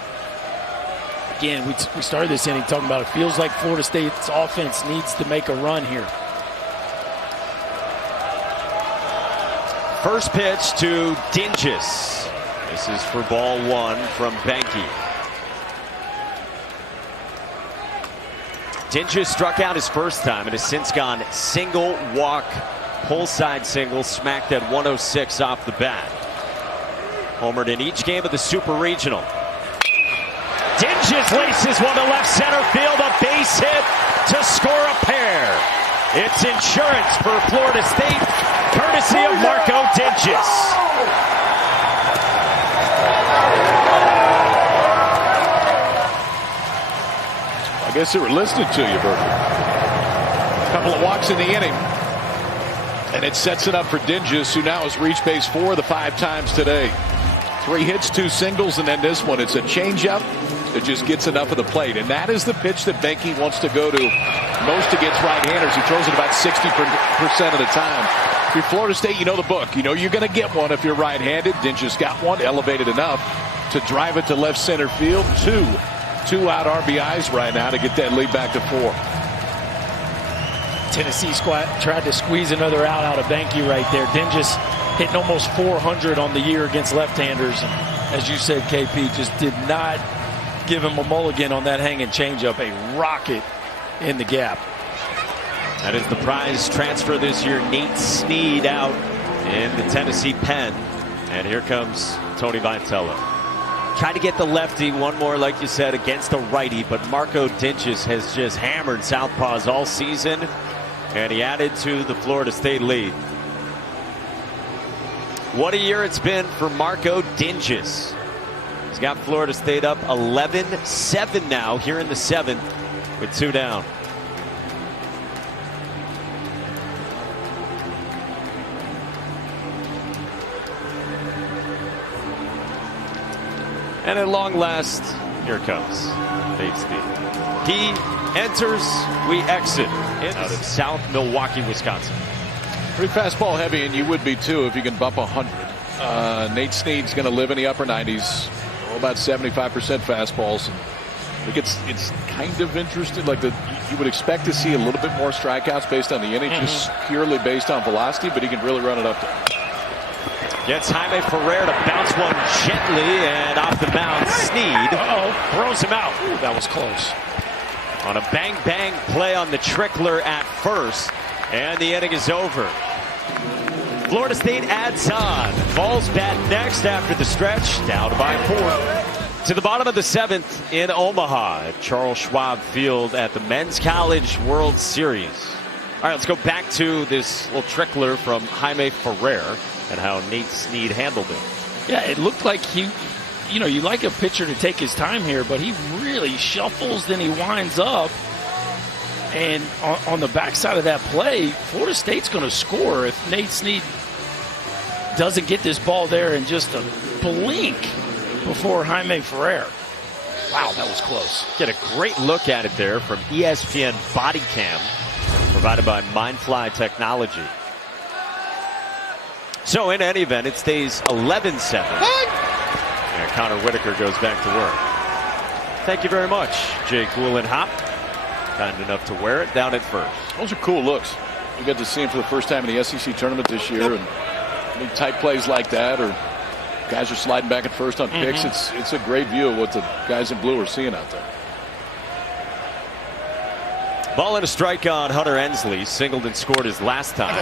again, we started this inning talking about it feels like Florida State's offense needs to make a run here. First pitch to Dinges. This is for ball 1 from Behnke. Dinges struck out his first time and has since gone single, walk, pull side single, smacked at 106 off the bat. Homered in each game of the Super Regional. Dinges laces one to left center field, a base hit to score a pair. It's insurance for Florida State, courtesy of Marco Dinges. I guess they were listening to you, Bert. A couple of walks in the inning. And it sets it up for Dinges, who now has reached base 4 of the 5 times today. 3 hits, 2 singles, and then this one. It's a changeup that just gets enough of the plate. And that is the pitch that Behnke wants to go to most against right-handers. He throws it about 60% of the time. If you're Florida State, you know the book. You know you're going to get one if you're right-handed. Dinges got one, elevated enough to drive it to left center field. 2 out RBIs right now to get that lead back to 4. Tennessee squad tried to squeeze another out of Behnke right there. Dinges hitting almost 400 on the year against left-handers. And as you said, KP, just did not give him a mulligan on that hanging changeup. A rocket in the gap. That is the prize transfer this year. Nate Snead out in the Tennessee pen. And here comes Tony Vitello. Tried to get the lefty, one more, like you said, against the righty. But Marco Dinges has just hammered southpaws all season. And he added to the Florida State lead. What a year it's been for Marco Dinges. He's got Florida State up 11-7 now here in the 7th with 2 down. And at long last, here comes Nate Snead. He enters, we exit out of South Milwaukee, Wisconsin. Pretty fastball heavy, and you would be too if you can bump 100. Nate Snead's going to live in the upper 90s, about 75% fastballs. I think it's kind of interesting. Like you would expect to see a little bit more strikeouts based on the inning, just purely based on velocity, but he can really run it up there. Gets Jaime Ferrer to bounce one gently and off the mound. Snead throws him out. Ooh, that was close. On a bang-bang play on the trickler at first. And the inning is over. Florida State adds on. Falls bat next after the stretch. Down by 4. To the bottom of the 7th in Omaha at Charles Schwab Field at the Men's College World Series. All right, let's go back to this little trickler from Jaime Ferrer and how Nate Snead handled it. Yeah, it looked like you like a pitcher to take his time here, but he really shuffles, then he winds up. And on the backside of that play, Florida State's going to score if Nate Snead doesn't get this ball there in just a blink. before Jaime Ferrer. Wow, that was close. Get a great look at it there from ESPN Body Cam, provided by Mindfly Technology. So in any event, it stays 11-7. And Connor Whitaker goes back to work. Thank you very much, Jake Woolenhop. Kind enough to wear it down at first. Those are cool looks. You get to see him for the first time in the SEC tournament this year, and big tight plays like that, or guys are sliding back at first on picks. It's a great view of what the guys in blue are seeing out there. Ball and a strike on Hunter Ensley. Singled and scored his last time.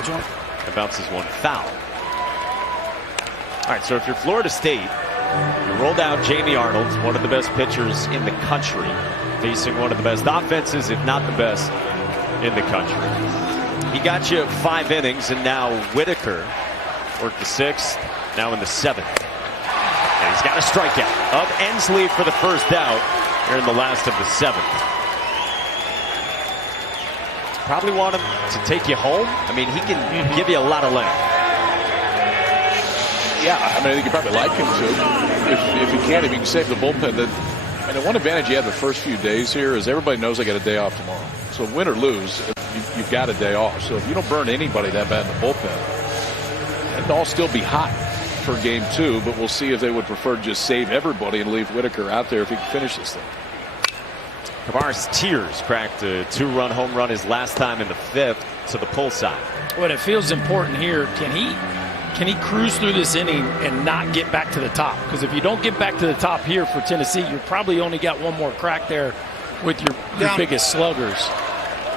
And bounces one foul. All right, so if you're Florida State, you rolled out Jamie Arnold, one of the best pitchers in the country, facing one of the best offenses, if not the best, in the country. He got you 5 innings, and now Whitaker worked the 6th, now in the 7th. And he's got a strikeout of Ensley for the first out here in the last of the 7th. Probably want him to take you home. I mean, he can give you a lot of length. Yeah, I mean, I think you probably like him to. If you can save the bullpen. And the one advantage you have the first few days here is everybody knows they got a day off tomorrow. So win or lose, you've got a day off. So if you don't burn anybody that bad in the bullpen, it'd all still be hot for game 2. But we'll see if they would prefer to just save everybody and leave Whitaker out there if he can finish this thing. Kavares Tears cracked a 2-run home run his last time in the 5th to the pull side. What it feels important here, can he cruise through this inning and not get back to the top? Because if you don't get back to the top here for Tennessee, you're probably only got one more crack there with your biggest sluggers.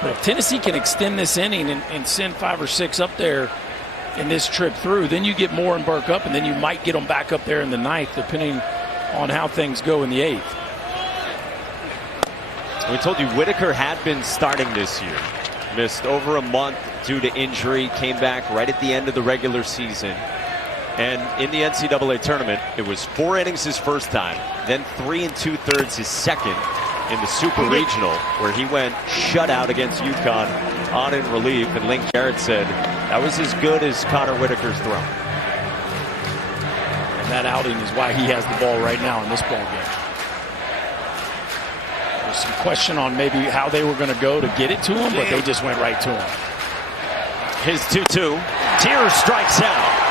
But if Tennessee can extend this inning and send 5 or 6 up there in this trip through, then you get Moore and Burke up, and then you might get them back up there in the 9th, depending on how things go in the 8th. We told you Whitaker had been starting this year. Missed over a month due to injury. Came back right at the end of the regular season. And in the NCAA tournament, it was 4 innings his first time. Then 3 2/3 his second in the Super Regional, where he went shutout against UConn on in relief. And Link Garrett said that was as good as Connor Whitaker's throw. And that outing is why he has the ball right now in this ball game. There's some question on maybe how they were going to go to get it to him, but they just went right to him. His 2-2. Tears strikes out.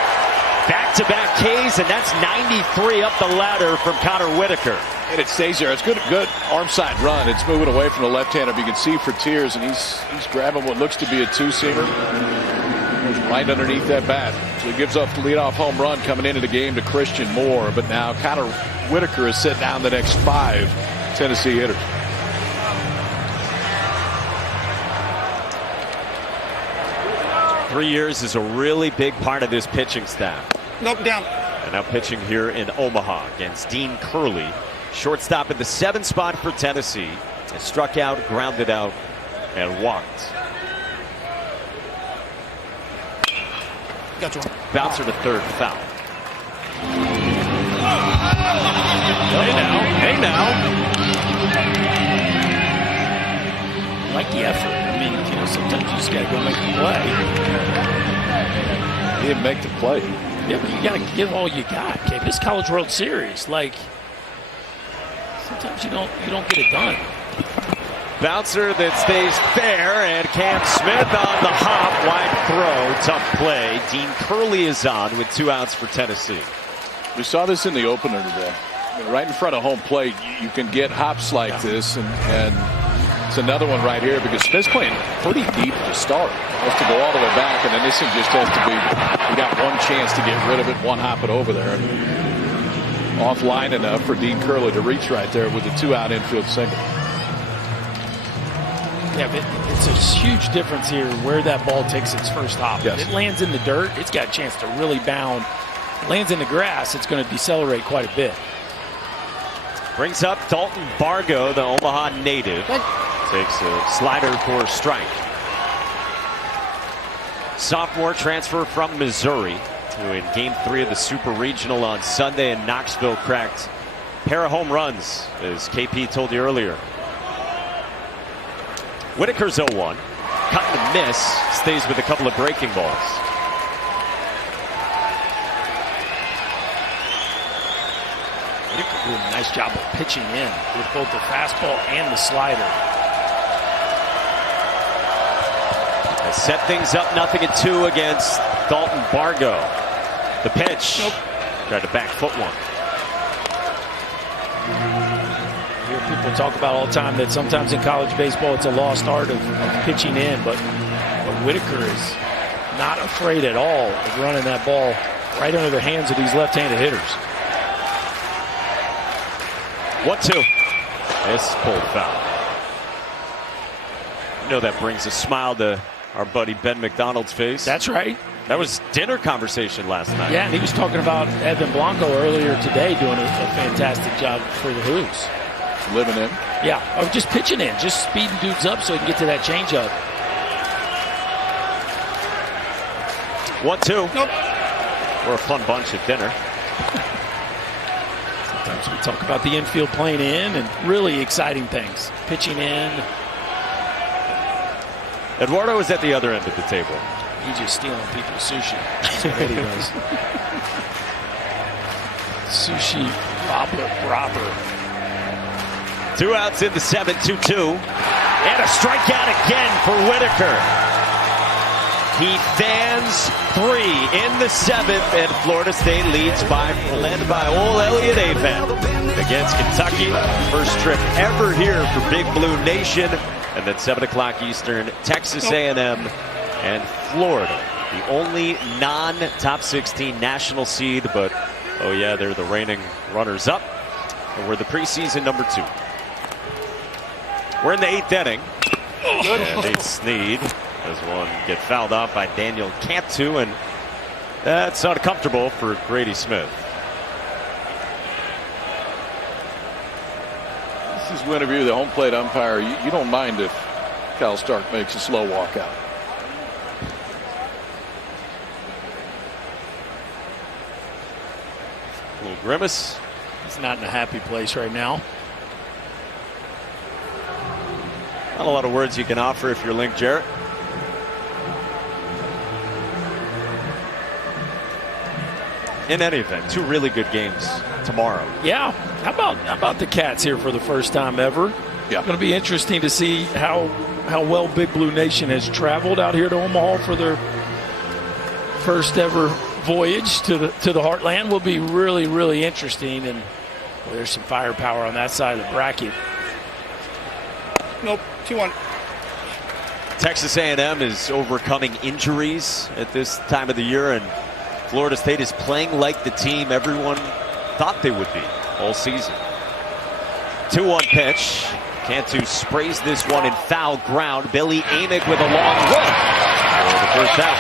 Back-to-back Ks, and that's 93 up the ladder from Connor Whitaker. And it stays there. It's good arm side run. It's moving away from the left-hander. You can see for Tears, and he's grabbing what looks to be a 2-seamer right underneath that bat. So he gives up the leadoff home run coming into the game to Christian Moore. But now Connor Whitaker is sitting down the next 5 Tennessee hitters. Three years is a really big part of this pitching staff. Nope, down. And now pitching here in Omaha against Dean Curley. Shortstop in the 7th spot for Tennessee. It struck out, grounded out, and walked. Got you. Bouncer to third, foul. Hey now. I like the effort. I mean, sometimes you just got to go make the play. He didn't make the play. Yeah, but you got to give all you got, okay? This College World Series, like, sometimes you don't get it done. Bouncer that stays fair, and Cam Smith on the hop. Wide throw, tough play. Dean Curley is on with 2 outs for Tennessee. We saw this in the opener today. I mean, right in front of home plate, you can get hops like this, and it's another one right here because Smith's playing pretty deep to start. Has to go all the way back, and then this thing just has to be, you got one chance to get rid of it, one hop it over there. And offline enough for Dean Curley to reach right there with a 2-out infield single. Yeah, but it's a huge difference here where that ball takes its first hop. Yes. If it lands in the dirt, it's got a chance to really bound. If it lands in the grass, it's going to decelerate quite a bit. Brings up Dalton Bargo, the Omaha native. Takes a slider for strike. Sophomore transfer from Missouri, who in Game 3 of the Super Regional on Sunday in Knoxville cracked a pair of home runs, as KP told you earlier. Whitaker's 0-1. Cut and miss. Stays with a couple of breaking balls. doing a nice job of pitching in with both the fastball and the slider. They set things up 0-2 against Dalton Bargo. The pitch. Nope. Tried to back foot one. I hear people talk about all the time that sometimes in college baseball it's a lost art of pitching in, but Whitaker is not afraid at all of running that ball right under the hands of these left-handed hitters. 1-2. This pulled foul. You know that brings a smile to our buddy Ben McDonald's face. That's right. That was dinner conversation last night. Yeah, and he was talking about Evan Blanco earlier today doing a fantastic job for the Hoos. Living in. Yeah, or just pitching in, just speeding dudes up so he can get to that changeup. 1-2. Nope. We're a fun bunch at dinner. Sometimes we talk about the infield playing in and really exciting things. Pitching in. Eduardo is at the other end of the table. He's just stealing people's sushi. That's what Eddie does. Sushi robber. 2 outs in the 7th, 2-2. And a strikeout again for Whitaker. He fans 3 in the 7th, and Florida State leads led by old Elliott Avent against Kentucky. First trip ever here for Big Blue Nation. And then 7 o'clock Eastern, Texas A&M and Florida. The only non-top 16 national seed, but oh yeah, they're the reigning runners-up. And we're the preseason number 2. We're in the 8th inning. And Nate Snead has one get fouled off by Daniel Cantu, and that's uncomfortable for Grady Smith. This is whenever you're the home plate umpire, you don't mind if Kyle Stark makes a slow walkout. A little grimace. He's not in a happy place right now. Not a lot of words you can offer if you're Link Jarrett. In any event, 2 really good games tomorrow. Yeah. How about the Cats here for the first time ever? Yeah. Going to be interesting to see how well Big Blue Nation has traveled out here to Omaha for their first ever voyage to the Heartland. Will be really, really interesting, and well, there's some firepower on that side of the bracket. Nope. 2-1. Texas A&M is overcoming injuries at this time of the year, and Florida State is playing like the team everyone thought they would be all season. 2-1 pitch. Cantu sprays this one in foul ground. Billy Amick with a long run for the first out.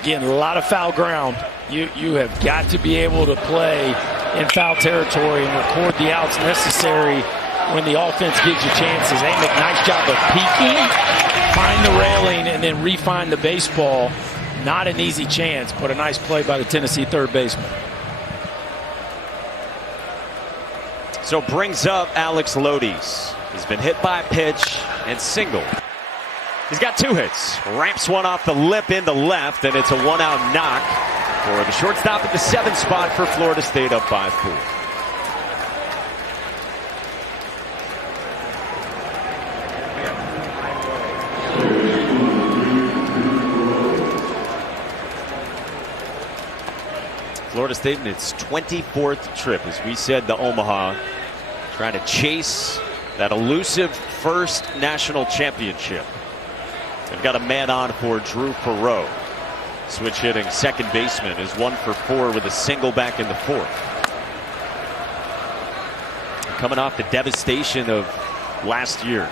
Again, a lot of foul ground. You have got to be able to play in foul territory and record the outs necessary when the offense gives you chances. Amick, nice job of peeking, find the railing, and then refine the baseball. Not an easy chance, but a nice play by the Tennessee third baseman. So brings up Alex Lodies. He's been hit by a pitch and singled. He's got 2 hits. Ramps one off the lip into left, and it's a 1-out knock for the shortstop at the 7th spot for Florida State, up by 4. Florida State in its 24th trip, as we said, to Omaha, trying to chase that elusive first national championship. They've got a man on for Drew Perreault. Switch hitting second baseman is 1 for 4 with a single back in the 4th. Coming off the devastation of last year.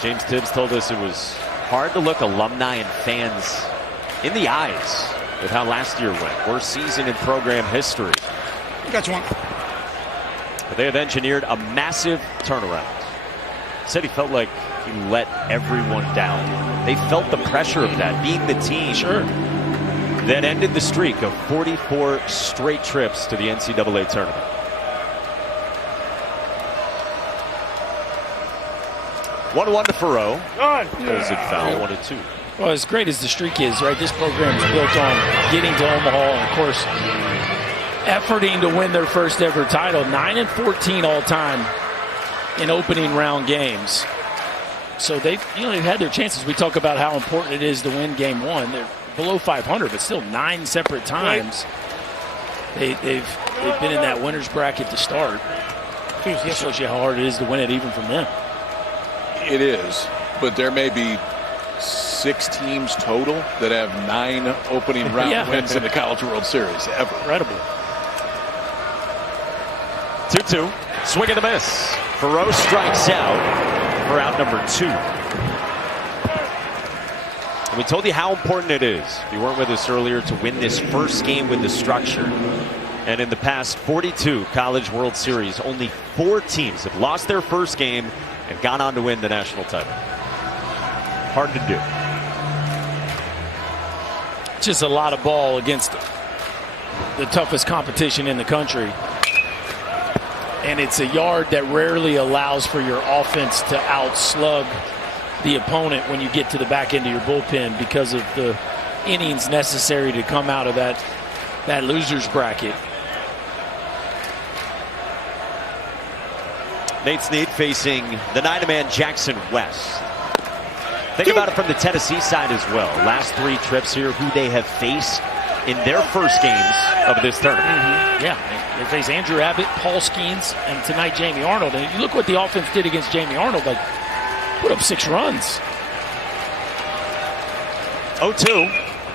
James Tibbs told us it was hard to look alumni and fans in the eyes with how last year went. Worst season in program history. Got you one. But they have engineered a massive turnaround. Said he felt like he let everyone down. They felt the pressure of that, being the team that ended the streak of 44 straight trips to the NCAA tournament. One to Perreault. Pulls it foul, 1-2. Well, as great as the streak is, right, this program is built on getting to Omaha and, of course, efforting to win their first ever title. 9-14 all time in opening round games. So they've had their chances. We talk about how important it is to win game one. They're below 500, but still 9 separate times. They've been in that winner's bracket to start. It shows you how hard it is to win it even from them. It is, but there may be 6 teams total that have 9 opening round wins in the College World Series ever. Incredible. 2-2. Swing and a miss. Ferreau strikes out for out number 2. And we told you how important it is, if you weren't with us earlier, to win this first game with the structure. And in the past 42 College World Series, only 4 teams have lost their first game and gone on to win the national title. Hard to do. Just a lot of ball against the toughest competition in the country. And it's a yard that rarely allows for your offense to outslug the opponent when you get to the back end of your bullpen because of the innings necessary to come out of that loser's bracket. Nate Snead facing the 9-man Jackson West. Think about it from the Tennessee side as well. Last 3 trips here, who they have faced in their first games of this tournament. Yeah, they face Andrew Abbott, Paul Skeens, and tonight Jamie Arnold. And you look what the offense did against Jamie Arnold, like put up 6 runs. 0-2,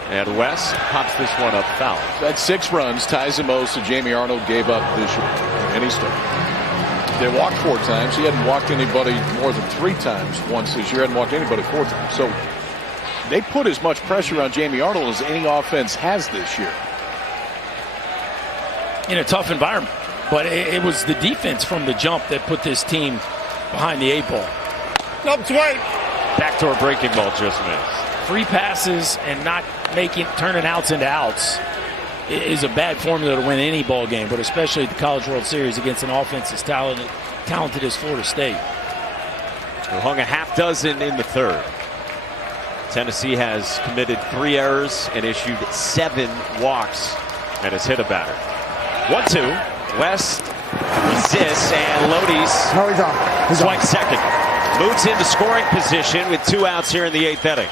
and West pops this one up foul. That 6 runs ties the most that Jamie Arnold gave up this year. And he started. They walked 4 times. He hadn't walked anybody more than 3 times once this year. Hadn't walked anybody 4 times. So they put as much pressure on Jamie Arnold as any offense has this year. In a tough environment. But it was the defense from the jump that put this team behind the 8 ball. Nope, it's right. Backdoor breaking ball just missed. Free passes and not turning outs into outs is a bad formula to win any ball game, but especially the College World Series against an offense as talented as Florida State. They hung a half dozen in the 3rd. Tennessee has committed 3 errors and issued 7 walks and has hit a batter. 1-2. West resists and Lodi's strikes second. Moves into scoring position with 2 outs here in the 8th inning.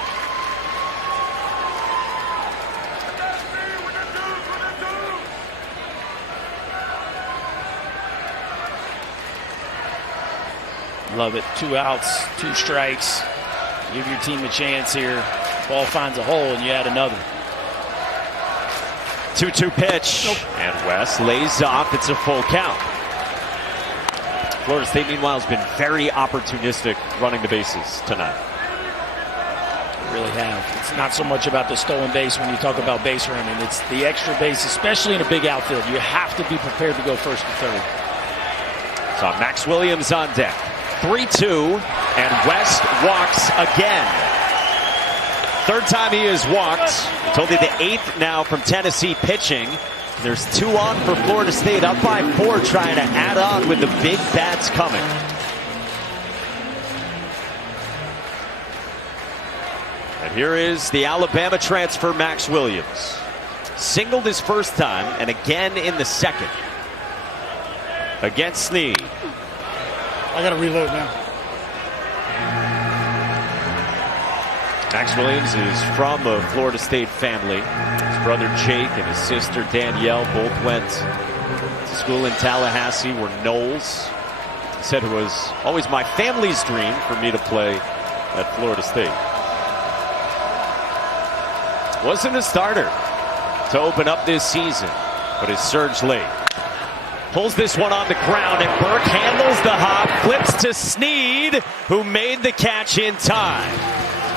Love it. 2 outs, 2 strikes. Give your team a chance here. Ball finds a hole and you add another. 2-2 pitch. Nope. And West lays off. It's a full count. Florida State, meanwhile, has been very opportunistic running the bases tonight. They really have. It's not so much about the stolen base when you talk about base running. It's the extra base, especially in a big outfield. You have to be prepared to go first to third. So Max Williams on deck. 3-2, and West walks again. 3rd time he has walked. I told you the 8th now from Tennessee pitching. There's 2 on for Florida State, up by 4, trying to add on with the big bats coming. And here is the Alabama transfer, Max Williams. Singled his first time, and again in the 2nd. Against Snead. I got to reload now. Max Williams is from a Florida State family. His brother Jake and his sister Danielle both went to school in Tallahassee, were Knowles. He said it was always my family's dream for me to play at Florida State. Wasn't a starter to open up this season, but his surge late. Pulls this one on the ground, and Burke handles the hop, flips to Snead, who made the catch in time.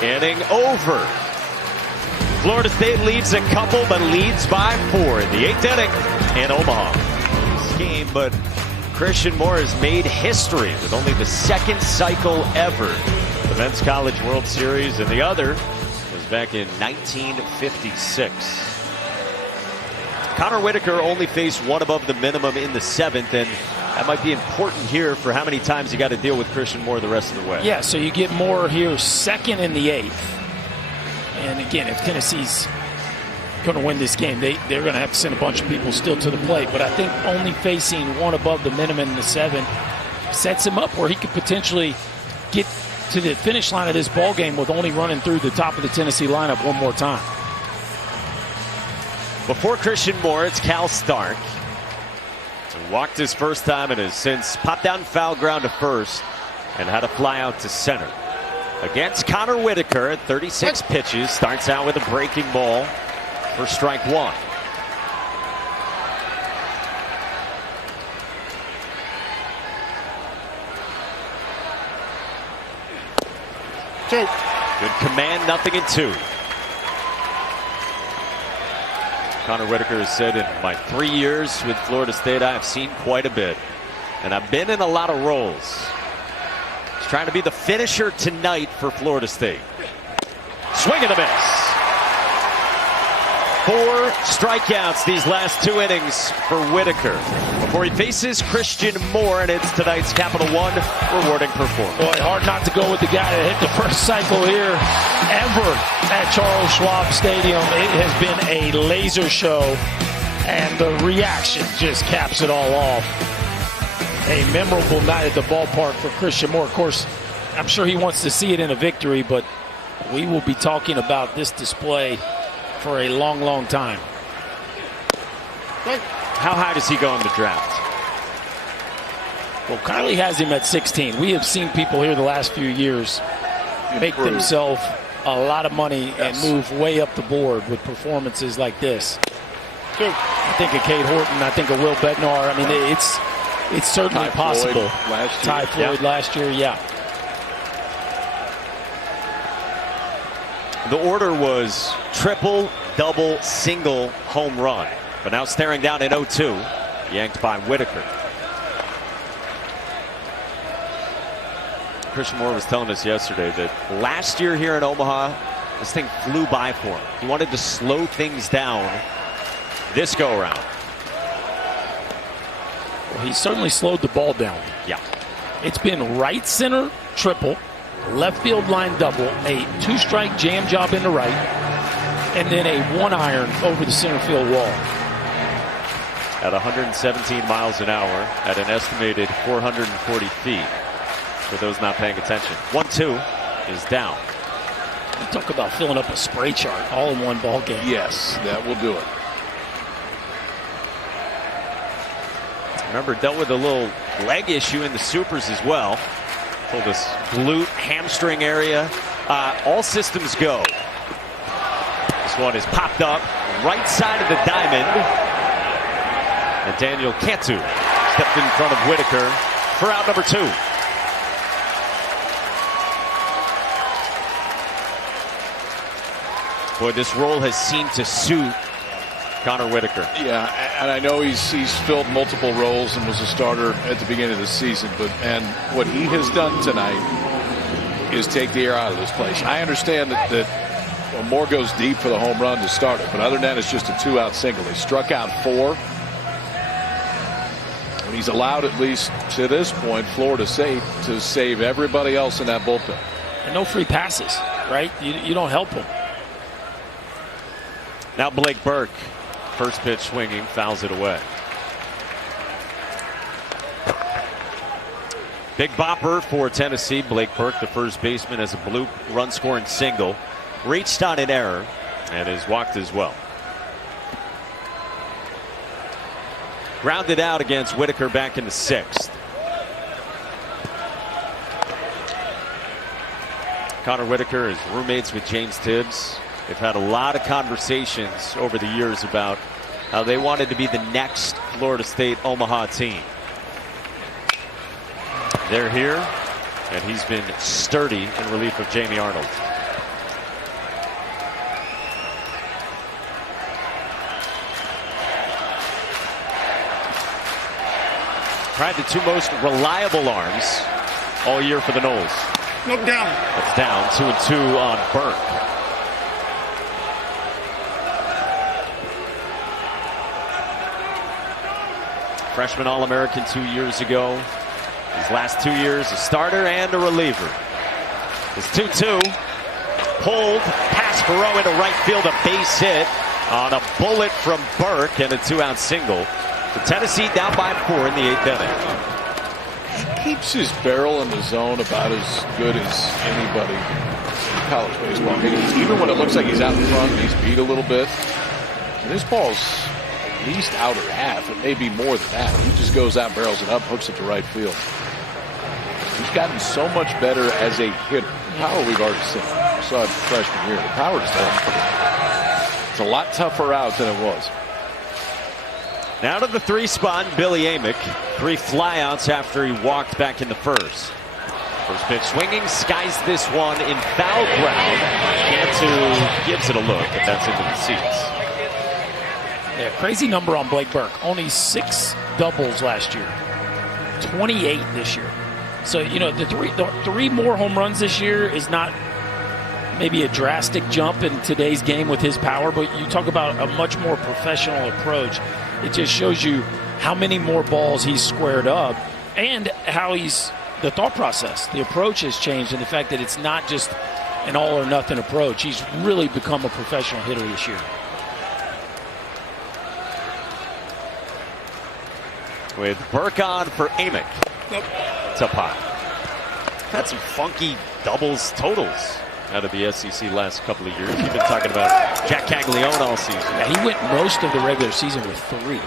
Inning over. Florida State leaves a couple, but leads by 4 in the 8th inning in Omaha. This game, but Christian Moore has made history with only the 2nd cycle ever. The Men's College World Series, and the other was back in 1956. Connor Whitaker only faced 1 above the minimum in the 7th, and that might be important here for how many times you got to deal with Christian Moore the rest of the way. Yeah, so you get Moore here 2nd in the 8th. And again, if Tennessee's going to win this game, they're going to have to send a bunch of people still to the plate. But I think only facing one above the minimum in the 7 sets him up where he could potentially get to the finish line of this ball game with only running through the top of the Tennessee lineup one more time. Before Christian Moore, it's Cal Stark. He walked his first time and has since popped down foul ground to first and had a fly out to center. Against Connor Whitaker at 36 pitches, starts out with a breaking ball for strike 1. Good command, 0-2. Connor Whitaker has said, in my 3 years with Florida State, I have seen quite a bit. And I've been in a lot of roles. He's trying to be the finisher tonight for Florida State. Swing and a miss. 4 strikeouts these last 2 innings for Whitaker before he faces Christian Moore, and it's tonight's Capital One rewarding performance. Boy, hard not to go with the guy that hit the first cycle here ever at Charles Schwab Stadium. It has been a laser show, and the reaction just caps it all off. A memorable night at the ballpark for Christian Moore. Of course, I'm sure he wants to see it in a victory, but we will be talking about this display for a long, long time. How high does he go in the draft? Well, Kylie has him at 16. We have seen people here the last few years make themselves a lot of money and move way up the board with performances like this. I think of Cade Horton. I think of Will Bednar. I mean, it's certainly possible. Ty Floyd last year, yeah. The order was triple, double, single, home run. But now staring down in 0-2, yanked by Whitaker. Christian Moore was telling us yesterday that last year here in Omaha, this thing flew by for him. He wanted to slow things down this go-around. Well, he certainly slowed the ball down. Yeah. It's been right center triple, left field line double, a 2-strike jam job into right, and then a 1-iron over the center field wall. At 117 miles an hour at an estimated 440 feet. For those not paying attention. 1-2 is down. You talk about filling up a spray chart all in one ball game. Yes, that will do it. Remember, dealt with a little leg issue in the Supers as well. Pulled this glute hamstring area. All systems go. This one is popped up right side of the diamond. And Daniel Cantu stepped in front of Whitaker for out number 2. Boy, this role has seemed to suit Connor Whitaker. Yeah, and I know he's filled multiple roles and was a starter at the beginning of the season, and what he has done tonight is take the air out of this place. I understand that Moore goes deep for the home run to start it, but other than that, it's just a 2-out single. He struck out 4. And he's allowed, at least to this point, Florida State to save everybody else in that bullpen. And no free passes, right? You don't help him. Now Blake Burke, first pitch swinging, fouls it away. Big bopper for Tennessee. Blake Burke, the first baseman, as a blue run scoring single. Reached on an error and is walked as well. Grounded out against Whitaker back in the 6th. Connor Whitaker is roommates with James Tibbs. They've had a lot of conversations over the years about how they wanted to be the next Florida State Omaha team. They're here, and he's been sturdy in relief of Jamie Arnold. Tried the 2 most reliable arms all year for the Noles. Nope, down. That's down. 2-2 on Burke. Freshman All-American 2 years ago. His last 2 years, a starter and a reliever. It's 2-2. pulled past Burrow into right field, a base hit on a bullet from Burke, and a 2-out single. So Tennessee down by 4 in the 8th inning. He keeps his barrel in the zone about as good as anybody in college baseball. I mean, even when it looks like he's out in front, he's beat a little bit. And this ball's at least outer half. It may be more than that. He just goes out, barrels it up, hooks it to right field. He's gotten so much better as a hitter. Power we've already seen. We saw it freshman year. The power's there. It's a lot tougher out than it was. Now to the 3 spot, Billy Amick. 3 flyouts after he walked back in the first. First pitch swinging, skies this one in foul ground. Cantu gives it a look, but that's into the seats. Yeah, crazy number on Blake Burke. Only 6 doubles last year. 28 this year. So, you know, the three more home runs this year is not maybe a drastic jump in today's game with his power, but you talk about a much more professional approach. It just shows you how many more balls he's squared up and how the thought process, the approach has changed, and the fact that it's not just an all or nothing approach. He's really become a professional hitter this year. With Burke on for Amick. Nope. It's up high. Had some funky doubles totals out of the SEC last couple of years. You've been talking about Jack Caglione all season. Yeah, he went most of the regular season with 3.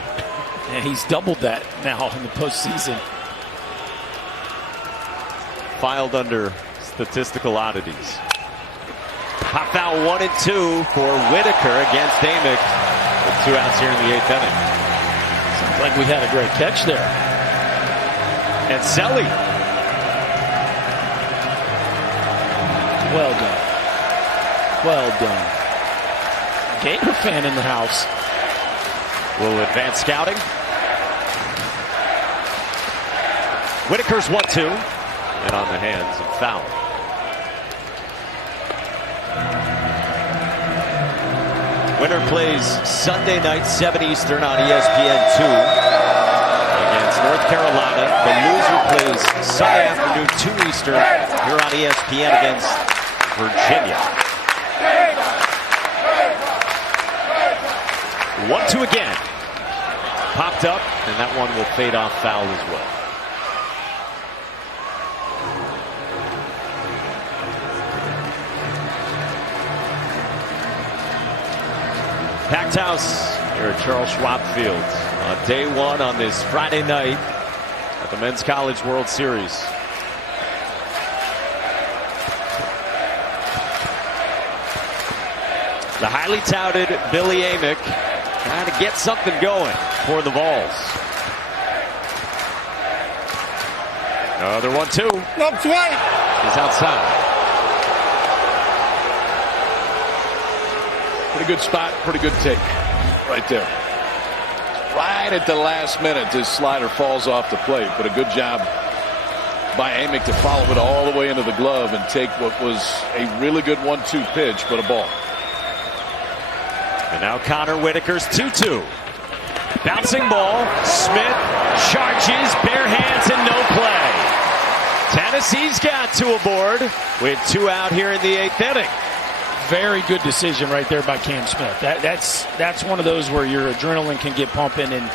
And he's doubled that now in the postseason. Filed under statistical oddities. Pop foul 1 and 2 for Whitaker against Amick. With 2 outs here in the 8th inning. Sounds like we had a great catch there. And Selly. Well done. Well done. Gator fan in the house. Will advance scouting. Whitaker's 1-2. And on the hands of foul. Winner plays Sunday night, 7 Eastern on ESPN2 against North Carolina. The loser plays Sunday afternoon, 2 Eastern here on ESPN against Virginia. 1-2 again. Popped up, and that one will fade off foul as well. Packed house here at Charles Schwab Field on day 1 on this Friday night at the Men's College World Series. The highly touted Billy Amick trying to get something going for the Vols. Another 1-2. Nope, it's right. He's outside. Pretty good spot, pretty good take right there. Right at the last minute, his slider falls off the plate, but a good job by Amick to follow it all the way into the glove and take what was a really good 1-2 pitch, but a ball. And now Connor Whitaker's 2-2. Bouncing ball. Smith charges, bare hands, and no play. Tennessee's got 2 aboard with 2 out here in the 8th inning. Very good decision right there by Cam Smith. That's one of those where your adrenaline can get pumping and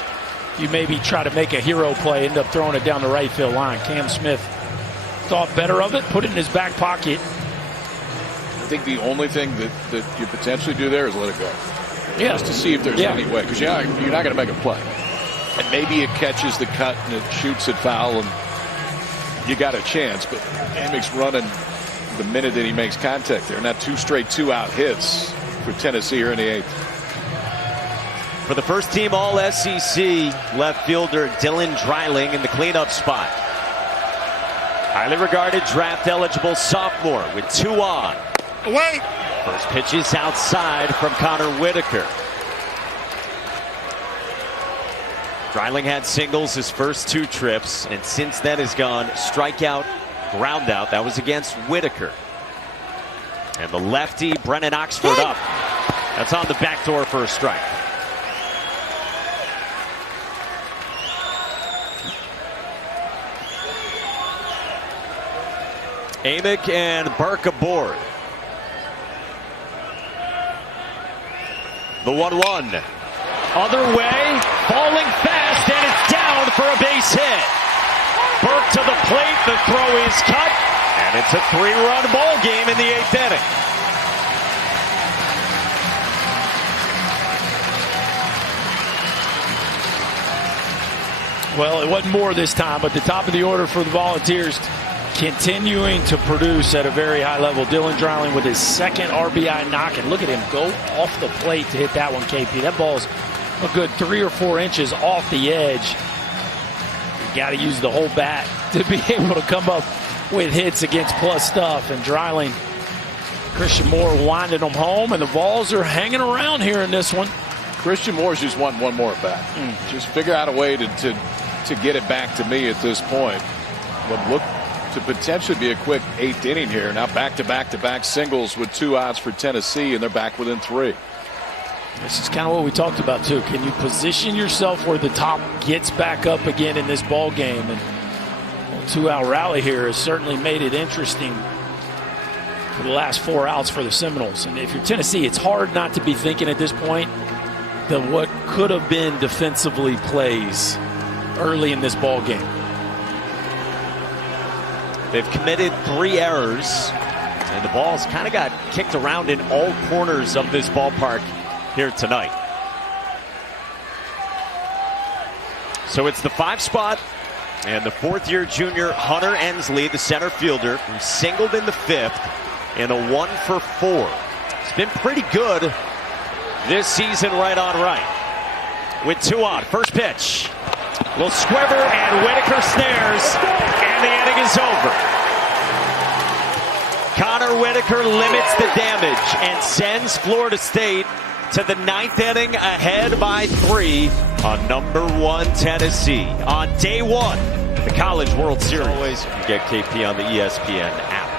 you maybe try to make a hero play, end up throwing it down the right field line. Cam Smith thought better of it, put it in his back pocket. I think the only thing that you potentially do there is let it go. Yeah. Just to see if there's any way, because you're not going to make a play. And maybe it catches the cut and it shoots it foul and you got a chance, but Amick's running the minute that he makes contact there. Not 2 straight 2-out hits for Tennessee here in the 8th. For the first team All-SEC, left fielder Dylan Dreiling in the cleanup spot. Highly regarded draft-eligible sophomore with 2 on. Away. First pitch is outside from Connor Whitaker. Dreiling had singles his first 2 trips, and since then has gone strikeout, ground out. That was against Whitaker. And the lefty, Brennan Oxford up. That's on the back door for a strike. Amick and Burke aboard. The 1-1. Other way, falling fast, and it's down for a base hit. Burke to the plate, the throw is cut, and it's a 3-run ball game in the 8th inning. Well, it wasn't more this time, but the top of the order for the Volunteers continuing to produce at a very high level. Dylan Dreiling with his second RBI knock, and look at him go off the plate to hit that one, KP. That ball's a good 3 or 4 inches off the edge. You got to use the whole bat to be able to come up with hits against plus stuff. And Dreiling, Christian Moore winding them home, and the Vols are hanging around here in this one. Christian Moore's just wanting one more at bat. Just figure out a way to get it back to me at this point. What looked to potentially be a quick 8th inning here. Now back-to-back singles with 2 outs for Tennessee, and they're back within 3. This is kind of what we talked about too. Can you position yourself where the top gets back up again in this ball game? And a 2-out rally here has certainly made it interesting for the last 4 outs for the Seminoles. And if you're Tennessee, it's hard not to be thinking at this point that what could have been defensively plays early in this ball game. They've committed 3 errors, and the ball's kind of got kicked around in all corners of this ballpark here tonight. So it's the 5 spot, and the 4th-year junior Hunter Ensley, the center fielder, who singled in the 5th in a 1 for 4. It's been pretty good this season, right on right. With 2 out, first pitch. Little squiver, and Whitaker snares, and the inning is over. Connor Whitaker limits the damage and sends Florida State to the 9th inning ahead by 3 on number 1 Tennessee. On day 1, the College World Series. Always you can get KP on the ESPN app.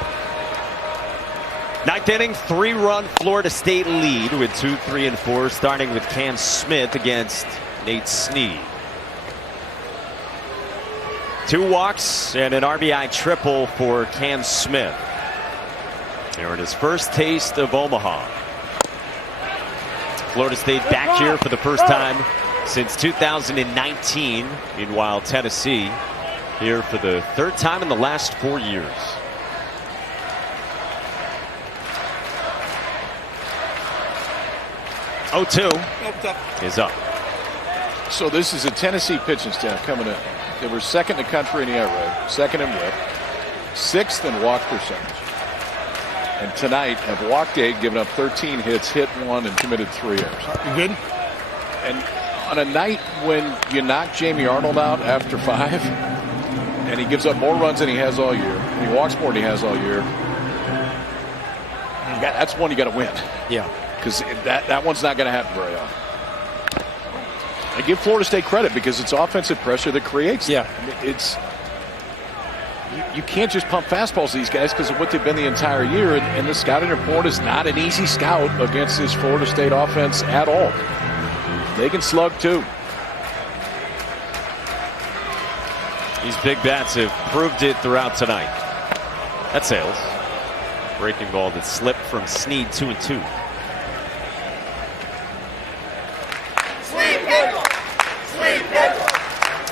9th inning, 3-run Florida State lead with 2, 3, and 4, starting with Cam Smith against Nate Snead. 2 walks and an RBI triple for Cam Smith. They're in his first taste of Omaha. Florida State back here for the first time since 2019. Meanwhile, Tennessee here for the 3rd time in the last 4 years. Is up. So this is a Tennessee pitching staff coming in. They were 2nd in the country in the ERA, 2nd in WHIP, 6th in walk percentage. And tonight have walked 8, given up 13 hits, hit 1, and committed 3 errors. You good? And on a night when you knock Jamie Arnold out after 5, and he gives up more runs than he has all year, and he walks more than he has all year, that's one you got to win. Yeah. Because that one's not going to happen very often. I give Florida State credit because it's offensive pressure that creates. Yeah. I mean, it's you can't just pump fastballs to these guys because of what they've been the entire year. And the scouting report is not an easy scout against this Florida State offense at all. They can slug too. These big bats have proved it throughout tonight. That's Sales. Breaking ball that slipped from Snead, 2-2.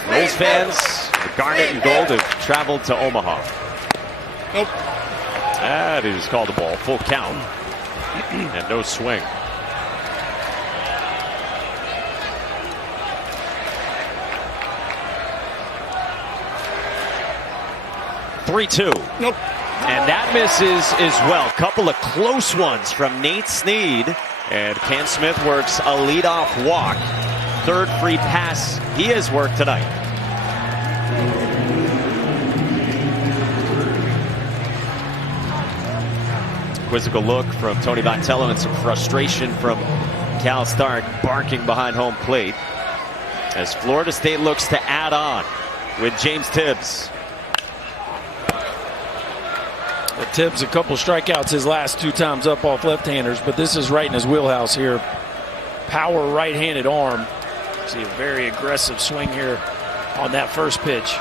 Those fans, the Garnet and Gold, have traveled to Omaha. Nope. That is called a ball. Full count. And no swing. Three-two. Nope. And that misses as well. Couple of close ones from Nate Snead. And Cam Smith works a leadoff walk. 3rd free pass he has worked tonight. Quizzical look from Tony Vitello and some frustration from Cal Stark barking behind home plate as Florida State looks to add on with James Tibbs. Tibbs a couple strikeouts his last 2 times up off left-handers, but this is right in his wheelhouse here. Power right-handed arm. See a very aggressive swing here on that first pitch.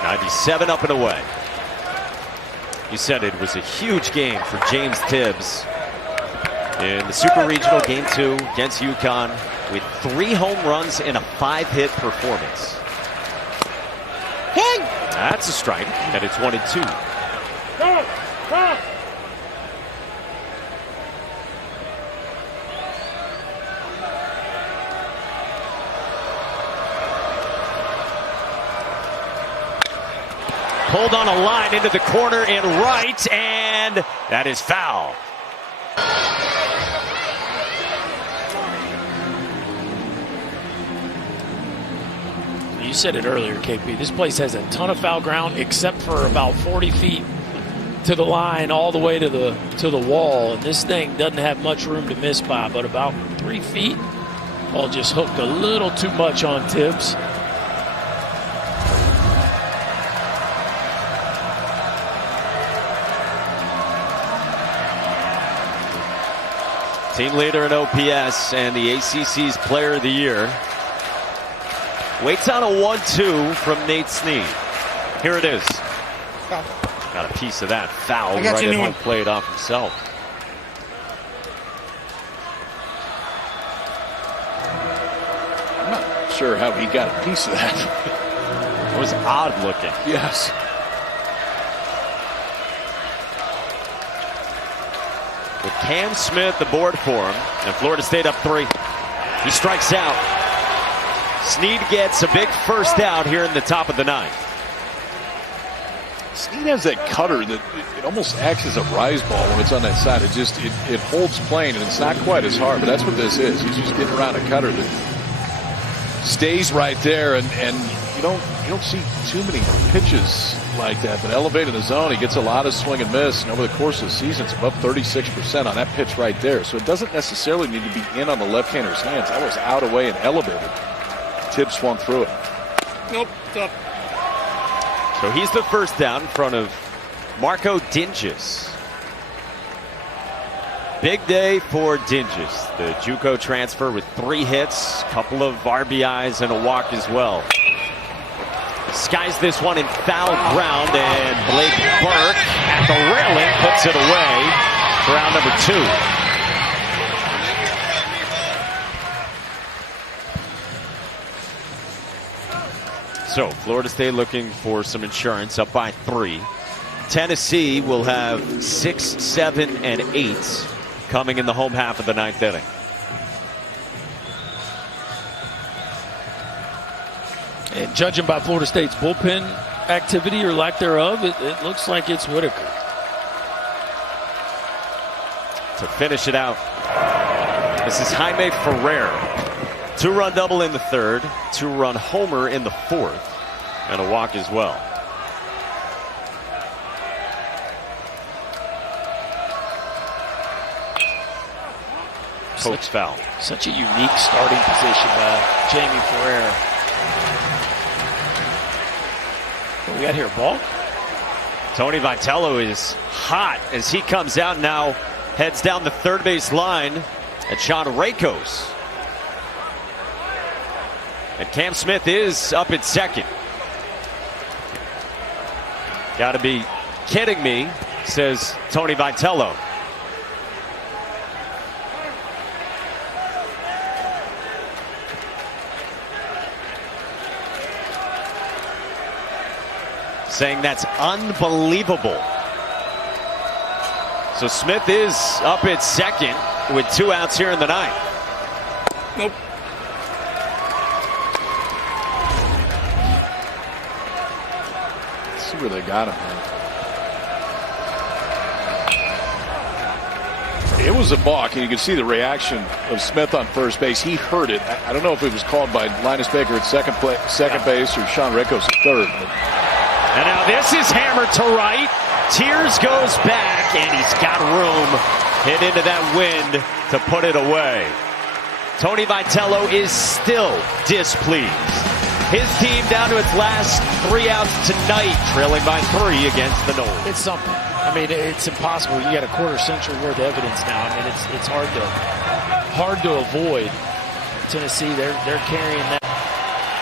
.97 up and away. You said it was a huge game for James Tibbs in the Super Regional Game 2 against UConn with 3 home runs in a 5-hit performance. That's a strike, and it's 1-2. Pulled on a line into the corner and right, and that is foul. You said it earlier, KP. This place has a ton of foul ground, except for about 40 feet to the line, all the way to the wall. And this thing doesn't have much room to miss by, but about 3 feet. Ball just hooked a little too much on Tibbs. Team leader in OPS and the ACC's Player of the Year. Waits on a 1-2 from Nate Snead. Here it is. Got a piece of that foul right at home plate off himself. I'm not sure how he got a piece of that. It was odd looking. Yes. With Cam Smith aboard for him, and Florida State up 3. He strikes out. Snead gets a big first out here in the top of the 9th. Snead has that cutter that it almost acts as a rise ball when it's on that side. It holds plane, and it's not quite as hard, but that's what this is. He's just getting around a cutter that stays right there, and you don't see too many pitches like that. But elevated in the zone, he gets a lot of swing and miss, and over the course of the season, it's above 36% on that pitch right there. So it doesn't necessarily need to be in on the left-hander's hands. That was out away and elevated. Tibbs swung through it. Nope, stop. So he's the first down in front of Marco Dinges. Big day for Dinges, the JUCO transfer with 3 hits, couple of RBIs and a walk as well. Skies this one in foul ground, and Blake Burke at the railing puts it away for round number 2. So Florida State looking for some insurance, up by 3. Tennessee will have 6, 7, and 8 coming in the home half of the 9th inning. And judging by Florida State's bullpen activity or lack thereof, it looks like it's Whitaker. To finish it out, this is Jaime Ferrer. 2-run double in the 3rd, 2-run homer in the 4th, and a walk as well. Post foul. Such a unique starting position by Jamie Ferrer. What we got here, ball? Tony Vitello is hot as he comes out now, heads down the third base line at Sean Rakos. And Cam Smith is up at second. Gotta be kidding me, says Tony Vitello. Saying that's unbelievable. So Smith is up at second with 2 outs here in the 9th. Nope. Let's see where they got him. It was a balk, and you can see the reaction of Smith on first base. He heard it. I don't know if it was called by Linus Baker at second base or Sean Rakos at third. And now this is hammered to right. Tears goes back, and he's got room. Hit into that wind to put it away. Tony Vitello is still displeased. His team down to its last 3 outs tonight, trailing by 3 against the Noles. It's something. I mean, it's impossible. You got a quarter century worth of evidence now. I mean, it's hard to avoid. Tennessee, they're carrying that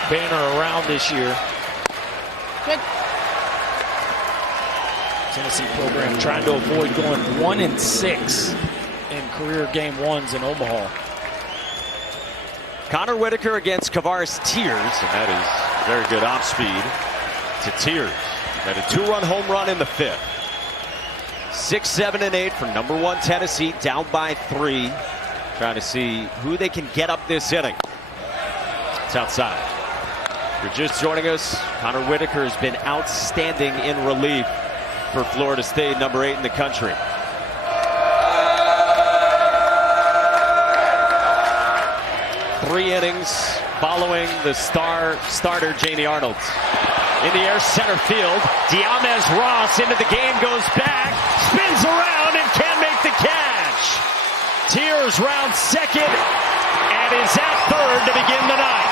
banner around this year. Tennessee program trying to avoid going 1-6 in career game ones in Omaha. Connor Whitaker against Kavaris Tears, and that is very good off speed to Tears. Had a 2-run home run in the 5th. 6, 7, and 8 for #1 Tennessee, down by 3. Trying to see who they can get up this inning. It's outside. If you're just joining us, Connor Whitaker has been outstanding in relief for Florida State, #8 in the country. Three innings following the starter, Jamie Arnold. In the air, center field. Diamez Ross into the game, goes back, spins around, and can't make the catch. Tears rounds second and is at third to begin the ninth.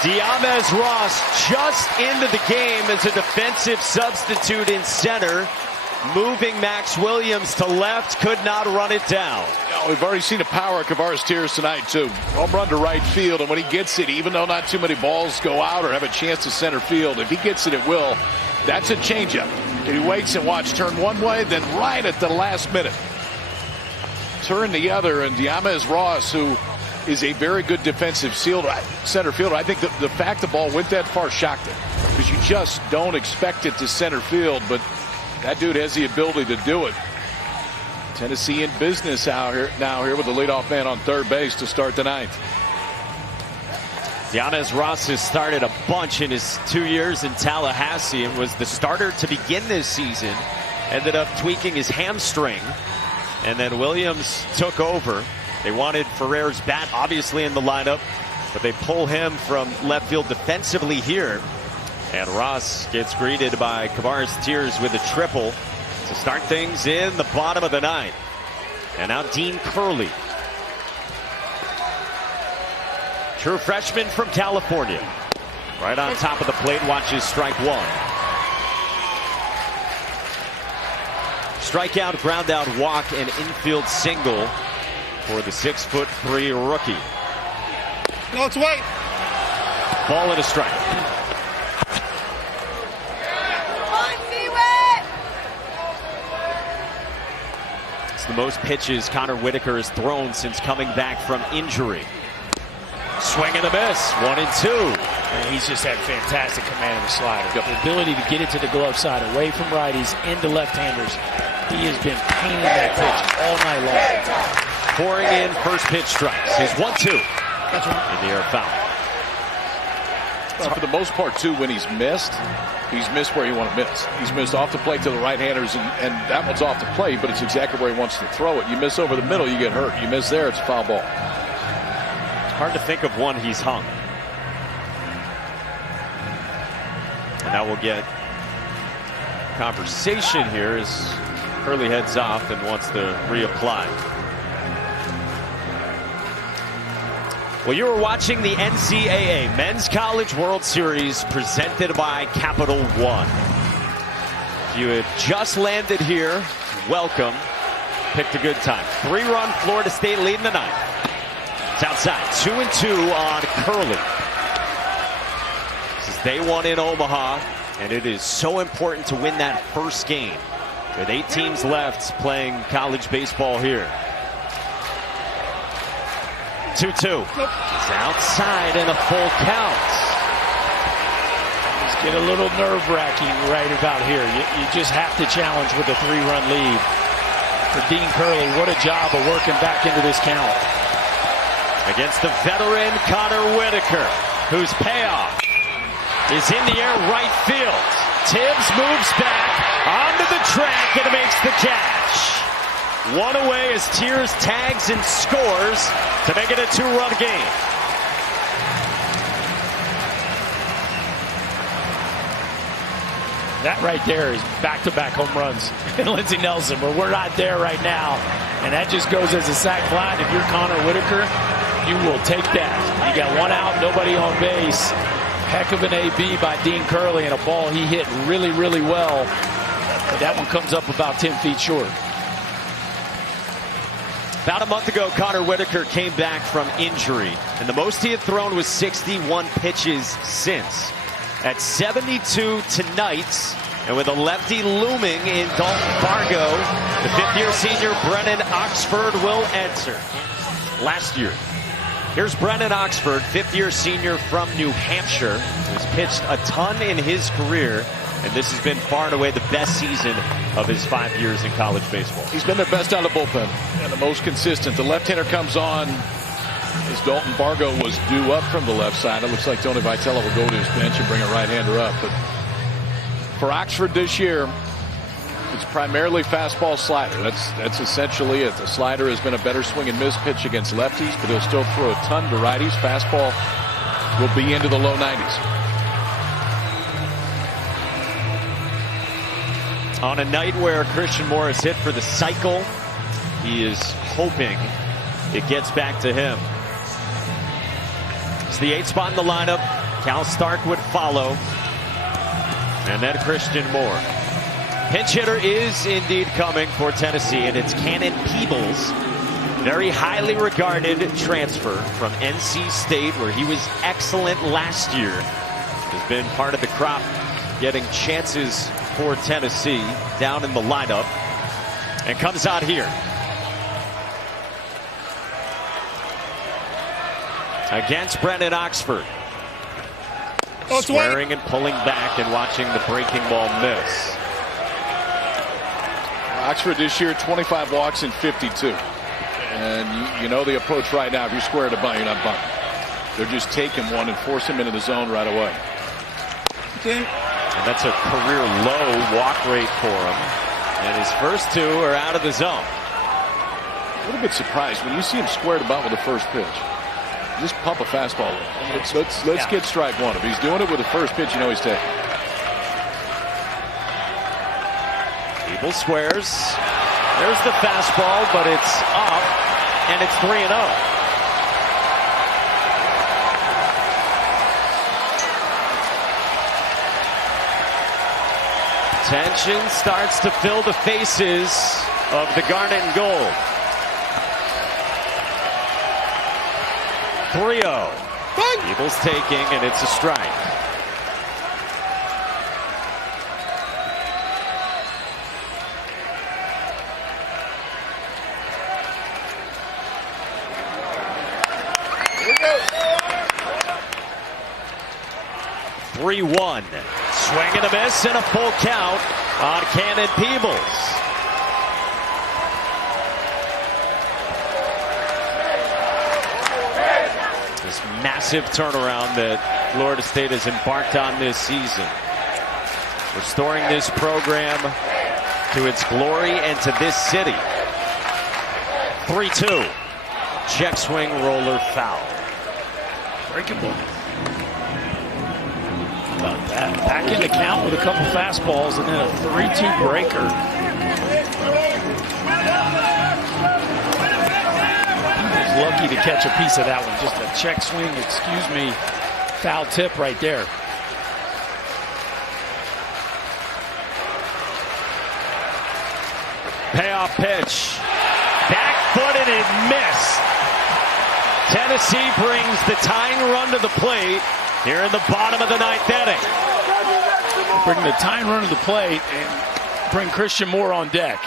Diamez Ross just into the game as a defensive substitute in center. Moving Max Williams to left, could not run it down. We've already seen the power of Kavaris Tears tonight, too. Home run to right field, and when he gets it, even though not too many balls go out or have a chance to center field, if he gets it, it will. That's a changeup. He waits and watch, turn one way, then right at the last minute, turn the other, and Diamez Ross, who is a very good defensive center fielder. I think the fact the ball went that far shocked him, because you just don't expect it to center field, but that dude has the ability to do it. Tennessee in business out here now with the leadoff man on third base to start the ninth. Diamez Ross has started a bunch in his 2 years in Tallahassee and was the starter to begin this season. Ended up tweaking his hamstring, and then Williams took over. They wanted Ferrer's bat obviously in the lineup, but they pull him from left field defensively here. And Ross gets greeted by Kavaris Tears with a triple to start things in the bottom of the ninth. And now Dean Curley, true freshman from California, right on top of the plate, watches strike one. Strikeout, ground out, walk, and infield single for the 6'3" rookie. No, it's white. Ball and a strike. It's the most pitches Connor Whitaker has thrown since coming back from injury. Swing and a miss, 1-2. And he's just had fantastic command of the slider. The ability to get it to the glove side, away from righties, into left-handers. He has been painting that pitch all night long. Pouring in first pitch strikes. His 1-2. In the air, foul. Well, for the most part, too, when he's missed where you want to miss. He's missed off the plate to the right-handers, and that one's off the plate, but it's exactly where he wants to throw it. You miss over the middle, you get hurt. You miss there, it's a foul ball. Hard to think of one he's hung. And now we'll get conversation here as Curley heads off and wants to reapply. Well, you were watching the NCAA Men's College World Series presented by Capital One. If you have just landed here, welcome. Picked a good time. 3-run Florida State leading the ninth. It's outside. 2-2 on Curley. This is day one in Omaha, and it is so important to win that first game. With 8 teams left playing college baseball here. 2-2. It's outside and a full count. It's get a little nerve-wracking right about here. You just have to challenge with a 3-run lead. For Dean Curley, what a job of working back into this count. Against the veteran Connor Whitaker, whose payoff is in the air right field. Tibbs moves back onto the track and makes the catch. One away as Tears tags and scores to make it a 2-run game. That right there is back-to-back home runs in Lindsey Nelson, but we're not there right now. And that just goes as a sac fly. If you're Connor Whitaker, you will take that. You got one out, nobody on base. Heck of an AB by Dean Curley, and a ball he hit really, really well. But that one comes up about 10 feet short. About a month ago, Connor Whitaker came back from injury, and the most he had thrown was 61 pitches since. At 72 tonight, and with a lefty looming in Dalton Fargo, the fifth-year senior Brennan Oxford will answer. Last year. Here's Brennan Oxford, fifth-year senior from New Hampshire. He's pitched a ton in his career, and this has been far and away the best season of his 5 years in college baseball. He's been their best out of the bullpen and the most consistent. The left-hander comes on as Dalton Fargo was due up from the left side. It looks like Tony Vitello will go to his bench and bring a right-hander up. But for Oxford this year, it's primarily fastball slider. That's essentially it. The slider has been a better swing and miss pitch against lefties, but he'll still throw a ton to righties. Fastball will be into the low 90s. On a night where Christian Morris hit for the cycle, he is hoping it gets back to him. It's the 8th spot in the lineup. Cal Stark would follow. And then Christian Moore. Pinch hitter is indeed coming for Tennessee, and it's Cannon Peebles. Very highly regarded transfer from NC State, where he was excellent last year. Has been part of the crop, getting chances for Tennessee down in the lineup, and comes out here. Against Brennan Oxford. Swearing and pulling back and watching the breaking ball miss. Oxford this year, 25 walks and 52. And you know the approach right now. If you square to bunt, you're not bunting. They're just taking one and force him into the zone right away. And that's a career low walk rate for him. And his first two are out of the zone. A little bit surprised when you see him square to bunt with the first pitch. Just pump a fastball with it. Let's get strike one. If he's doing it with the first pitch, you know he's taking. Peebles squares. There's the fastball, but it's up, and it's 3-0. Tension starts to fill the faces of the Garnet and Gold. 3-0. Peebles taking, and it's a strike. Here we go. 3-1. Swing and a miss and a full count on Cannon Peebles. This massive turnaround that Florida State has embarked on this season. Restoring this program to its glory and to this city. 3-2. Check swing, roller, foul. Breaking ball. About that. Back in the count with a couple fastballs and then a 3-2 breaker. He was lucky to catch a piece of that one. Just a check swing, excuse me, foul tip right there. Payoff pitch. Back foot and it missed. Tennessee brings the tying run to the plate here in the bottom of the 9th inning. Bring the tying run to the plate and bring Christian Moore on deck.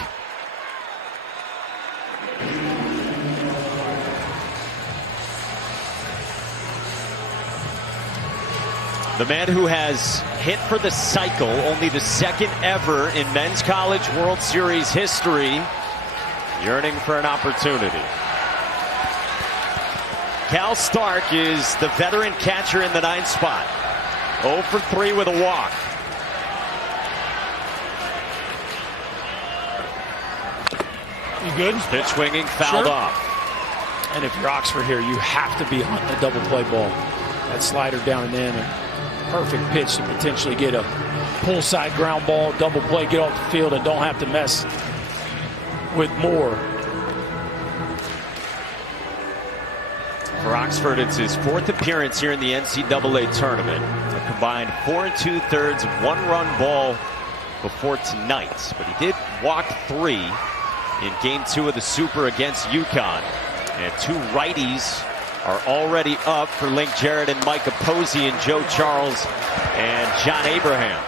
The man who has hit for the cycle, only the second ever in Men's College World Series history, yearning for an opportunity. Cal Stark is the veteran catcher in the 9th spot. 0 for 3 with a walk. You good? Pitch swinging, fouled off. And if you're Oxford here, you have to be hunting a double play ball. That slider down and in, a perfect pitch to potentially get a pull side ground ball, double play, get off the field, and don't have to mess with Moore. For Oxford, it's his 4th appearance here in the NCAA tournament. A combined 4 2/3 1-run ball before tonight. But he did walk 3 in Game 2 of the Super against UConn. And 2 righties are already up for Link Jarrett and Micah Posey and Joe Charles and John Abraham.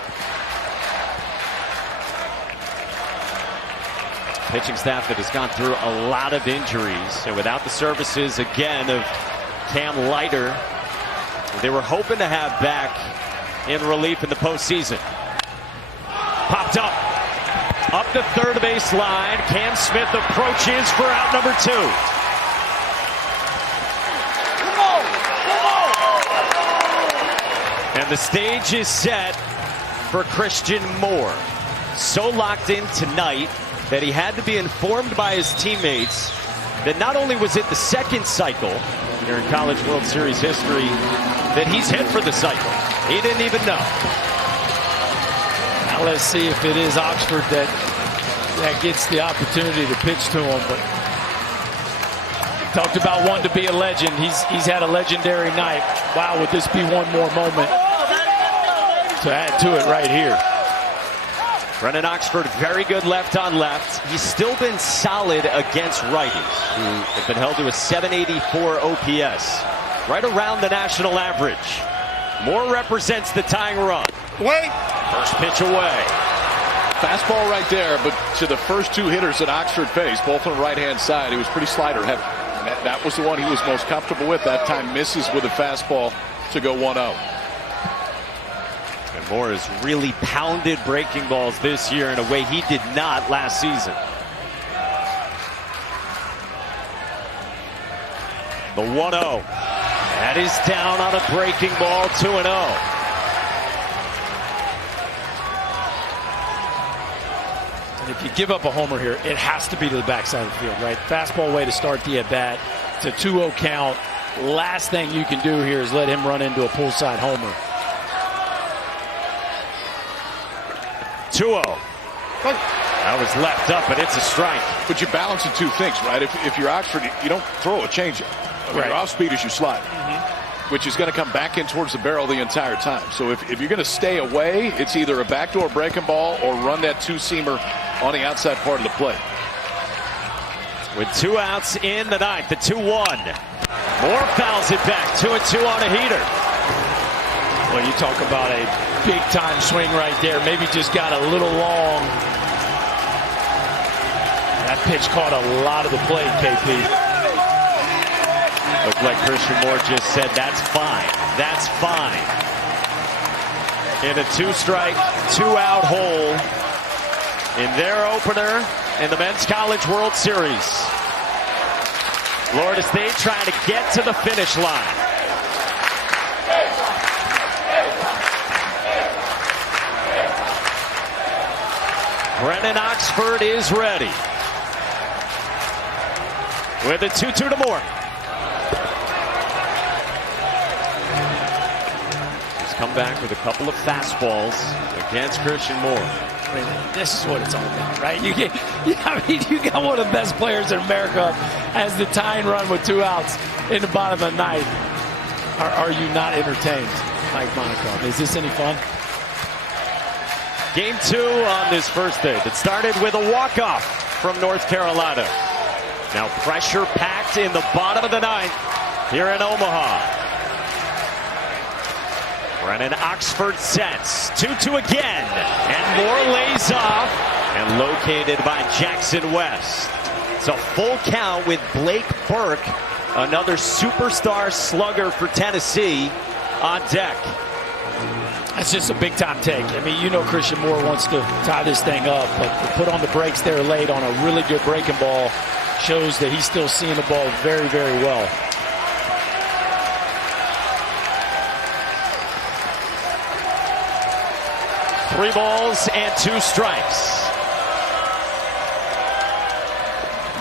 Pitching staff that has gone through a lot of injuries, and without the services again of Cam Leiter, they were hoping to have back in relief in the postseason. Popped up the third base line. Cam Smith approaches for out number 2. And the stage is set for Christian Moore. So locked in tonight that he had to be informed by his teammates that not only was it the second cycle here in College World Series history that he's hit for the cycle. He didn't even know. Now let's see if it is Oxford that gets the opportunity to pitch to him. But talked about wanting to be a legend. He's had a legendary night. Wow, would this be one more moment to add to it right here? Brennan Oxford, very good left on left. He's still been solid against righties, who have been held to a 784 OPS, right around the national average. Moore represents the tying run. Wait. First pitch away. Fastball right there, but to the first 2 hitters that Oxford faced, both on the right-hand side, it was pretty slider heavy. And that was the one he was most comfortable with. That time misses with a fastball to go 1-0. And Moore has really pounded breaking balls this year in a way he did not last season. The 1-0. That is down on a breaking ball, 2-0. And if you give up a homer here, it has to be to the backside of the field, right? Fastball way to start the at-bat. It's a 2-0 count. Last thing you can do here is let him run into a pull-side homer. 2-0. That was left up, and it's a strike. But you're balancing 2 things, right? If you're Oxford, you don't throw a changeup. I mean, right. Your off speed is your slide, which is going to come back in towards the barrel the entire time. So if you're going to stay away, it's either a backdoor breaking ball or run that 2-seamer on the outside part of the plate. With 2 outs in the 9th, the 2-1. Moore fouls it back, 2-2 on a heater. Well, you talk about a big-time swing right there. Maybe just got a little long. That pitch caught a lot of the plate, KP. Looked like Christian Moore just said, that's fine. That's fine. In a 2-strike, 2-out hole in their opener in the Men's College World Series. Florida State trying to get to the finish line. Brennan Oxford is ready. With a 2-2 to Moore. He's come back with a couple of fastballs against Christian Moore. I mean, this is what it's all about, right? You got one of the best players in America as the tying run with 2 outs in the bottom of the 9th. Are you not entertained, Mike Monaco? Is this any fun? Game 2 on this first day that started with a walk-off from North Carolina. Now pressure packed in the bottom of the 9th here in Omaha. Brennan Oxford sets 2-2 again, and Moore lays off and located by Jackson West. It's a full count with Blake Burke, another superstar slugger for Tennessee, on deck. That's just a big-time take. I mean, you know Christian Moore wants to tie this thing up, but to put on the brakes there late on a really good breaking ball shows that he's still seeing the ball very, very well. Three balls and 2 strikes.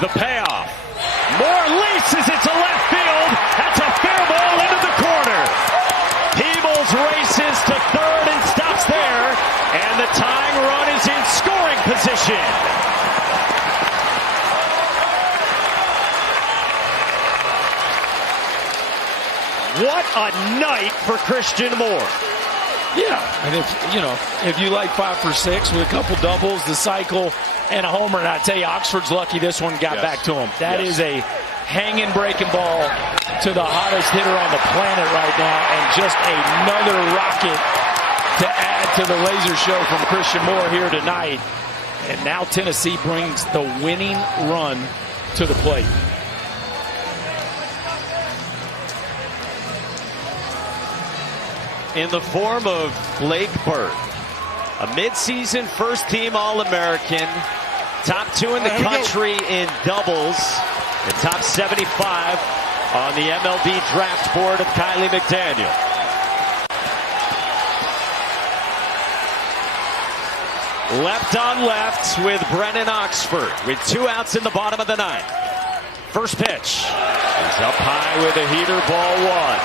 The payoff. Moore laces it to left field. That's a fair ball into the corner. Peebles races to third and stops there. And the tying run is in scoring position. What a night for Christian Moore. Yeah, and if you like 5 for 6 with a couple doubles, the cycle, and a homer, and I tell you, Oxford's lucky this one got back to him. That is a hanging breaking ball to the hottest hitter on the planet right now, and just another rocket to add to the laser show from Christian Moore here tonight. And now Tennessee brings the winning run to the plate. In the form of Blake Burke, a midseason first-team All-American, top 2 in the country in doubles, and top 75 on the MLB draft board of Kylie McDaniel. Left on left with Brennan Oxford with 2 outs in the bottom of the 9th. First pitch is up high with a heater, ball 1.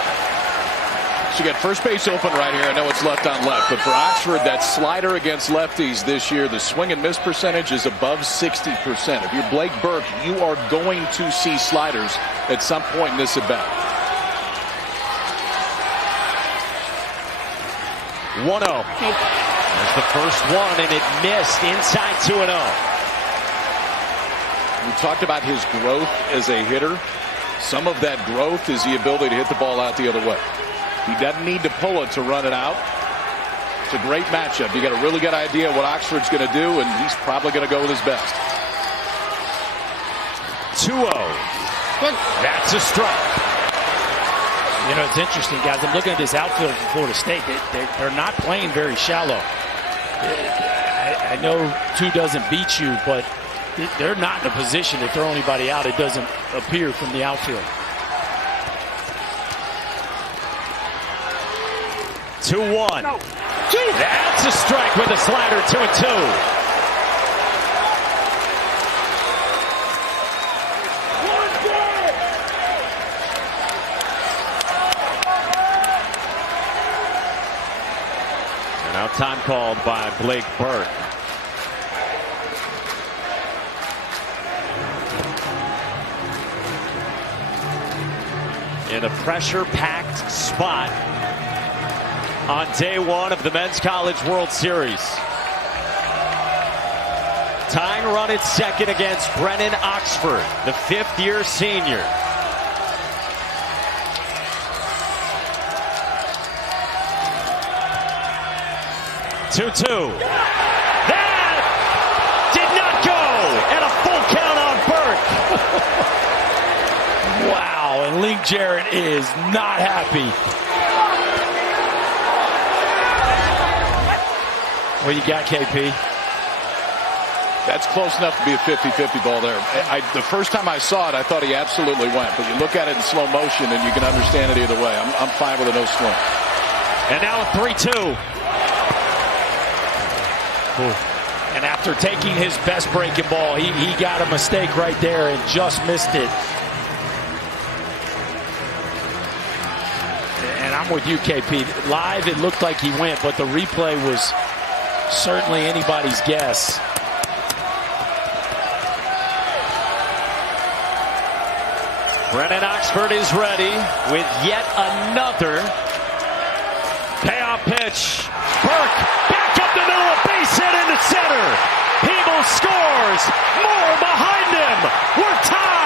So you got first base open right here. I know it's left on left, but for Oxford, that slider against lefties this year, the swing and miss percentage is above 60%. If you're Blake Burke, you are going to see sliders at some point in this at-bat. 1-0. There's the first one, and it missed inside 2-0. We talked about his growth as a hitter. Some of that growth is the ability to hit the ball out the other way. He doesn't need to pull it to run it out. It's a great matchup. You got a really good idea what Oxford's going to do, and he's probably going to go with his best. 2-0. That's a strike. You know, it's interesting, guys. I'm looking at this outfield from Florida State. They're not playing very shallow. I know 2 doesn't beat you, but they're not in a position to throw anybody out. It doesn't appear from the outfield. 2-1. That's a strike with a slider, 2-2. And now time called by Blake Burke. In a pressure-packed spot on day 1 of the Men's College World Series. Tying run at second against Brennan Oxford, the 5th-year senior. Two-two. That did not go, and a full count on Burke. Wow, and Link Jarrett is not happy. What you got, KP? That's close enough to be a 50-50 ball there. The first time I saw it, I thought he absolutely went. But you look at it in slow motion, and you can understand it either way. I'm fine with a no swing. And now a 3-2. And after taking his best breaking ball, he got a mistake right there and just missed it. And I'm with you, KP. Live, it looked like he went, but the replay was certainly anybody's guess. Brennan Oxford is ready with yet another payoff pitch. Burke back up the middle, a base hit into center. Peeble scores. Moore behind him. We're tied.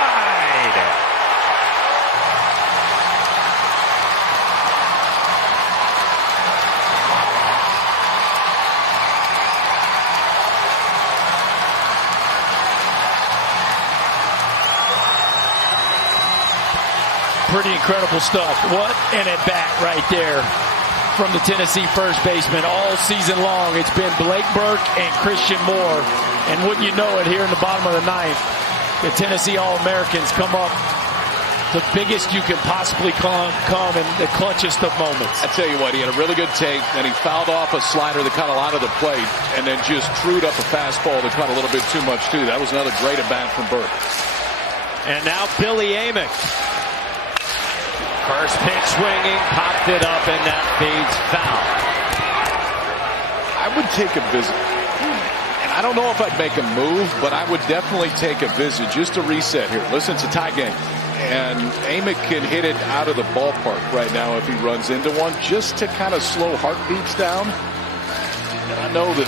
Pretty incredible stuff. What an at-bat right there from the Tennessee first baseman. All season long, it's been Blake Burke and Christian Moore. And wouldn't you know it, here in the bottom of the 9th, the Tennessee All-Americans come up the biggest you can possibly come in the clutchest of moments. I tell you what, he had a really good take, and he fouled off a slider that caught a lot of the plate, and then just trued up a fastball that caught a little bit too much, too. That was another great at-bat from Burke. And now Billy Amick. First pitch swinging, popped it up, and that fades foul. I would take a visit. And I don't know if I'd make a move, but I would definitely take a visit just to reset here. Listen, it's a tie game. And Amick can hit it out of the ballpark right now if he runs into one, just to kind of slow heartbeats down. And I know that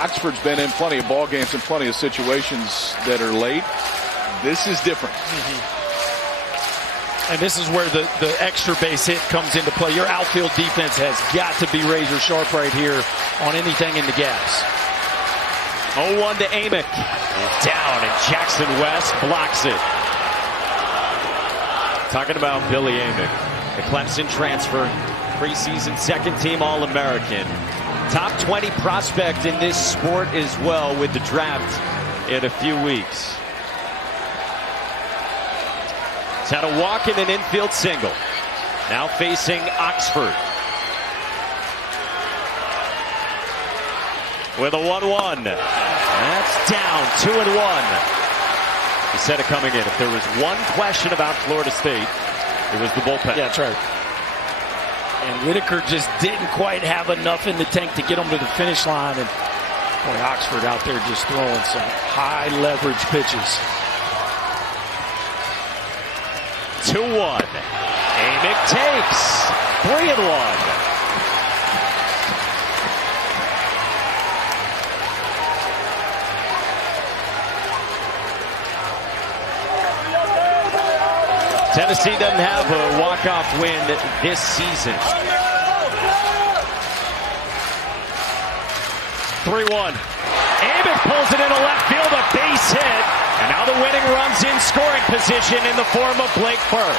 Oxford's been in plenty of ball games and plenty of situations that are late. This is different. And this is where the extra base hit comes into play. Your outfield defense has got to be razor sharp right here on anything in the gaps. 0-1 to Amick. It's down, and Jackson West blocks it. Talking about Billy Amick, the Clemson transfer, preseason second-team All-American. Top 20 prospect in this sport as well with the draft in a few weeks. He's had a walk and an infield single. Now facing Oxford. With a 1-1. That's down, 2-1. He said it coming in. If there was one question about Florida State, it was the bullpen. Yeah, that's right. And Whitaker just didn't quite have enough in the tank to get him to the finish line. And boy, Oxford out there just throwing some high leverage pitches. 2-1. Amick takes 3-1. Tennessee doesn't have a walk-off win this season. 3-1. Amick pulls it into left field, a base hit. And now the winning run's in scoring position in the form of Blake Burke.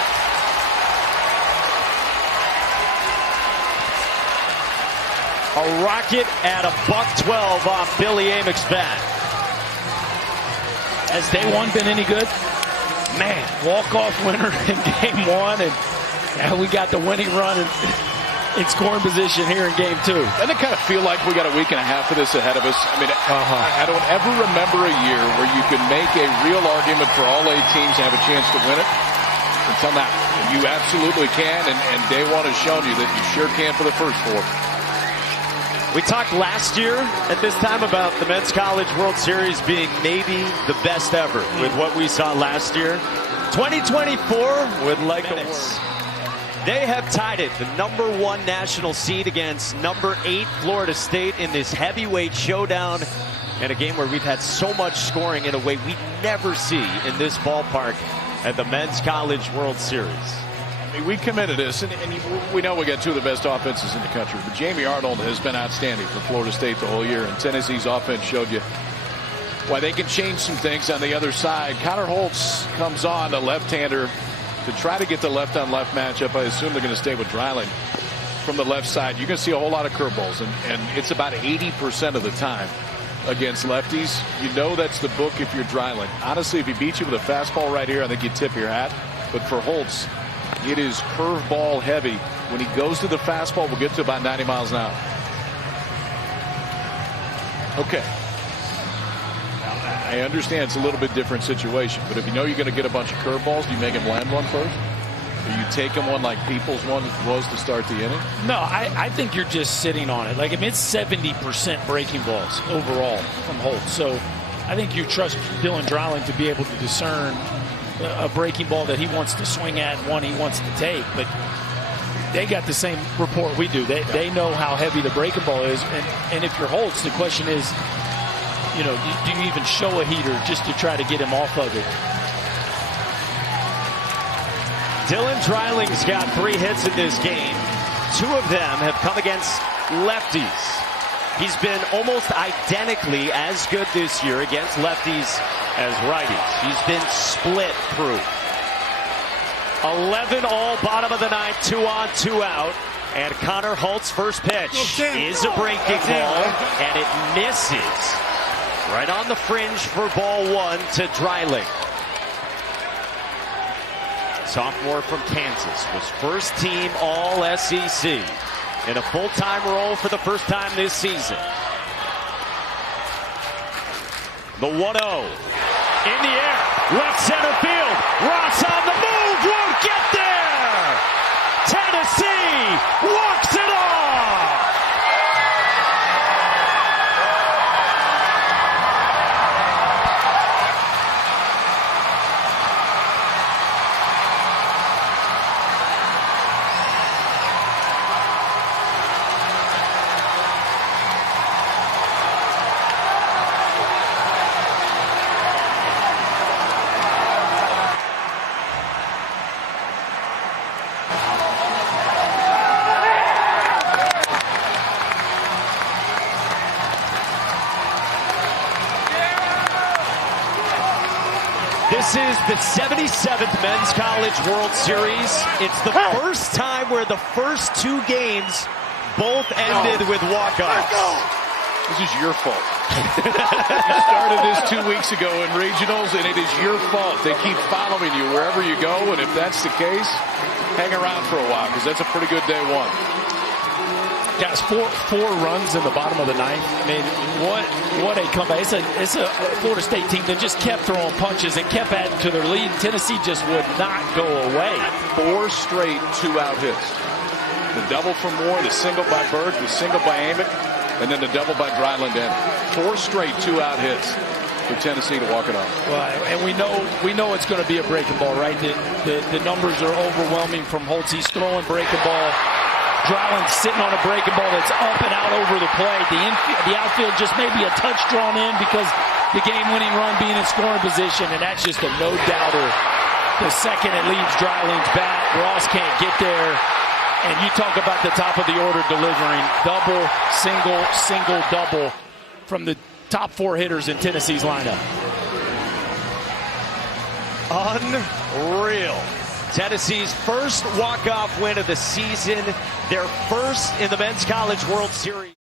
A rocket at a .112 off Billy Amick's bat. Has day one been any good? Man, walk-off winner in game one, and we got the winning run in scoring position here in game two. Doesn't it kind of feel like we got a week and a half of this ahead of us? I mean, I don't ever remember a year where you could make a real argument for all 8 teams to have a chance to win it until now. You absolutely can, and day one has shown you that you sure can for the first 4. We talked last year at this time about the Men's College World Series being maybe the best ever with what we saw last year. 2024 would like a word. They have tied it, the #1 national seed against #8 Florida State in this heavyweight showdown, in a game where we've had so much scoring in a way we never see in this ballpark at the Men's College World Series. I mean, we committed this, and we know we got 2 of the best offenses in the country, but Jamie Arnold has been outstanding for Florida State the whole year, and Tennessee's offense showed you why they can change some things on the other side. Connor Holtz comes on, a left-hander, to try to get the left-on-left matchup. I assume they're going to stay with Dreiling from the left side. You're going to see a whole lot of curveballs, and it's about 80% of the time against lefties. You know that's the book if you're Dreiling. Honestly, if he beats you with a fastball right here, I think you tip your hat. But for Holtz, it is curveball heavy. When he goes to the fastball, we'll get to about 90 miles an hour. Okay. I understand it's a little bit different situation, but if you know you're going to get a bunch of curveballs, do you make him land one first? Or you take him one like Peoples one was to start the inning? No, I think you're just sitting on it. Like, I mean, it's 70% breaking balls overall from Holtz. So I think you trust Dylan Dreiling to be able to discern a breaking ball that he wants to swing at and one he wants to take. But they got the same report we do. They know how heavy the breaking ball is. And if you're Holtz, the question is, you know, do you even show a heater just to try to get him off of it? Dylan Dreiling's got 3 hits in this game. 2 of them have come against lefties. He's been almost identically as good this year against lefties as righties. He's been split proof. 11 all, bottom of the 9th, 2 on, 2 out. And Connor Holt's first pitch is a breaking ball, and it misses. Right on the fringe for ball 1 to Dreiling. Sophomore from Kansas, was first team All-SEC in a full-time role for the first time this season. The 1-0 in the air, left center field. Ross on the move, won't get there. Tennessee walks it off. This is the 77th Men's College World Series. It's the first time where the first two games both ended with walk-offs. This is your fault. You started this 2 weeks ago in regionals, and it is your fault. They keep following you wherever you go, and if that's the case, hang around for a while, because that's a pretty good day one. Guys, four runs in the bottom of the ninth. I mean, what a comeback. It's a Florida State team that just kept throwing punches and kept adding to their lead. Tennessee just would not go away. 4 straight 2-out hits. The double from Moore, the single by Burke, the single by Amick, and then the double by Dryland in. 4 straight 2-out hits for Tennessee to walk it off. Well, and we know it's going to be a breaking ball, right? The numbers are overwhelming from Holtz. He's throwing breaking ball. Dryland sitting on a breaking ball that's up and out over the plate. The outfield just maybe a touch drawn in because the game-winning run being in scoring position, and that's just a no-doubter. The second it leaves Dryland's bat, Ross can't get there. And you talk about the top of the order delivering double, single, double from the top 4 hitters in Tennessee's lineup. Unreal. Tennessee's first walk-off win of the season, their first in the Men's College World Series.